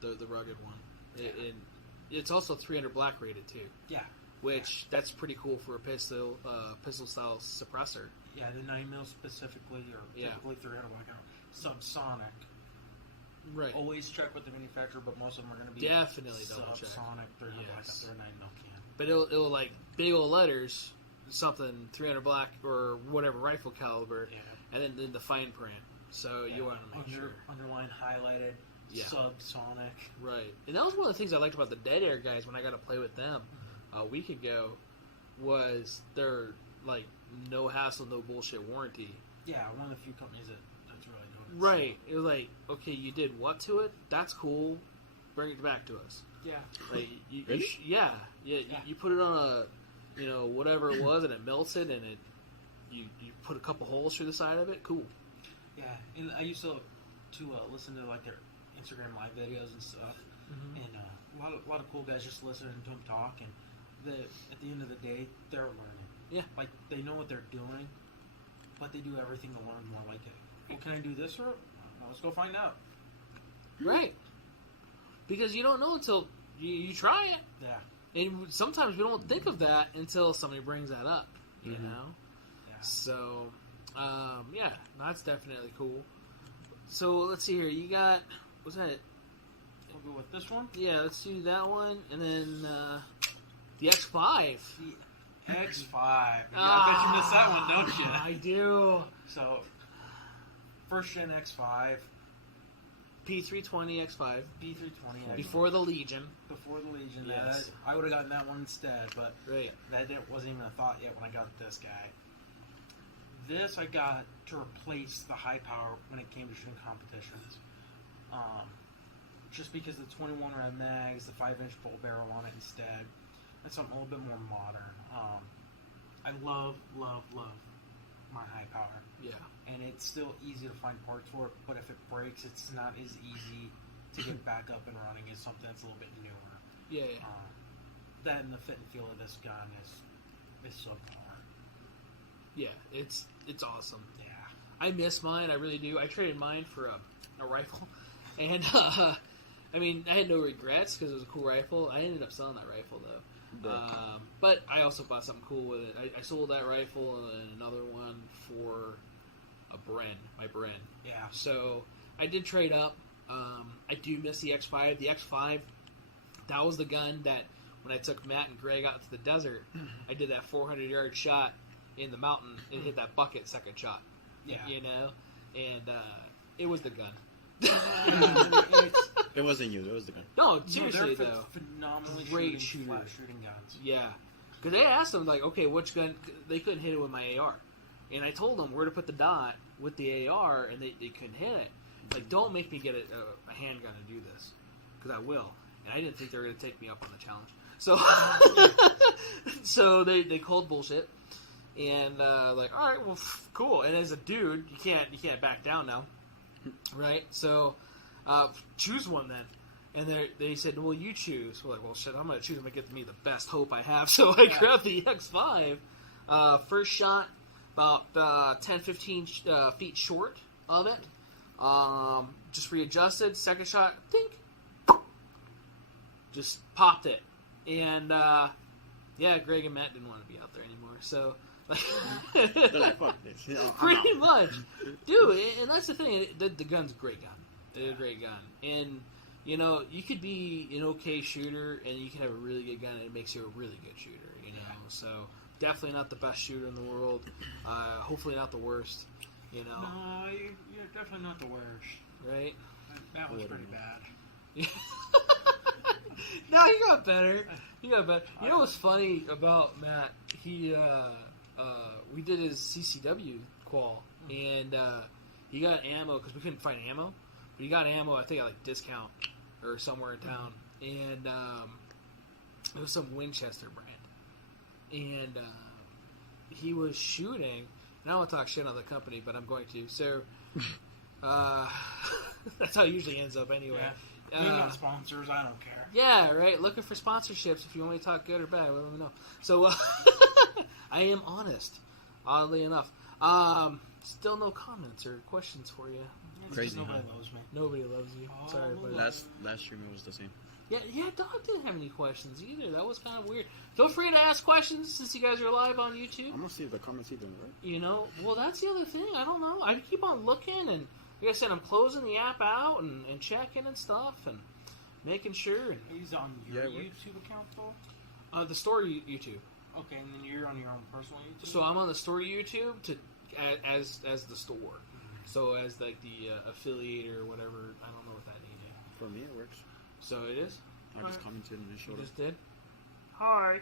the rugged one. It's also 300 black rated too. Yeah. Which that's pretty cool for a pistol style suppressor. Yeah, the 9mm specifically, or typically 300 black, subsonic. Right. Always check with the manufacturer, but most of them are going to be definitely double check. Subsonic 300 black after a 9mm can. But it'll like big old letters, something 300 black or whatever rifle caliber, and then the fine print. So you want to make sure underline highlighted. Subsonic. Right. And that was one of the things I liked about the Dead Air guys when I got to play with them a week ago, was their like no hassle, no bullshit warranty. Yeah, one of the few companies that's really doing it. Right. It was like, okay, you did what to it? That's cool. Bring it back to us. Yeah. Like Really? You put it on a whatever it was, and it melts it, and you put a couple holes through the side of it. Cool. Yeah, and I used to listen to like their Instagram live videos and stuff, and a lot of cool guys just listening to them talk, and at the end of the day, they're learning. Yeah. Like, they know what they're doing, but they do everything to learn more. Like, well, can I do this route? Well, let's go find out. Right. Because you don't know until you try it. Yeah. And sometimes we don't think of that until somebody brings that up, you know? Yeah. So, that's definitely cool. So, let's see here. You got, what's that? We'll go with this one. Yeah, let's do that one. And then, the X5. The X5. I bet you missed that one, don't you? I do. So, first gen X5. P320 X5. P320 Before the Legion. Before the Legion. Yes. I would have gotten that one instead, but right. That wasn't even a thought yet when I got this guy. This I got to replace the high power when it came to shooting competitions. Just because the 21 round mags, the 5-inch full barrel on it instead, and something a little bit more modern. I love my high power. Yeah. And it's still easy to find parts for it, but if it breaks, it's not as easy to get back up and running as something that's a little bit newer. Yeah. That and the fit and feel of this gun is so far. Yeah, it's awesome. Yeah. I miss mine, I really do. I traded mine for a rifle, and I mean, I had no regrets because it was a cool rifle. I ended up selling that rifle though, but I also bought something cool with it. I sold that rifle and another one for my Bren. Yeah. So I did trade up. I do miss the X5. The X5, that was the gun that when I took Matt and Greg out to the desert, I did that 400-yard shot in the mountain and hit that bucket second shot. Yeah. You know? And it was the gun. It wasn't you. It was the gun. No, seriously, they're though. phenomenally Great shooting shooter. guns. Yeah. Because they asked them, like, okay, which gun? They couldn't hit it with my AR. And I told them where to put the dot with the AR, and they couldn't hit it. Like, don't make me get a handgun and do this. Because I will. And I didn't think they were going to take me up on the challenge. So, so they called bullshit. And, like, all right, well, cool. And as a dude, you can't back down now. Right? So, choose one then. And they said, well, you choose. We're like, well, shit, I'm going to choose. I'm going to get me the best hope I have. So I grabbed the X5. First shot, about 10, 15 feet short of it. Just readjusted. Second shot, think. Just popped it. And yeah, Greg and Matt didn't want to be out there anymore. So They're like, fuck this. You know, I'm pretty out. much, dude. And that's the thing. The gun's a great gun. It's a great gun. And you know, you could be an okay shooter, and you can have a really good gun, and it makes you a really good shooter. You know, so definitely not the best shooter in the world. Hopefully not the worst. You know, No, you're definitely not the worst. right? That was pretty bad. No, you got better. You got better. You know what's funny about Matt? He we did his CCW qual, and he got ammo because we couldn't find ammo. But he got ammo, I think, at like discount or somewhere in town, and it was some Winchester brand, and he was shooting. And I don't want to talk shit on the company, but I'm going to. So that's how it usually ends up, anyway. Yeah. We got sponsors. I don't care. Yeah, right. Looking for sponsorships. If you want me to talk good or bad, let me know. So I am honest, oddly enough. Still no comments or questions for you. Crazy, Nobody huh? loves me. Nobody loves you. Sorry, buddy. Last stream it was the same. Yeah, Dog didn't have any questions either. That was kind of weird. Feel free to ask questions since you guys are live on YouTube. I'm gonna see if the comments even right. You know, well, that's the other thing. I don't know. I keep on looking, and like I said, I'm closing the app out and checking and stuff and making sure. He's on your Yeah, it works. YouTube account, though? The story YouTube. Okay, and then you're on your own personal YouTube? So I'm on the story YouTube as the store. So as like the affiliate or whatever. I don't know what that name is. For me, it works. So it is. I just commented and it You showed up. just did. Hi.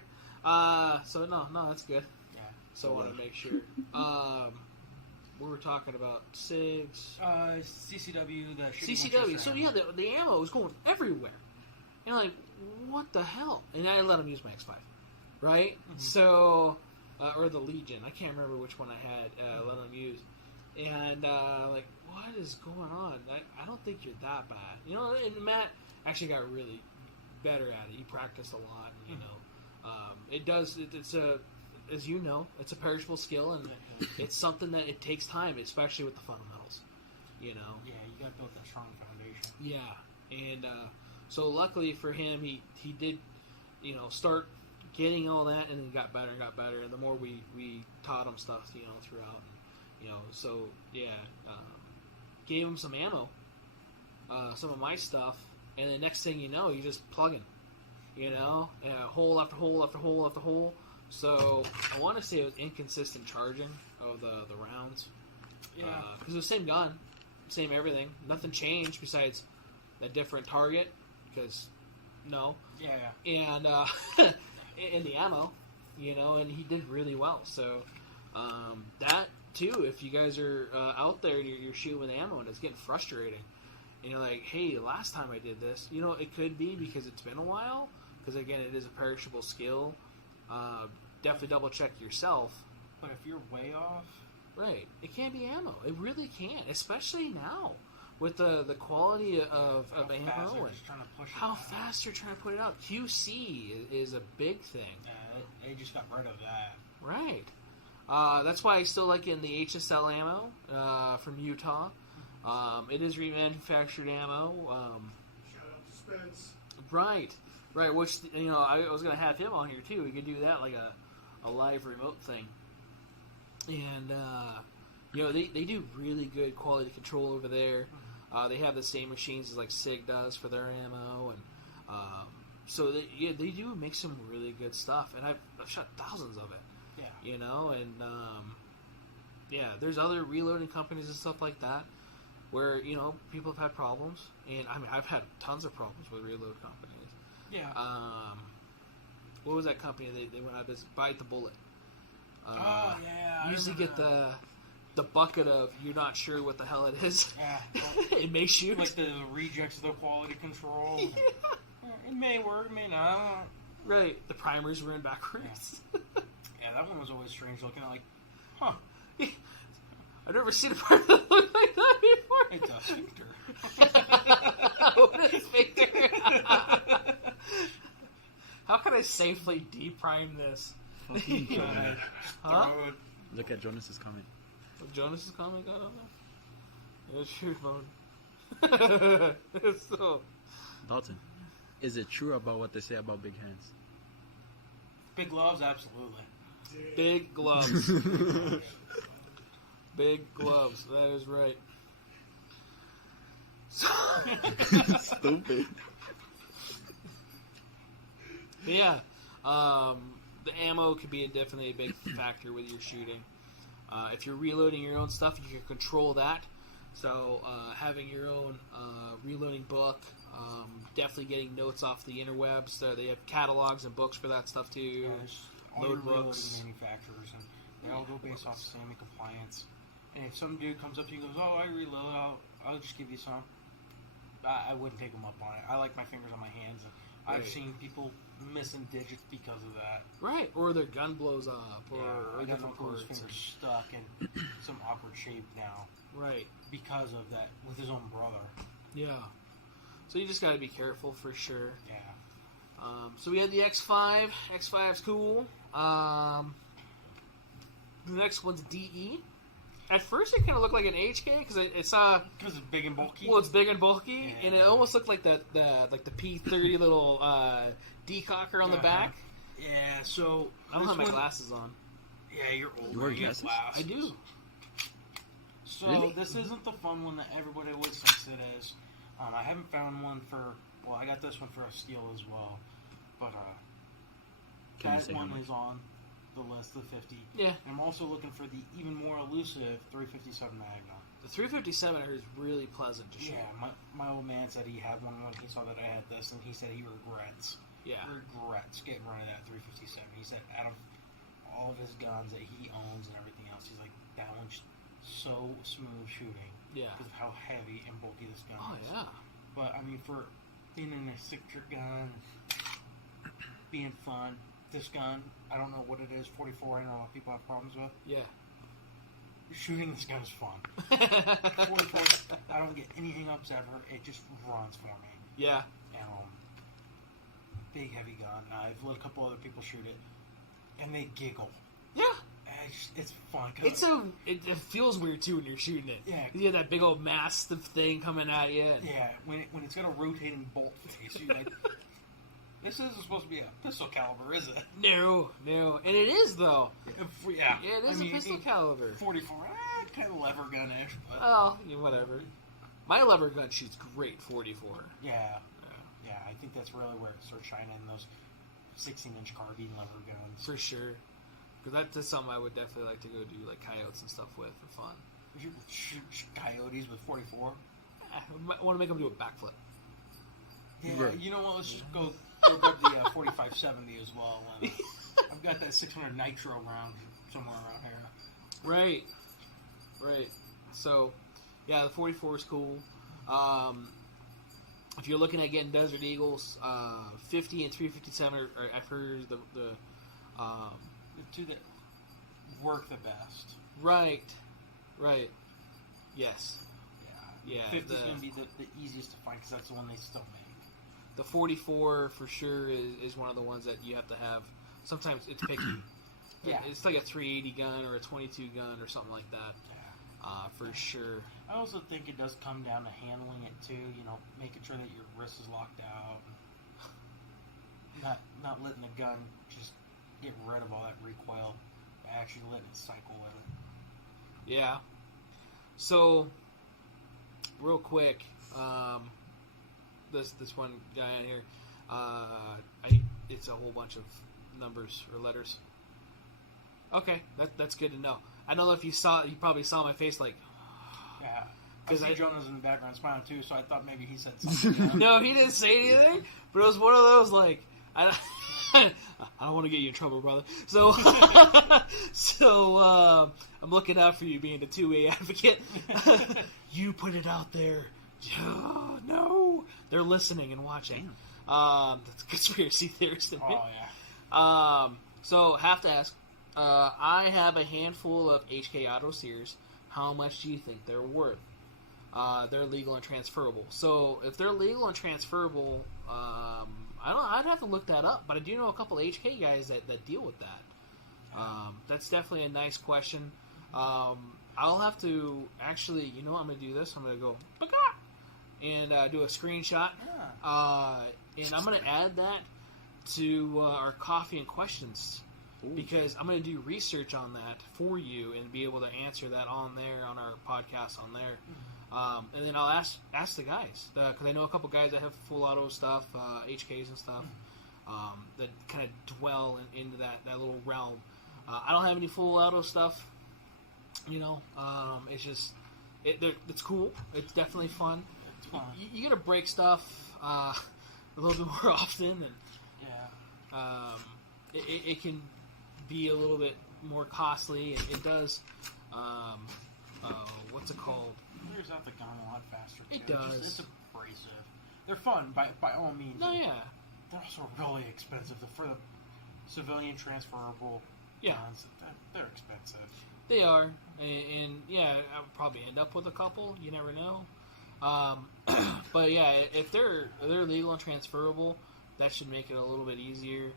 So no, that's good. Yeah. So I want to make sure. We were talking about SIGs. CCW, the shooting CCW. Winchester So ammo. yeah, the ammo was going everywhere. And like, what the hell? And I let him use my X5, right? Mm-hmm. So, or the Legion. I can't remember which one I had. Let him use. And like, what is going on? I don't think you're that bad. You know, and Matt actually got really better at it. He practiced a lot. And, you know, it does. It's a, as you know, it's a perishable skill, and it's something that it takes time, especially with the fundamentals. You know. Yeah, you got to build that strong foundation. Yeah, and so luckily for him, he did, you know, start getting all that, and then got better and got better. And the more we taught him stuff, you know, throughout, and, you know, so yeah, gave him some ammo, some of my stuff, and the next thing you know, you're just plugging, you know, hole after hole after hole after hole. So I want to say it was inconsistent charging of the rounds. Yeah. Because it was the same gun, same everything. Nothing changed besides a different target. Because no. Yeah. And and the ammo, you know, and he did really well. So that too. If you guys are out there and you're shooting with ammo and it's getting frustrating, and you're like, hey, last time I did this, you know, it could be because it's been a while. Because again, it is a perishable skill. Definitely double check yourself. But if you're way off... Right. It can't be ammo. It really can't. Especially now. With the quality of ammo. And trying to push how fast they're trying to put it out. QC is a big thing. They just got rid of that. Right. That's why I still like getting the HSL ammo from Utah. It is remanufactured ammo. Shout out to Spence. Right. Right, which, you know, I was going to have him on here, too. We could do that, like a live remote thing. And, you know, they do really good quality control over there. They have the same machines as, like, SIG does for their ammo. And so, they do make some really good stuff. And I've shot thousands of it. Yeah. You know, and, yeah, there's other reloading companies and stuff like that where, you know, people have had problems. And, I mean, I've had tons of problems with reload companies. Yeah. What was that company they went out of business? Bite the Bullet. Yeah. You usually get the bucket of you're not sure what the hell it is. Yeah. It makes you Like the rejects of the quality control. Yeah. It may work, it may not. Right. The primers were in backwards. Yeah, that one was always strange looking. Like, huh? I've never seen a part that look like that before. It's a sphincter. What is Victor? How can I safely deprime this? Fucking Jonas. Huh? Look at Jonas's comment. Jonas' comment got on there? It's your phone. So, Dalton, is it true about what they say about big hands? Big gloves, absolutely. Big gloves. Big gloves. That is right. Stupid. But yeah, the ammo could be definitely a big factor with your shooting. If you're reloading your own stuff, you can control that. So having your own reloading book, definitely getting notes off the interwebs. So they have catalogs and books for that stuff too. Yeah, there's all Load your books. reloading manufacturers, and they all go based off SAMI compliance. And if some dude comes up to you and goes, "Oh, I reload, I'll just give you some," I wouldn't take him up on it. I like my fingers on my hands, and I've Right. seen people missing digits because of that. Right, or their gun blows up, or I got no different clue his parts. fingers stuck in some awkward shape now Right, because of that with his own brother. yeah. So you just got to be careful for sure. Yeah. So we had the X5. X5's cool. The next one's DE. At first, it kind of looked like an HK because it's Because it's big and bulky. well, it's big and bulky, Yeah. and it almost looked like the P30 little decocker on the back. Yeah, so I don't this have my one- glasses on. Yeah, you're old. You wear You have glasses? I do. So Really? this isn't the fun one that everybody always thinks it is. I haven't found one for. Well, I got this one for a steal as well, but Can you that say how one much? is on the list, the 50. Yeah, And I'm also looking for the even more elusive 357 Magnum. the 357 is really pleasant to shoot. Yeah, my old man said he had one when he saw that I had this, and he said he regrets getting rid of that 357. He said out of all of his guns that he owns and everything else, he's like, that one's so smooth shooting Yeah. because of how heavy and bulky this gun Oh is. yeah. But I mean, for being in a six-trick gun, being fun, this gun, I don't know what it is, 44, I know a lot of people have problems with. Yeah. Shooting this gun is fun. 44, I don't get anything upset ever. It just runs for me. Yeah. Big, heavy gun. I've let a couple other people shoot it, and they giggle. Yeah. It's fun. 'Cause It feels weird too when you're shooting it. Yeah. You have that big old massive thing coming at you. And yeah, when it's got a rotating bolt face, you're like, this isn't supposed to be a pistol caliber, is it? No. And it is though. Yeah. Yeah, it is a pistol caliber. 44, kind of lever gun-ish, but Oh, yeah, whatever. My lever gun shoots great 44. yeah, I think that's really where it starts shining, those 16-inch carbine lever guns. For sure. Because that's something I would definitely like to go do, like coyotes and stuff with for fun. Would you shoot coyotes with 44? I want to make them do a backflip. Yeah, Right. you know what? Let's just go grab the 4570 as well. I've got that 600 nitro round somewhere around here. Right. So, yeah, the 44 is cool. If you're looking at getting Desert Eagles, 50 and 357 are I've heard the The two that work the best. right. Yes. Yeah. 50 is going to be the easiest to find because that's the one they still make. The 44 for sure is one of the ones that you have to have. Sometimes it's picky. Yeah. It's like a 380 gun or a 22 gun or something like that. Yeah. For sure. I also think it does come down to handling it too. You know, making sure that your wrist is locked out, not letting the gun just get rid of all that recoil, actually letting it cycle with it. Yeah. So, real quick, this one guy on here, it's a whole bunch of numbers or letters. Okay, that's good to know. I don't know if you probably saw my face like. Yeah. I 'Cause see I- Jonah's in the background smiling too, so I thought maybe he said something. No, he didn't say anything, but it was one of those like I don't want to get you in trouble, brother. So, I'm looking out for you, being the 2A advocate. You put it out there. Oh, no, they're listening and watching. That's a conspiracy theorist. Oh yeah. So have to ask. I have a handful of HK Auto Sears. How much do you think they're worth? They're legal and transferable. So if they're legal and transferable, I'd have to look that up. But I do know a couple of HK guys that deal with that. That's definitely a nice question. I'll have to actually, you know what, I'm going to do this. I'm going to go and do a screenshot. Yeah. And I'm going to add that to our coffee and questions. Ooh. Because I'm going to do research on that for you and be able to answer that on there, on our podcast on there. And then I'll ask the guys, because I know a couple guys that have full auto stuff, HKs and stuff, that kind of dwell into that little realm. I don't have any full auto stuff, it's just, it's cool. It's definitely fun. It's fun. You got to break stuff a little bit more often, and it can be a little bit more costly, and it does, what's it called? It wears out the gun a lot faster, too. It does. It's abrasive. They're fun, by all means. No, yeah. They're also really expensive. For the civilian transferable guns, they're expensive. They are, and I'll probably end up with a couple. You never know. But yeah, if they're legal and transferable, that should make it a little bit easier.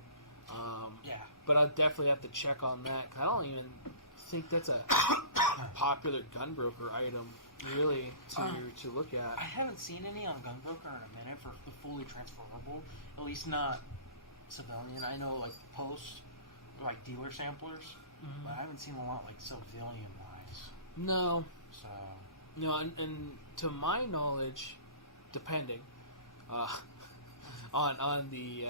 But I'll definitely have to check on that. 'Cause I don't even think that's a popular gun broker item, really, to look at. I haven't seen any on Gunbroker in a minute for the fully transferable. At least not civilian. I know, like, Post, like, dealer samplers. Mm-hmm. But I haven't seen a lot, like, civilian-wise. No. So... and to my knowledge, depending on the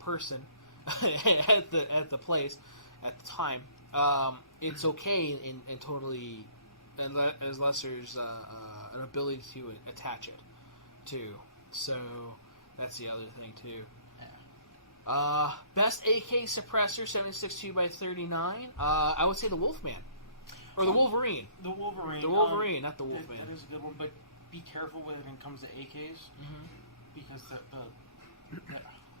person at the place at the time, it's okay and totally, unless there's an ability to attach it too. So that's the other thing too. Best AK suppressor 76 2x39. I would say the Wolfman. Or the Wolverine. The Wolverine. The Wolverine, not the Wolfman. That is a good one, but be careful when it comes to AKs. Mm-hmm. Because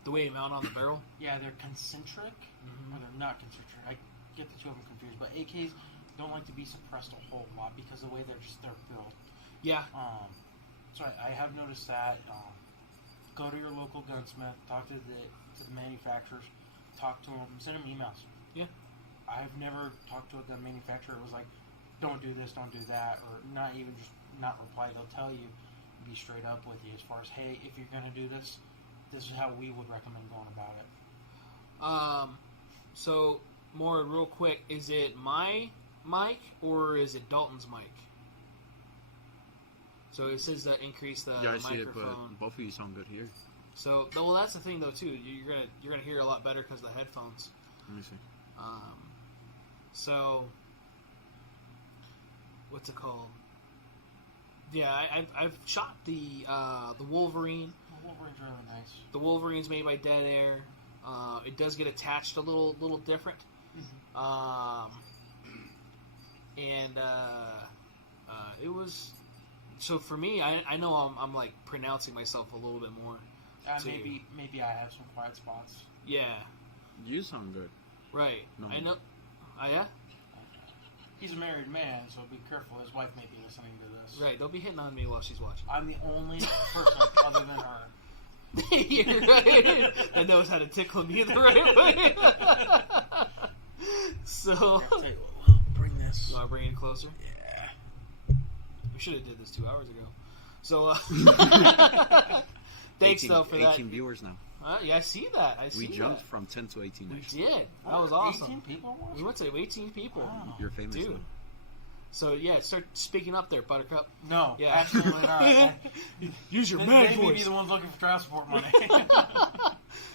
the way you mount on the barrel? Yeah, they're concentric, or they're not concentric. I get the two of them confused. But AKs don't like to be suppressed a whole lot because of the way they're built. Yeah. So I have noticed that. Go to your local gunsmith, talk to the manufacturers, talk to them, send them emails. Yeah. I've never talked to a gun manufacturer. It was like, don't do this, don't do that, or not even just not reply. They'll tell you, be straight up with you as far as, hey, if you're going to do this, this is how we would recommend going about it. So, more real quick, is it my mic or is it Dalton's mic? So it says that increase the I see it, microphone. but both of you sound good here. So, well, that's the thing though too. You're gonna hear a lot better because of the headphones. Let me see. So, what's it called? Yeah, I've shot the Wolverine. The Wolverine's really nice. The Wolverine's made by Dead Air. It does get attached a little different. And it was, so for me, I know I'm like pronouncing myself a little bit more. Maybe I have some quiet spots. Yeah. You sound good. Right. No. I know. Oh yeah. He's a married man, so be careful. His wife may be listening to this. Right. Don't be hitting on me while she's watching. I'm the only person other than her. You're right. That knows how to tickle me the right way. So. I'll tell you what, bring this. Do I bring it closer? Yeah. We should have did this 2 hours ago. So. Thanks though for 18 that. 18 viewers now. Yeah, I see that. We jumped from 10 to 18. We actually. did. That was awesome. 18 people? We went to 18 people. Wow. You're famous, Dude. though. So, yeah, start speaking up there, Buttercup. No, Yeah. absolutely not. Use your They man may be voice. the ones looking for child support money.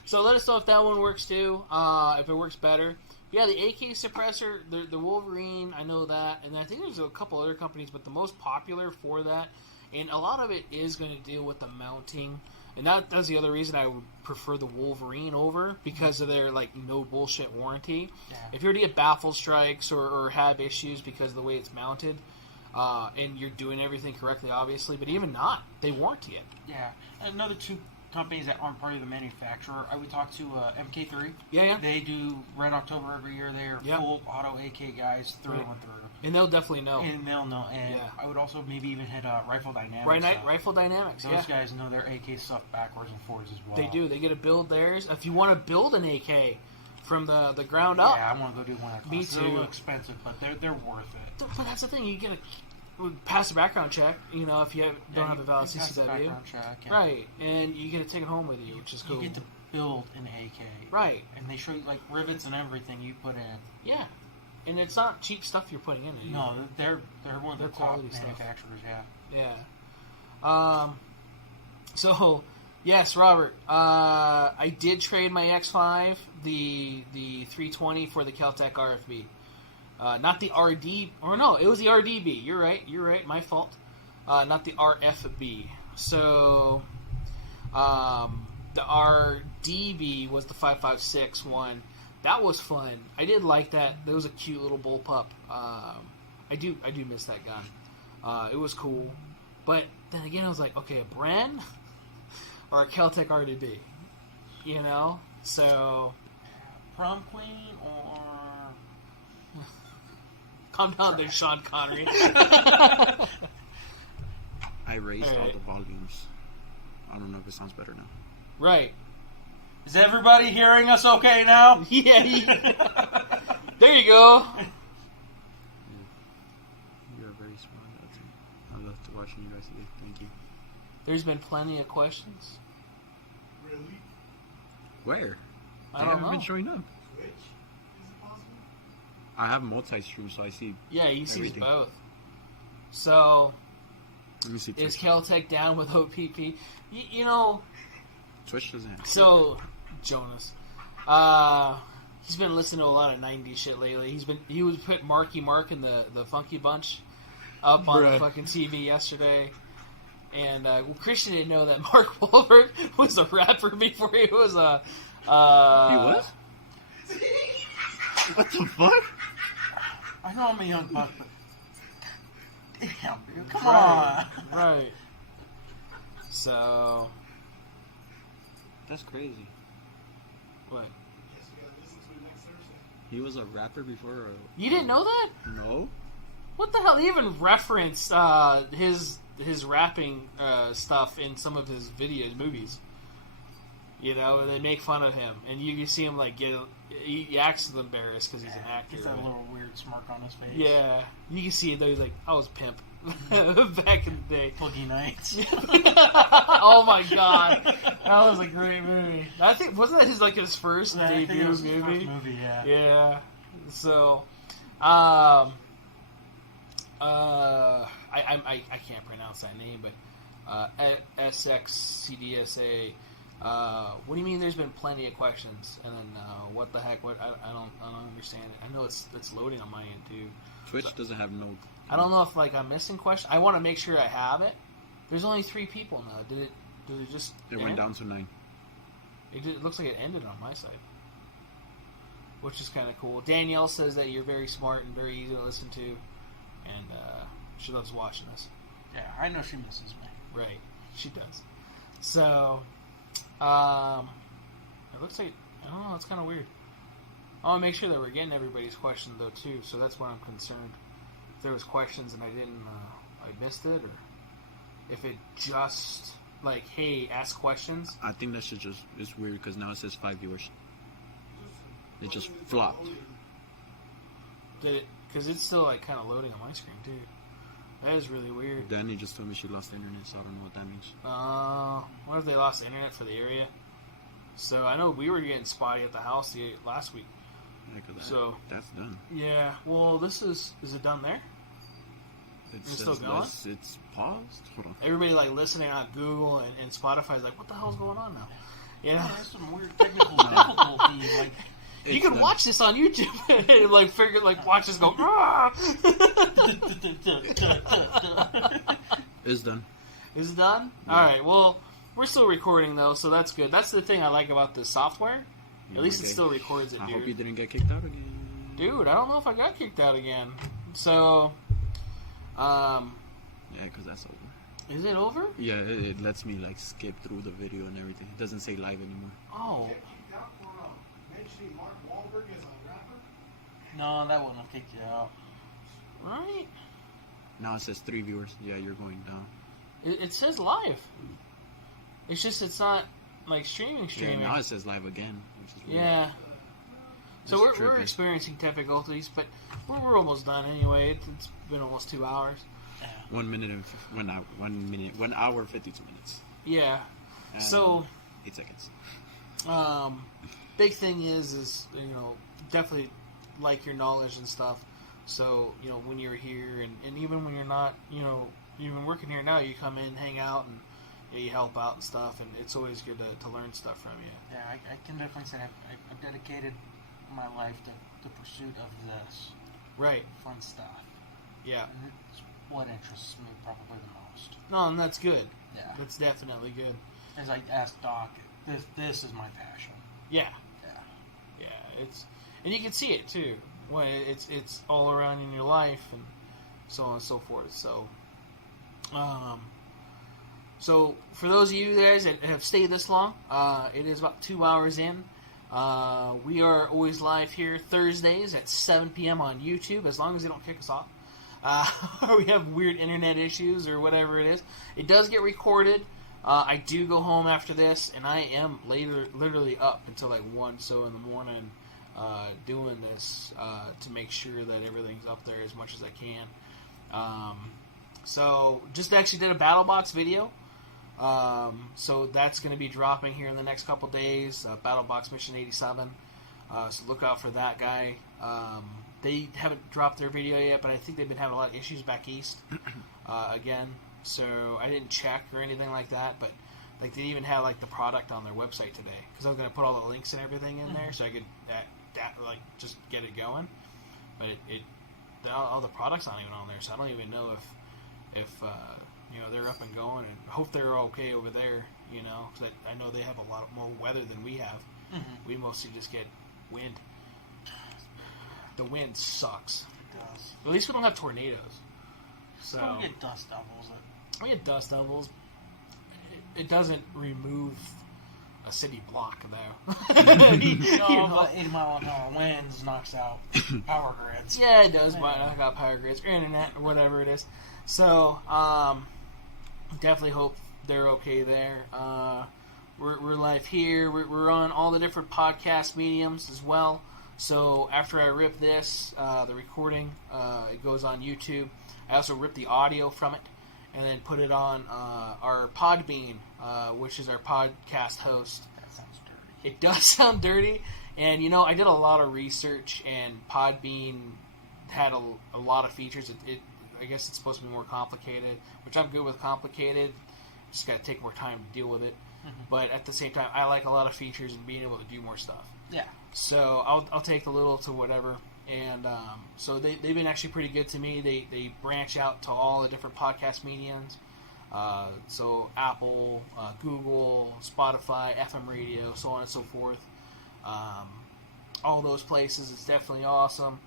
So let us know if that one works too, if it works better. Yeah, the AK suppressor, the Wolverine, I know that. And I think there's a couple other companies, but the most popular for that, and a lot of it is going to deal with the mounting. And that's the other reason I would prefer the Wolverine over, because of their, like, no bullshit warranty. Yeah. If you already get baffle strikes or have issues because of the way it's mounted, and you're doing everything correctly, obviously, but even not, they warranty it. Yeah. Another two companies that aren't part of the manufacturer, I would talk to MK3. Yeah. They do Red October every year. They are full auto AK guys through and through. And they'll definitely know. And they'll know. And I would also maybe even hit Rifle Dynamics. Rifle Dynamics, Those guys know their AK stuff backwards and forwards as well. They do. They get to build theirs. If you want to build an AK from the ground up. Yeah, I want to go do one. Me It's a too. little expensive, but they're worth it. But that's the thing. You get to pass the background check, if you don't have a valid pass the CCW. background check. Right. And you get to take it home with you, which is cool. You get to build an AK. Right. And they show you, like, rivets and everything you put in. Yeah. And it's not cheap stuff you're putting in it. No, they're one of the They're top quality stuff. manufacturers, yeah. Yeah. So, yes, Robert, I did trade my X5, the 320 for the Kel-Tec RFB. Not the RD, or no, it was the RDB. You're right, my fault. Not the RFB. So, the RDB was the 5.56 one. That was fun. I did like that. That was a cute little bullpup. I do miss that gun. It was cool. But then again, I was like, okay, a Bren or a Kel-Tec RDB? You know? So... Prom queen or... Calm down there, Sean Connery. I raised all Alright. the volumes. I don't know if it sounds better now. Right. Is everybody hearing us okay now? Yeah. There you go. You're very smart. I love to watching you guys today. Thank you. There's been plenty of questions. Really? Where? I They don't haven't know. been showing up. Twitch? Is it possible? I have multi-stream, so I see. Yeah, he sees Everything. both. So, Let me see. is Twitch. Kel-Tec down with OPP? You know, Twitch doesn't have. so, Jonas, he's been listening to a lot of 90s shit lately. He was put Marky Mark in the Funky Bunch up on the Bruh. fucking TV yesterday. And Christian didn't know that Mark Wahlberg was a rapper before he was a... He was? What the fuck? I know I'm a young buck, but... Damn, dude, come Right. on! Right. So... That's crazy. What? Guess we gotta listen to it next Thursday. He was a rapper before. You didn't know that? No. What the hell? They even referenced his rapping stuff in some of his videos, movies. You know, they make fun of him, and you see him like he acts embarrassed because he's an actor. He's got a little weird smirk on his face. Yeah, you can see it. He's like, I was a pimp back in the day. Boogie Nights. Oh my god, that was a great movie. I think wasn't that his first I think it debut was his movie? first movie, yeah. Yeah. So, I can't pronounce that name, but SXCDSA. What do you mean? There's been plenty of questions, and then what the heck? What I don't understand it. I know it's loading on my end too. Twitch doesn't have no. I don't know if I'm missing questions. I want to make sure I have it. There's only 3 people now. Did it just? It went end? down to 9. It looks like it ended on my side, which is kind of cool. Danielle says that you're very smart and very easy to listen to, and she loves watching us. Yeah, I know she misses me. Right, she does. So, it looks like, I don't know, it's kind of weird. I want to make sure that we're getting everybody's question though too, so that's where I'm concerned. If there was questions and I didn't, I missed it, or if it just like, hey, ask questions. I think that shit just is weird because now it says 5 viewers. It just flopped. Did it? Because it's still like kind of loading on my screen too. That is really weird. Danny just told me she lost internet, so I don't know what that means. What if they lost internet for the area? So I know we were getting spotty at the house last week. Yeah, 'cause So- that's done. Yeah. Well, this is it done there? It It's still going? It's paused. Hold on. Everybody like listening on Google and Spotify's like, what the hell's going on now? You know? Yeah, there's some weird technical difficulties. Like, You It's can done. watch this on YouTube and like figure watch this go. "Ah!" It's done. Is it done? Yeah. All right. Well, we're still recording though, so that's good. That's the thing I like about this software. At least it Okay. still records it, I hope you dude. didn't get kicked out again. Dude, I don't know if I got kicked out again. So, Yeah, because that's over. is it over? Yeah, it lets me like skip through the video and everything. It doesn't say live anymore. Oh, Get kicked out for mentioning Mark Wahlberg as a rapper? no, that wouldn't have kicked you out. right. Now it says 3 viewers. Yeah, you're going down. It says live. It's just it's not like streaming. Yeah, now it says live again, which is weird. Yeah. So That's we're trippy. experiencing difficulties, but we're almost done anyway. It's been almost 2 hours. Yeah. 1 minute and 1 hour 52 minutes. Yeah. And So 8 seconds. Big thing is definitely like your knowledge and stuff. So, when you're here and even when you're not, even working here now, you come in, hang out, and you help out and stuff, and it's always good to learn stuff from you. Yeah, I can definitely say I've dedicated my life to the pursuit of this. Right. Fun stuff. Yeah. And it's what interests me probably the most. No, and that's good. Yeah. That's definitely good. As I asked Doc, this is my passion. Yeah. Yeah. Yeah, and you can see it too when it's all around in your life and so on and so forth. So for those of you guys that have stayed this long, it is about 2 hours in. We are always live here Thursdays at 7 p.m. on YouTube, as long as they don't kick us off. Or we have weird internet issues or whatever it is. It does get recorded. I do go home after this, and I am literally up until like 1 so in the morning doing this to make sure that everything's up there as much as I can. So just actually did a battle box video. So that's going to be dropping here in the next couple days. Battle Box Mission 87. So look out for that guy. They haven't dropped their video yet, but I think they've been having a lot of issues back east again. So I didn't check or anything like that, but like they even have like the product on their website today because I was going to put all the links and everything in there so I could like just get it going. But all the products aren't even on there, so I don't even know if they're up and going, and hope they're okay over there, because I know they have a lot more weather than we have. Mm-hmm. We mostly just get wind. The wind sucks. It does. At least we don't have tornadoes. So We get dust devils. we get dust devils. It doesn't remove a city block, though. But 80 mile an hour winds knocks out power grids. Yeah, it does, but knock out power grids or internet or whatever it is. So, definitely hope they're okay there. We're live here. We're on all the different podcast mediums as well. So after I rip this, the recording, it goes on YouTube. I also rip the audio from it and then put it on our Podbean, which is our podcast host. That sounds dirty. It does sound dirty, and I did a lot of research, and Podbean had a lot of features. I guess it's supposed to be more complicated, which I'm good with complicated. Just got to take more time to deal with it. Mm-hmm. But at the same time, I like a lot of features and being able to do more stuff. Yeah. So I'll take the little to whatever. And so they've been actually pretty good to me. They branch out to all the different podcast mediums. So Apple, Google, Spotify, FM radio, so on and so forth. All those places. It's definitely awesome.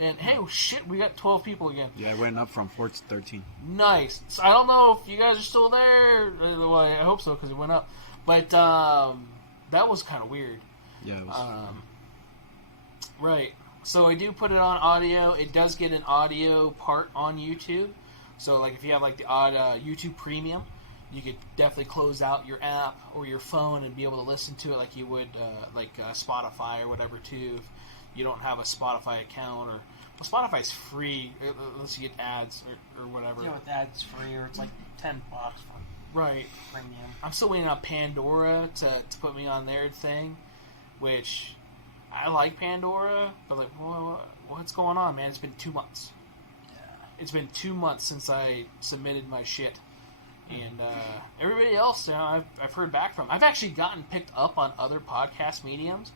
And hey, shit, we got 12 people again. Yeah, I went up from 4 to 13. Nice. So I don't know if you guys are still there. Well, I hope so because it went up. But that was kind of weird. Yeah, it was. Right. So I do put it on audio. It does get an audio part on YouTube. So like if you have like the YouTube Premium, you could definitely close out your app or your phone and be able to listen to it like you would Spotify or whatever too. If you don't have a Spotify account, or Spotify's free unless you get ads or whatever. Yeah, with ads free, or it's like $10 for right premium. I'm still waiting on Pandora to put me on their thing, which I like Pandora, but like, what's going on, man? It's been 2 months. Yeah. It's been 2 months since I submitted my shit, and everybody else, I've heard back from. I've actually gotten picked up on other podcast mediums.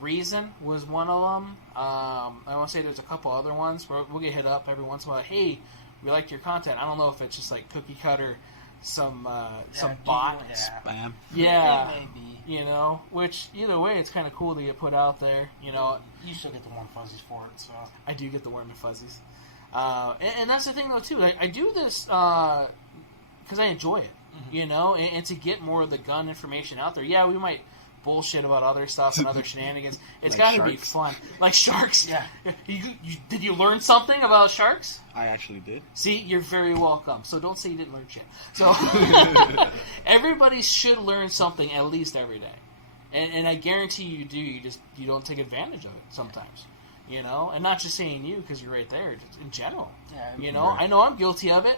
Reason was one of them. I want to say there's a couple other ones where we'll get hit up every once in a while. Hey, we liked your content. I don't know if it's just like cookie cutter, some bot. Spam. Yeah. It may be. Which either way, it's kind of cool to get put out there. You still get the warm fuzzies for it, so. I do get the warm and fuzzies. And that's the thing, though, too. I do this because I enjoy it, Mm-hmm. and to get more of the gun information out there. Yeah, we might bullshit about other stuff and other shenanigans. It's Like got to be sharks. fun. Like sharks. Yeah. Did you learn something about sharks? I actually did. See, you're very welcome. So don't say you didn't learn shit. So everybody should learn something at least every day. And I guarantee you do. You don't take advantage of it sometimes. And not just saying you because you're right there. Just in general. Yeah. I know I'm guilty of it.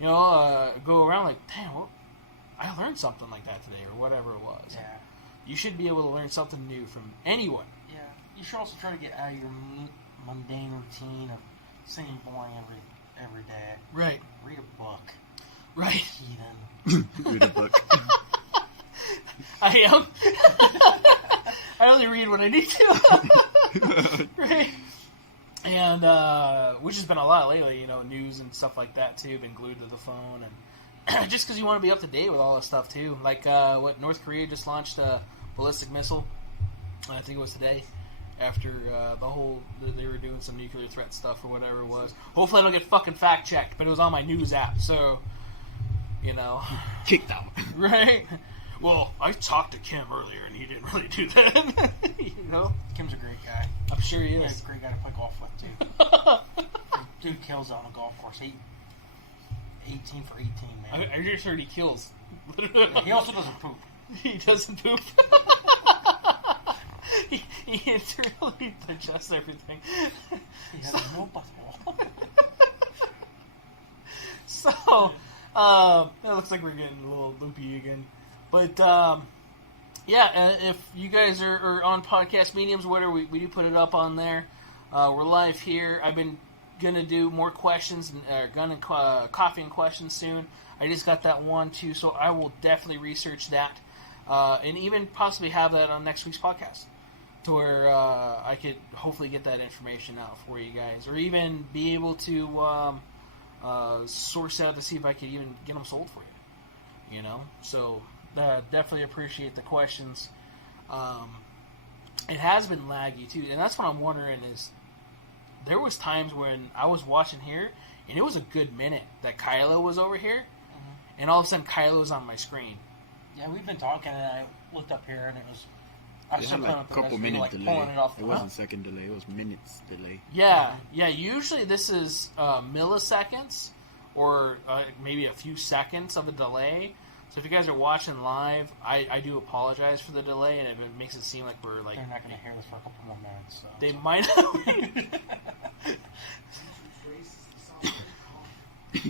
Go around like, damn, well, I learned something like that today or whatever it was. Yeah. you should be able to learn something new from anyone. Yeah. You should also try to get out of your mundane routine of same boring every day. Right. Read a book. Right. Heathen. Read a book. I am. I only read when I need to. Right. And, which has been a lot lately, news and stuff like that, too. Been glued to the phone. And just because you want to be up to date with all this stuff, too. Like, North Korea just launched a ballistic missile. I think it was today. After they were doing some nuclear threat stuff or whatever it was. Hopefully I don't get fucking fact-checked, but it was on my news app, so, Kicked out. Right? Well, I talked to Kim earlier, and he didn't really do that. Kim's a great guy. I'm sure he He's is. a great guy to play golf with, too. Dude kills on a golf course. 18 for 18, man. I just heard he kills. Yeah, he also doesn't poop. He doesn't poop. he internally digests everything. He has no butthole. So, it looks like we're getting a little loopy again. But, if you guys are on podcast mediums, whatever, we do put it up on there. We're live here. I've been going to do more questions, coffee and questions soon. I just got that one, too, so I will definitely research that. And even possibly have that on next week's podcast. To where I could hopefully get that information out for you guys. Or even be able to source out to see if I could even get them sold for you. So definitely appreciate the questions. It has been laggy too, and that's what I'm wondering is there was times when I was watching here and it was a good minute that Kylo was over here, and all of a sudden Kylo's on my screen. Yeah, we've been talking, and I looked up here, and it was. I It was had playing like with a the couple message, minutes like delay. pulling it off It the wasn't second delay. It was minutes delay. Yeah. Usually this is milliseconds or maybe a few seconds of a delay. So if you guys are watching live, I do apologize for the delay, and it makes it seem like we're like. They're not going to hear this for a couple more minutes. So. They might.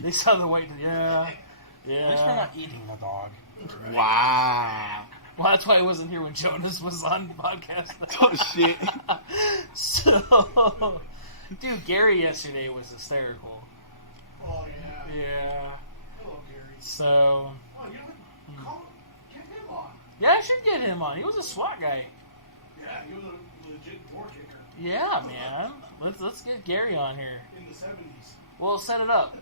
They saw the white. Yeah. At least we're not eating the dog. Wow. Well, that's why I wasn't here when Jonas was on the podcast. Oh shit. So, dude, Gary yesterday was hysterical. Oh, yeah. Yeah. Hello, Gary. So, Oh, you would get him on. yeah, I should get him on. He was a SWAT guy. Yeah, he was a legit door kicker Yeah, man. Let's get Gary on here. in the 70s. We'll set it up.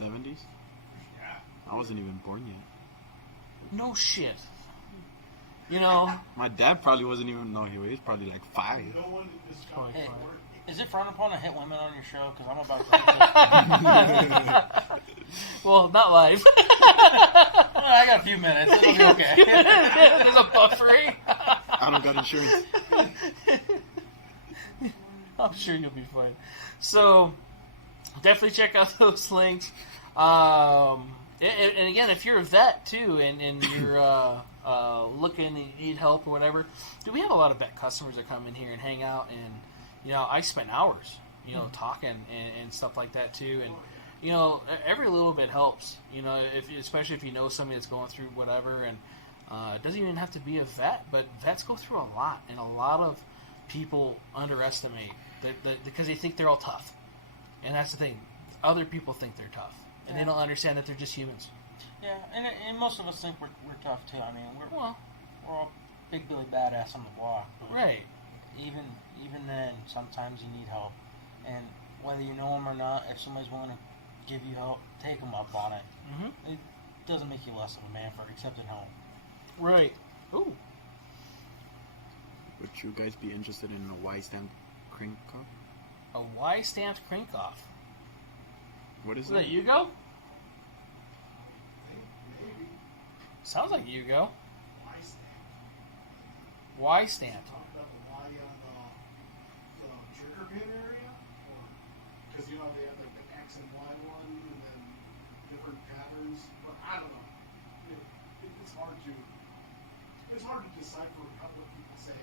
70s? Yeah. I wasn't even born yet. No shit. My dad probably wasn't even. No, he was probably like 5. No one is Probably Hey, fine. is it frowned upon to hit women on your show? Because I'm about to. Well, not live. I got a few minutes. It'll be okay. There's a buffering. I don't got insurance. I'm sure you'll be fine. So, definitely check out those links. And again, if you're a vet too, and you're looking and you need help or whatever, dude, we have a lot of vet customers that come in here and hang out, and I spend hours, talking and stuff like that too, and every little bit helps. Especially if you know somebody that's going through whatever, and it doesn't even have to be a vet, but vets go through a lot, and a lot of people underestimate that because they think they're all tough, and that's the thing. Other people think they're tough, and they don't understand that they're just humans. Yeah, and most of us think we're tough too. I mean, we're Well, all big Billy badass on the block. But right. Even then, sometimes you need help, and whether you know them or not, if somebody's willing to give you help, take them up on it. Mm-hmm. It doesn't make you less of a man for accepting help. Right. Ooh. Would you guys be interested in a Y stamp crank off? A Y stamped crank off. What is Is that it? Yugo? Maybe. Sounds like Yugo. Y stamp. Y stamped. Talk about the Y on the trigger pin area? Because, they have like the X and Y one and then different patterns. But I don't know. It's hard to decipher what people say.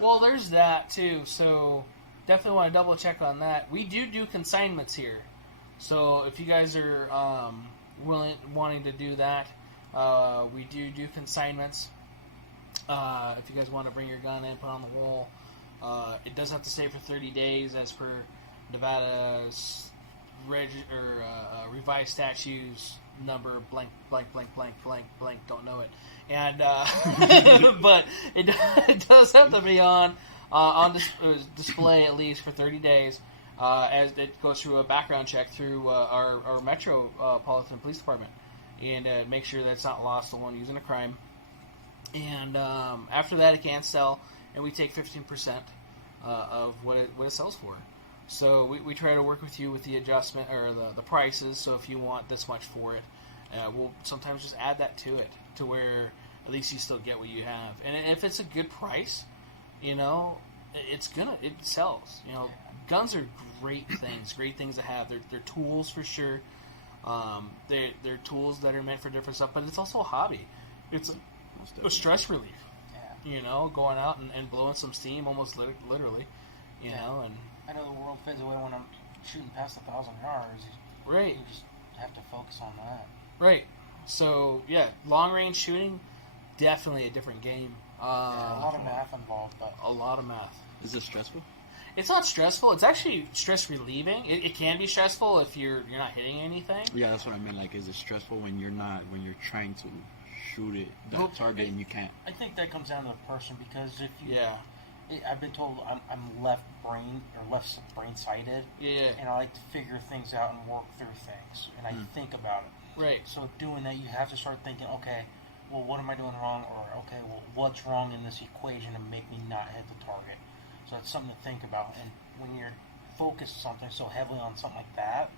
Well, there's that too. So definitely want to double check on that. We do consignments here. So if you guys are wanting to do that, we do consignments. If you guys want to bring your gun in, put it on the wall. It does have to stay for 30 days as per Nevada's revised statutes number blank blank blank blank blank blank, don't know it, and but it does have to be on display at least for 30 days as it goes through a background check through our Metropolitan Police Department, and make sure that it's not lost to one using a crime. And after that, it can sell, and we take 15% of what it sells for. So we try to work with you with the adjustment or the prices. So if you want this much for it, we'll sometimes just add that to it to where at least you still get what you have. And if it's a good price, it sells. Guns are great things to have. They're tools for sure. They're tools that are meant for different stuff, but it's also a hobby. It's a stress relief. Yeah. Going out and blowing some steam, almost literally. And I know the world fades away when I'm shooting past 1,000 yards. Right. You just have to focus on that. Right. So long range shooting, definitely a different game. A lot of math involved, but a lot of math. Is it stressful? It's not stressful. It's actually stress relieving. It can be stressful if you're not hitting anything. Yeah, that's what I meant. Like, is it stressful when you're trying to shoot target and you can't? I think that comes down to the person, because if you I've been told I'm left brain sighted. Yeah. And I like to figure things out and work through things, and I think about it. Right. So doing that, you have to start thinking, okay, well, what am I doing wrong? Or, okay, well, what's wrong in this equation to make me not hit the target? So it's something to think about. And when you're focused something so heavily on something like that,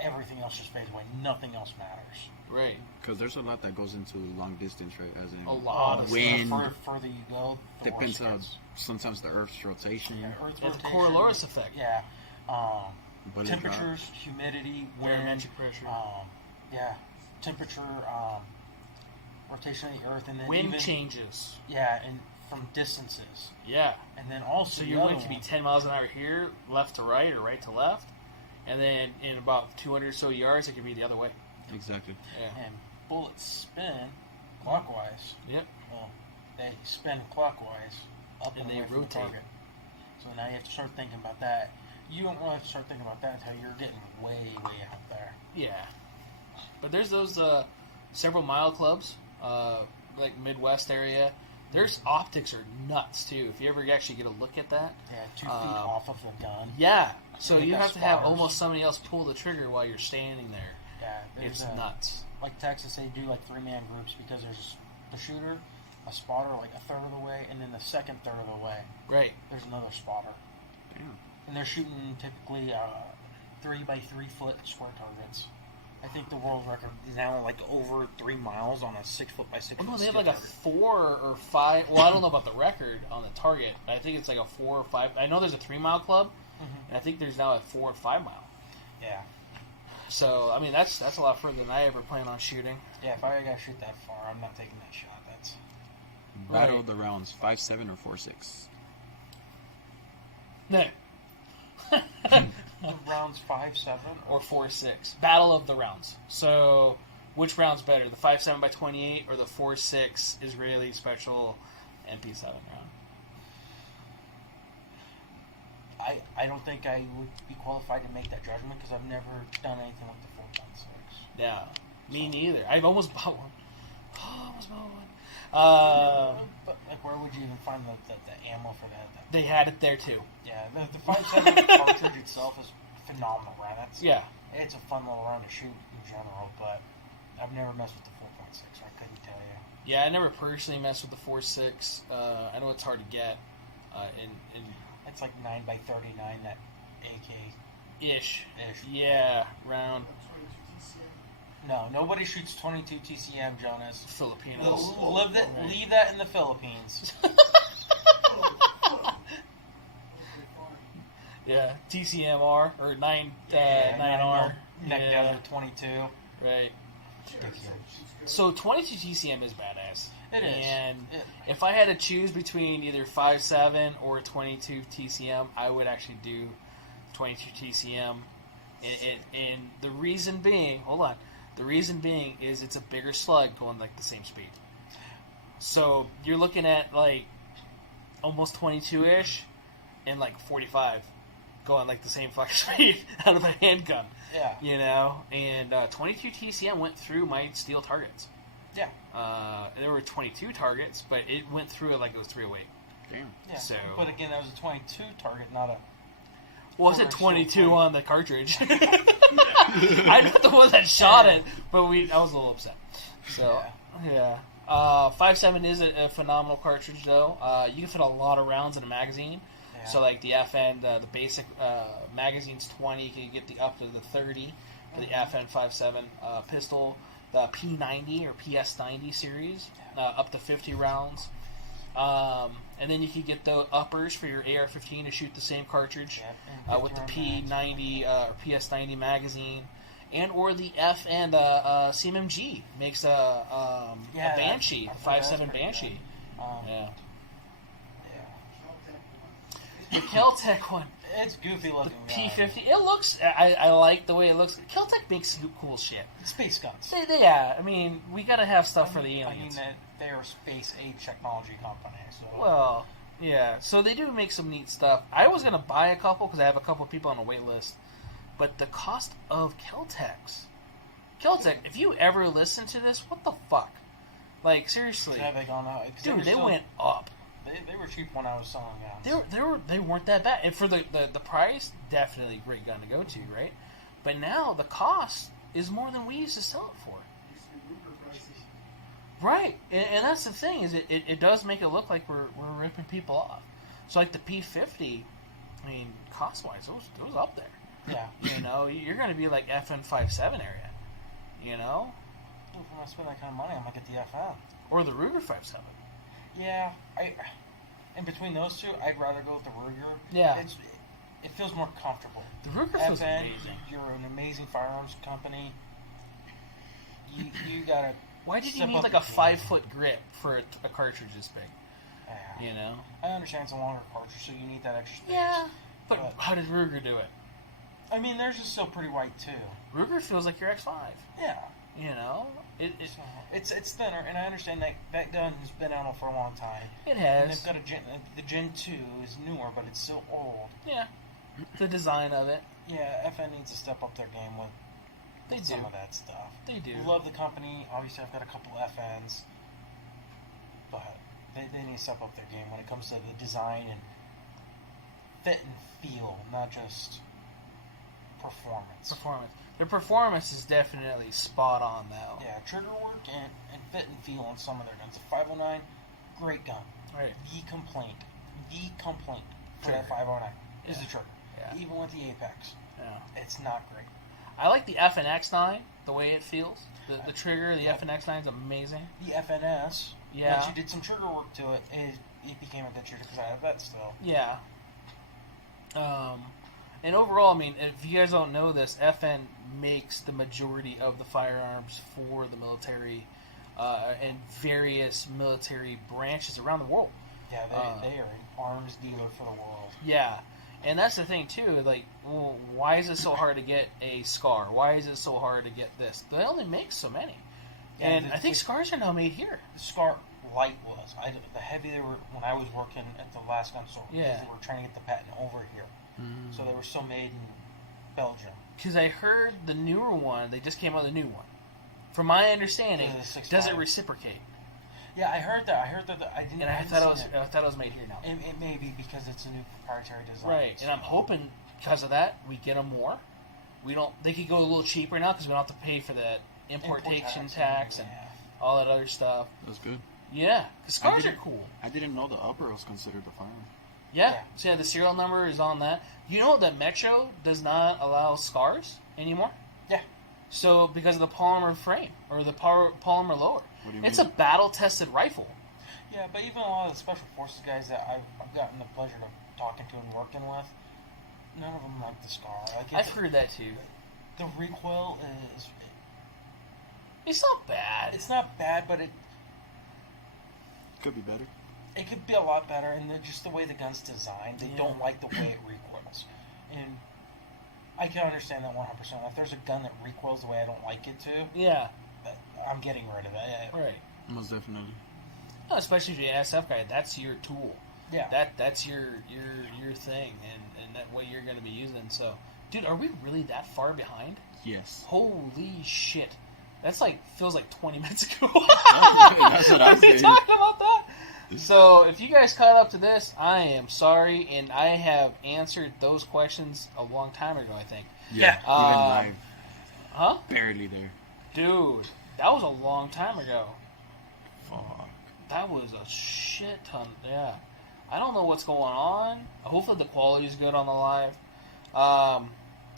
everything else just fades away. Nothing else matters. Right. Because there's a lot that goes into long distance, right? As in a lot of wind. The further you go, the depends worse it on is. sometimes the Earth's rotation. Yeah, Earth's the rotation. Coriolis effect. Yeah. Bullet Temperatures, humidity, wind. Barometric pressure. Temperature, rotation of the Earth, and then wind even, changes. Yeah, and from distances. Yeah. And then also so your wind could be 10 miles an hour here, left to right, or right to left. And then in about 200 or so yards, it could be the other way. Exactly. Yeah. And bullets spin clockwise. Yep. Well, they spin clockwise up and they away from the target. So now you have to start thinking about that. You don't really have to start thinking about that until you're getting way, way out there. Yeah. But there's those several mile clubs, like Midwest area. There's optics are nuts too. If you ever actually get a look at that. Yeah, 2 feet off of the gun. Yeah. So you have to have spotters. almost somebody else pull the trigger while you're standing there. Yeah, it's nuts. Like Texas, they do like 3-man groups because there's the shooter, a spotter like a third of the way, and then the second third of the way. Right. There's another spotter. Yeah. And they're shooting typically 3 by 3 foot square targets. I think the world record is now like over 3 miles on a 6 foot by 6 foot. Oh, no, they have stick like a target. 4 or 5. Well, I don't know about the record on the target. I think it's like a 4 or 5. I know there's a 3 mile club, and I think there's now a 4 or 5 mile. Yeah. So I mean that's a lot further than I ever plan on shooting. Yeah, if I gotta shoot that far, I'm not taking that shot. That's Battle of the rounds, 5.7 or 4.6? No. the rounds 5.7 or 4.6. Battle of the rounds. So which round's better, the 5.7 by 28 or the 4.6 Israeli special MP7 round? I don't think I would be qualified to make that judgment because I've never done anything with the 4.6. Yeah, me neither. I've almost bought one. But like, where would you even find the ammo for that? They had it there too. Yeah, the 5.7 cartridge itself is phenomenal, right? It's a fun little round to shoot in general, but I've never messed with the 4.6, so I couldn't tell you. Yeah, I never personally messed with the 4.6. I know it's hard to get. It's like 9 by 39, that AK. Ish. Yeah, round. No, nobody shoots 22 TCM, Jonas. Filipinos. Leave that in the Philippines. Yeah, TCMR or 9R. Neck down to 22. Right. So 22 TCM is badass. It is. And if I had to choose between either 5.7 or 22 TCM, I would actually do 22 TCM. And the reason being, hold on. The reason being is it's a bigger slug going like the same speed. So you're looking at like almost 22-ish and like 45 going like the same fucking speed out of the handgun. Yeah. You know, and 22 TCM went through my steel targets. Yeah. There were 22 targets, but it went through it like it was 308. Damn. Yeah. So, But again, that was a 22 target, not a. well, it said 22 on the cartridge. I'm not the one that shot it, but I was a little upset. So, yeah. 5.7 is a phenomenal cartridge, though. You can fit a lot of rounds in a magazine. Yeah. So, like the FN, the basic magazine's 20. You can get the up to the 30 for the FN 5.7 pistol. The P90 or PS90 series, up to 50 rounds. And then you can get the uppers for your AR-15 to shoot the same cartridge with the P90 or PS90 magazine. And or the F and CMMG makes a Banshee, 5.7 Banshee. Yeah. The Kel-Tec one. It's goofy looking. P50. It looks. I like the way it looks. Kel-Tec makes cool shit. Space guns. Yeah. I mean, we gotta have stuff for the aliens. I mean that they are a space age technology company. So. Well, yeah. So they do make some neat stuff. I was gonna buy a couple because I have a couple of people on the wait list, but the cost of Kel-Tecs. Kel-Tec, if you ever listen to this, what the fuck? Like seriously, Have they gone out? dude, they went up. They were cheap when I was selling guns. They weren't that bad, and for the price, definitely a great gun to go to, right? But now the cost is more than we used to sell it for. Right, and that's the thing is it does make it look like we're ripping people off. So like the P50, I mean, cost wise, it was up there. Yeah. You know, you're going to be like FN 5.7 area. You know, If I'm gonna spend that kind of money, I'm gonna get the FN. or the Ruger 5.7. Yeah, in between those two, I'd rather go with the Ruger. Yeah. It feels more comfortable. The Ruger feels FN, amazing. you're an amazing firearms company. You gotta. Why did you step need up like your a game. 5-foot grip for a cartridge this big? Yeah. You know? I understand it's a longer cartridge, so you need that extra space. Yeah. But But- how did Ruger do it? I mean, theirs is still pretty white too. Ruger feels like your X5. Yeah. You know? So it's thinner, and I understand that gun has been out for a long time. It And has. they've got the Gen 2 is newer, but it's still old. Yeah. The design of it. Yeah, FN needs to step up their game with They do. some of that stuff. They do. Love the company. Obviously, I've got a couple FNs, but they need to step up their game when it comes to the design and fit and feel, not just performance. Performance. Their performance is definitely spot on, though. Yeah, trigger work and fit and feel on some of their guns. The 509, great gun. Right. The complaint for Trigger. that 509 is Yeah. the trigger. Yeah. Even with the Apex, Yeah. it's not great. I like the FNX9, the way it feels. The trigger, the FNX9 is amazing. The FNS, Yeah. once you did some trigger work to it, it became a good shooter because I have that still. Yeah. And overall, I mean, if you guys don't know this, FN makes the majority of the firearms for the military and various military branches around the world. Yeah, they are an arms dealer for the world. Yeah. And that's the thing, too. Like, well, why is it so hard to get a SCAR? Why is it so hard to get this? They only make so many. Yeah, And I think SCARs are now made here. The SCAR Light was. The heavy they were when I was working at the last gun store. Yeah. They were trying to get the patent over here, so they were still made in Belgium. Because I heard the newer one, they just came out with a new one. From my understanding, Yeah, the 6.5. does it reciprocate? Yeah, I heard that. I heard that. I didn't. And I hadn't thought seen it was made here now. It may be because it's a new proprietary design. Right, and I'm hoping because of that we get them more. We don't. They could go a little cheaper now because we don't have to pay for that importation tax and all that other stuff. That's good. Yeah, because scars are didn't- cool. I didn't know the upper was considered the firearm. Yeah. Yeah. So yeah, the serial number is on that. You know that Metro does not allow scars anymore. Yeah. So because of the polymer frame or the polymer lower, What do you it's mean? a battle-tested rifle. Yeah, but even a lot of the special forces guys that I've gotten the pleasure of talking to and working with, none of them like the SCAR. Like I've heard that too. the recoil is. It's not bad. It's not bad, but Could be better. it could be a lot better. And just the way the gun's designed, they don't like the way it recoils. And I can understand that 100%. If there's a gun that recoils the way I don't like it to, Yeah. I'm getting rid of it. Right. Most definitely. Especially if you're an SF guy, that's your tool. Yeah. That's your thing, and that what you're going to be using. So, dude, are we really that far behind? Yes. Holy shit! That's feels like 20 minutes ago. That's what I'm Are we saying. talking about that? So, if you guys caught up to this, I am sorry, and I have answered those questions a long time ago, I think. Yeah. Even live. Huh? Barely there. Dude, that was a long time ago. Fuck. That was a shit ton. Yeah. I don't know what's going on. Hopefully the quality is good on the live. And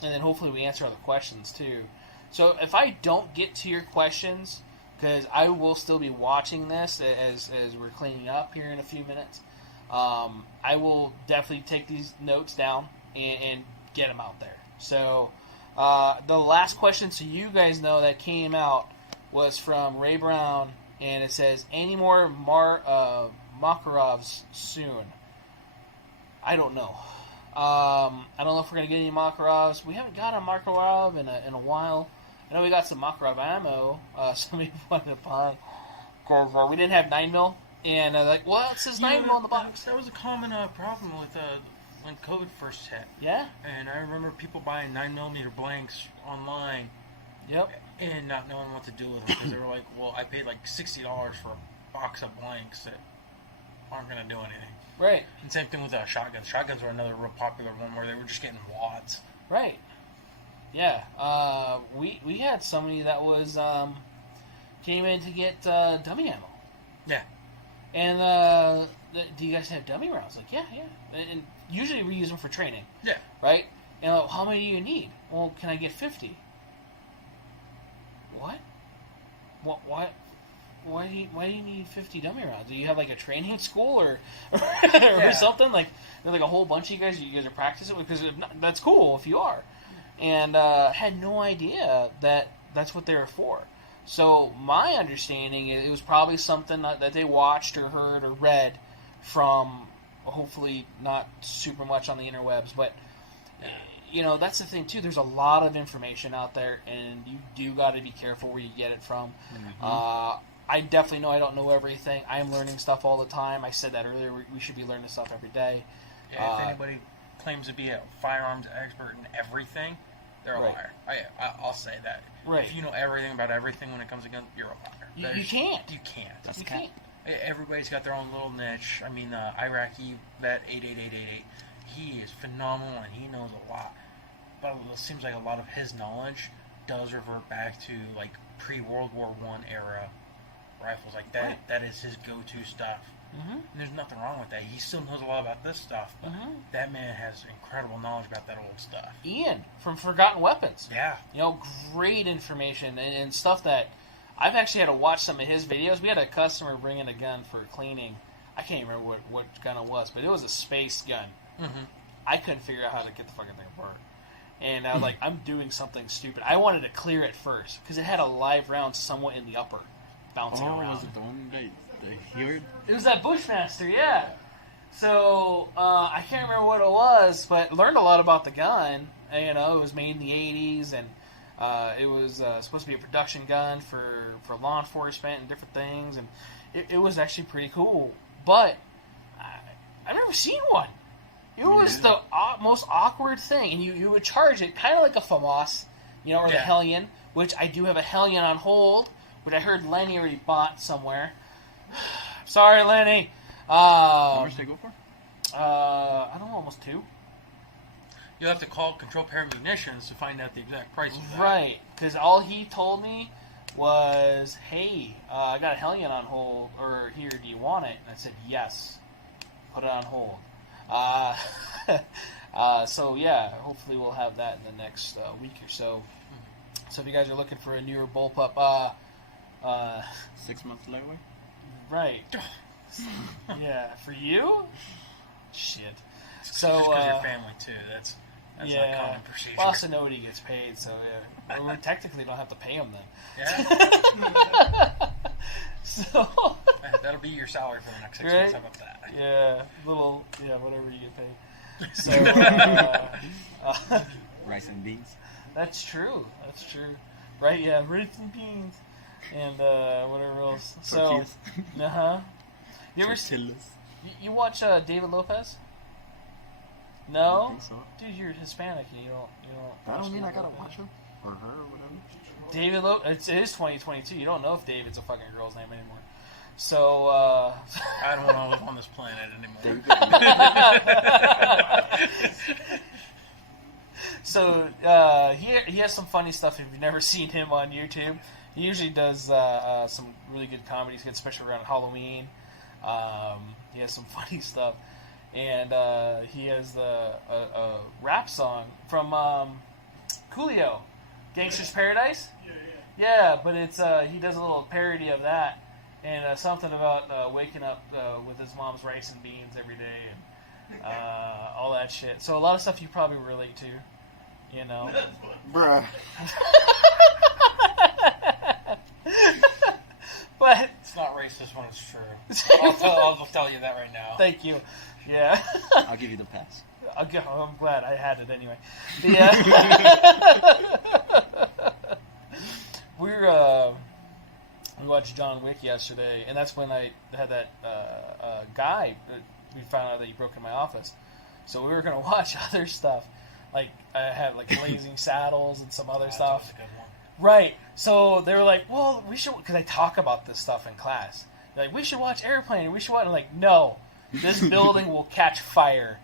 then hopefully we answer other questions too. So if I don't get to your questions, because I will still be watching this as we're cleaning up here in a few minutes, I will definitely take these notes down and get them out there. So the last question, so you guys know, that came out was from Ray Brown, and it says, any more Makarovs soon? I don't know. I don't know if we're going to get any Makarovs. We haven't got a Makarov in a while. I know we got some Makarov ammo. Somebody wanted to buy. Because we didn't have 9mm. And well, it says 9mm on the box. That was a common problem with when COVID first hit. Yeah? And I remember people buying 9mm blanks online. Yep. And not knowing what to do with them. Because they were like, well, I paid $60 for a box of blanks that aren't going to do anything. Right. And same thing with shotguns. Shotguns were another real popular one where they were just getting wads. Right. Yeah. We had somebody that was came in to get dummy ammo. Yeah. And do you guys have dummy rounds? Yeah. And usually we use them for training. Yeah. Right? And how many do you need? Well, can I get 50? What? What? Why do you need 50 dummy rounds? Do you have a training school or something? There's a whole bunch of you guys are practicing? Because that's cool if you are. And had no idea that that's what they were for. So my understanding is it was probably something that they watched or heard or read from, hopefully not super much on the interwebs, but that's the thing too. There's a lot of information out there, and you do got to be careful where you get it from. Mm-hmm. I definitely know I don't know everything. I am learning stuff all the time. I said that earlier. We should be learning stuff every day. Yeah, if anybody claims to be a firearms expert in everything, they're a liar. I'll say that. Right. If you know everything about everything when it comes to guns, you're a liar. You can't. You can't. You can't. Everybody's got their own little niche. I mean, Iraqi vet 88888, he is phenomenal and he knows a lot. But it seems like a lot of his knowledge does revert back to pre-World War I era rifles. That is his go-to stuff. Mm-hmm. And there's nothing wrong with that. He still knows a lot about this stuff, but that man has incredible knowledge about that old stuff. Ian from Forgotten Weapons. Yeah. Great information and stuff that I've actually had to watch some of his videos. We had a customer bring in a gun for cleaning. I can't remember what gun it was, but it was a space gun. Mm-hmm. I couldn't figure out how to get the fucking thing apart. And I was like, I'm doing something stupid. I wanted to clear it first because it had a live round somewhat in the upper, bouncing around. Was it the one that he heard? It was that Bushmaster, yeah. So I can't remember what it was, but learned a lot about the gun. It was made in the 80s, and it was supposed to be a production gun for law enforcement and different things, and it was actually pretty cool. But I've never seen one. It was the most awkward thing, and you would charge it kind of like a FAMAS, or the Hellion, which I do have a Hellion on hold, which I heard Lenny already bought somewhere. Sorry, Lenny. How much did they go for? I don't know, almost 2. You'll have to call Control Pair Munitions to find out the exact price of that. Right, because all he told me was, hey, I got a Hellion on hold, or here, do you want it? And I said, yes. Put it on hold. So yeah, hopefully we'll have that in the next week or so. So if you guys are looking for a newer bullpup, 6 months layaway? Right. Yeah, for you? Shit. So because your family too. That's not common procedure. Well, also nobody gets paid, so yeah. We technically don't have to pay them then. Yeah. So that'll be your salary for the next 6 months. How about that? Yeah, whatever you get paid. So rice and beans. That's true. Right? Yeah, rice and beans and whatever else. Tortillas. So, You ever Tortillas. you watch David Lopez? I No, don't think so. dude, you're Hispanic and you don't. That watch don't mean I David gotta Lopez. watch him or her or whatever. David Lopez. It is 2022. You don't know if David's a fucking girl's name anymore. So I don't want to live on this planet anymore. So he has some funny stuff if you've never seen him on YouTube. He usually does some really good comedy skits, especially around Halloween. He has some funny stuff, and he has a rap song from Coolio, "Gangsta's Paradise." Yeah, but it's he does a little parody of that, and something about waking up with his mom's rice and beans every day, and all that shit. So a lot of stuff you probably relate to, you know. Bruh. But It's not racist when it's true. I'll just tell you that right now. thank you. Yeah. I'll give you the pass. I'm glad I had it anyway. We watched John Wick yesterday, and that's when I had that guy. We found out that he broke in my office, so we were gonna watch other stuff. Like I had like Blazing Saddles and some other stuff. That's a good one. Right. So they were like, "Well, we should," because I talk about this stuff in class. They're like, "We should watch Airplane. We should watch." I'm like, "No, this building will catch fire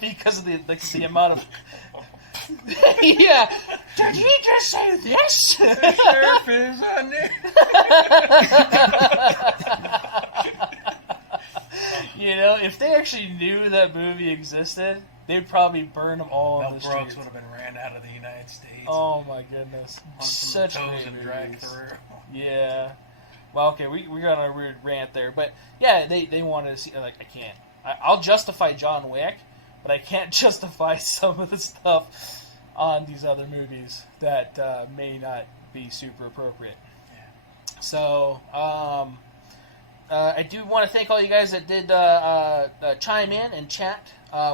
because of the amount of." Yeah. Did he just say this? The sheriff is on there. You know, if they actually knew that movie existed, they'd probably burn them all in Mel the Brooks streets. would have been ran out of the United States. Oh my goodness. On some Such toes great and dragged movies. through. Yeah. Well, okay, we got on a weird rant there, but yeah, they wanted to see. Like, I can't. I'll justify John Wick, but I can't justify some of the stuff on these other movies that may not be super appropriate. Yeah. So, I do want to thank all you guys that did chime in and chat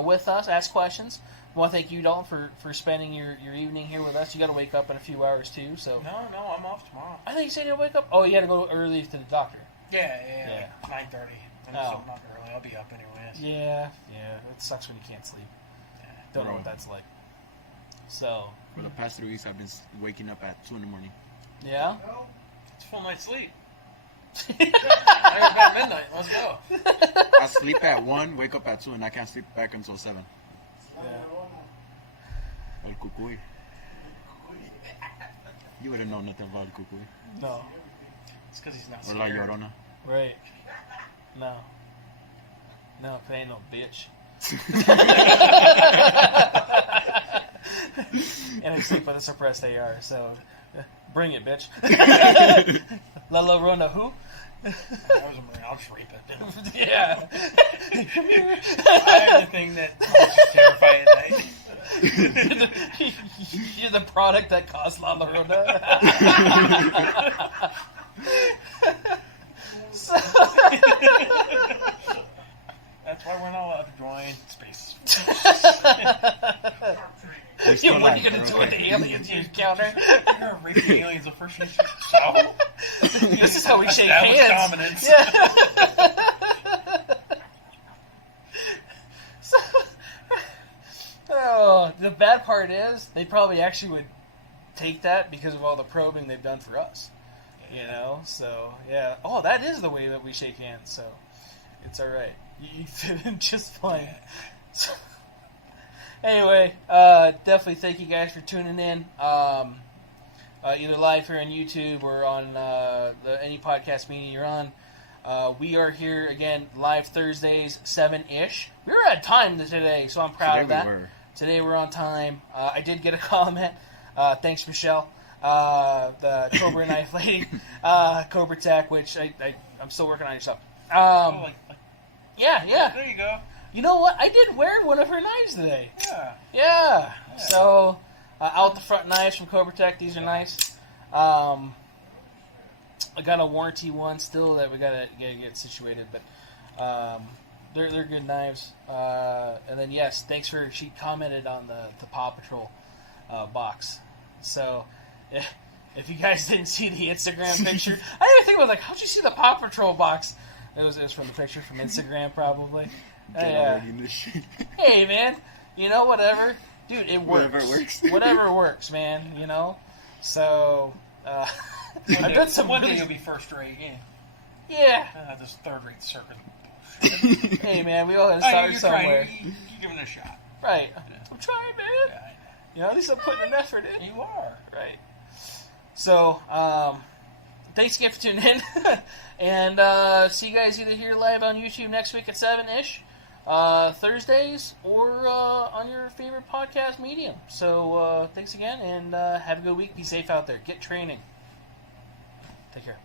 with us, ask questions. I want to thank you, Dalton, for spending your evening here with us. You got to wake up in a few hours too, so. No, I'm off tomorrow. I think you said you wake up. Oh, you had to go early to the doctor. Yeah. 9:30. I'm Oh. not early. I'll be up anyways. Yeah. It sucks when you can't sleep. Don't know what that's like. So. For the past 3 weeks, I've been waking up at 2 in the morning. Yeah. It's a full night's sleep. About midnight. Let's go. I sleep at 1, wake up at 2, and I can't sleep back until 7. El cucuy. You wouldn't know nothing about el cucuy. No. It's because he's not Or La scared. Llorona. Right. No, it ain't no bitch. And I sleep with a suppressed AR, so bring it, bitch. La Llorona who? I was a Marine. I'll just rape it. Yeah. I have the thing that makes you terrified at night. You're the product that caused La Llorona. So, That's why we're not allowed to join space. what are you gonna do with the aliens you encounter? You're gonna rape the aliens the first thing you so? This is how we shake Establish hands. dominance. Yeah. So, the bad part is they probably actually would take that because of all the probing they've done for us. You know, so yeah. Oh, that is the way that we shake hands. So it's all right. You fit in just fine. So, anyway, definitely thank you guys for tuning in. Either live here on YouTube or on any podcast media you're on. We are here again live Thursdays, 7-ish. We were at time today, so I'm proud of that. Today we're on time. I did get a comment. Thanks, Michelle. The Cobra Knife Lady, Cobra Tech, which I'm still working on your stuff. Yeah. There you go. You know what? I did wear one of her knives today. Yeah. So, out the front knives from Cobra Tech. These are nice. I got a warranty one still that we gotta get situated, but they're good knives. And then yes, thanks for she commented on the Paw Patrol box. So. If you guys didn't see the Instagram picture, I didn't think about how'd you see the Paw Patrol box? It was from the picture from Instagram, probably. Get already this shit. Hey, man. You know, whatever. Dude, it works. Whatever works. Whatever works, man. You know? So, I've done some One day really... you'll be first rate. Yeah. This third rate circuit. Hey, man, we all got to start somewhere. You're giving it a shot. Right. I'm trying, man. Yeah, You know, at least I'm putting an effort in. you are. Right. So, thanks again for tuning in. And see you guys either here live on YouTube next week at 7-ish, Thursdays, or on your favorite podcast medium. So, thanks again, and have a good week. Be safe out there. Get training. Take care.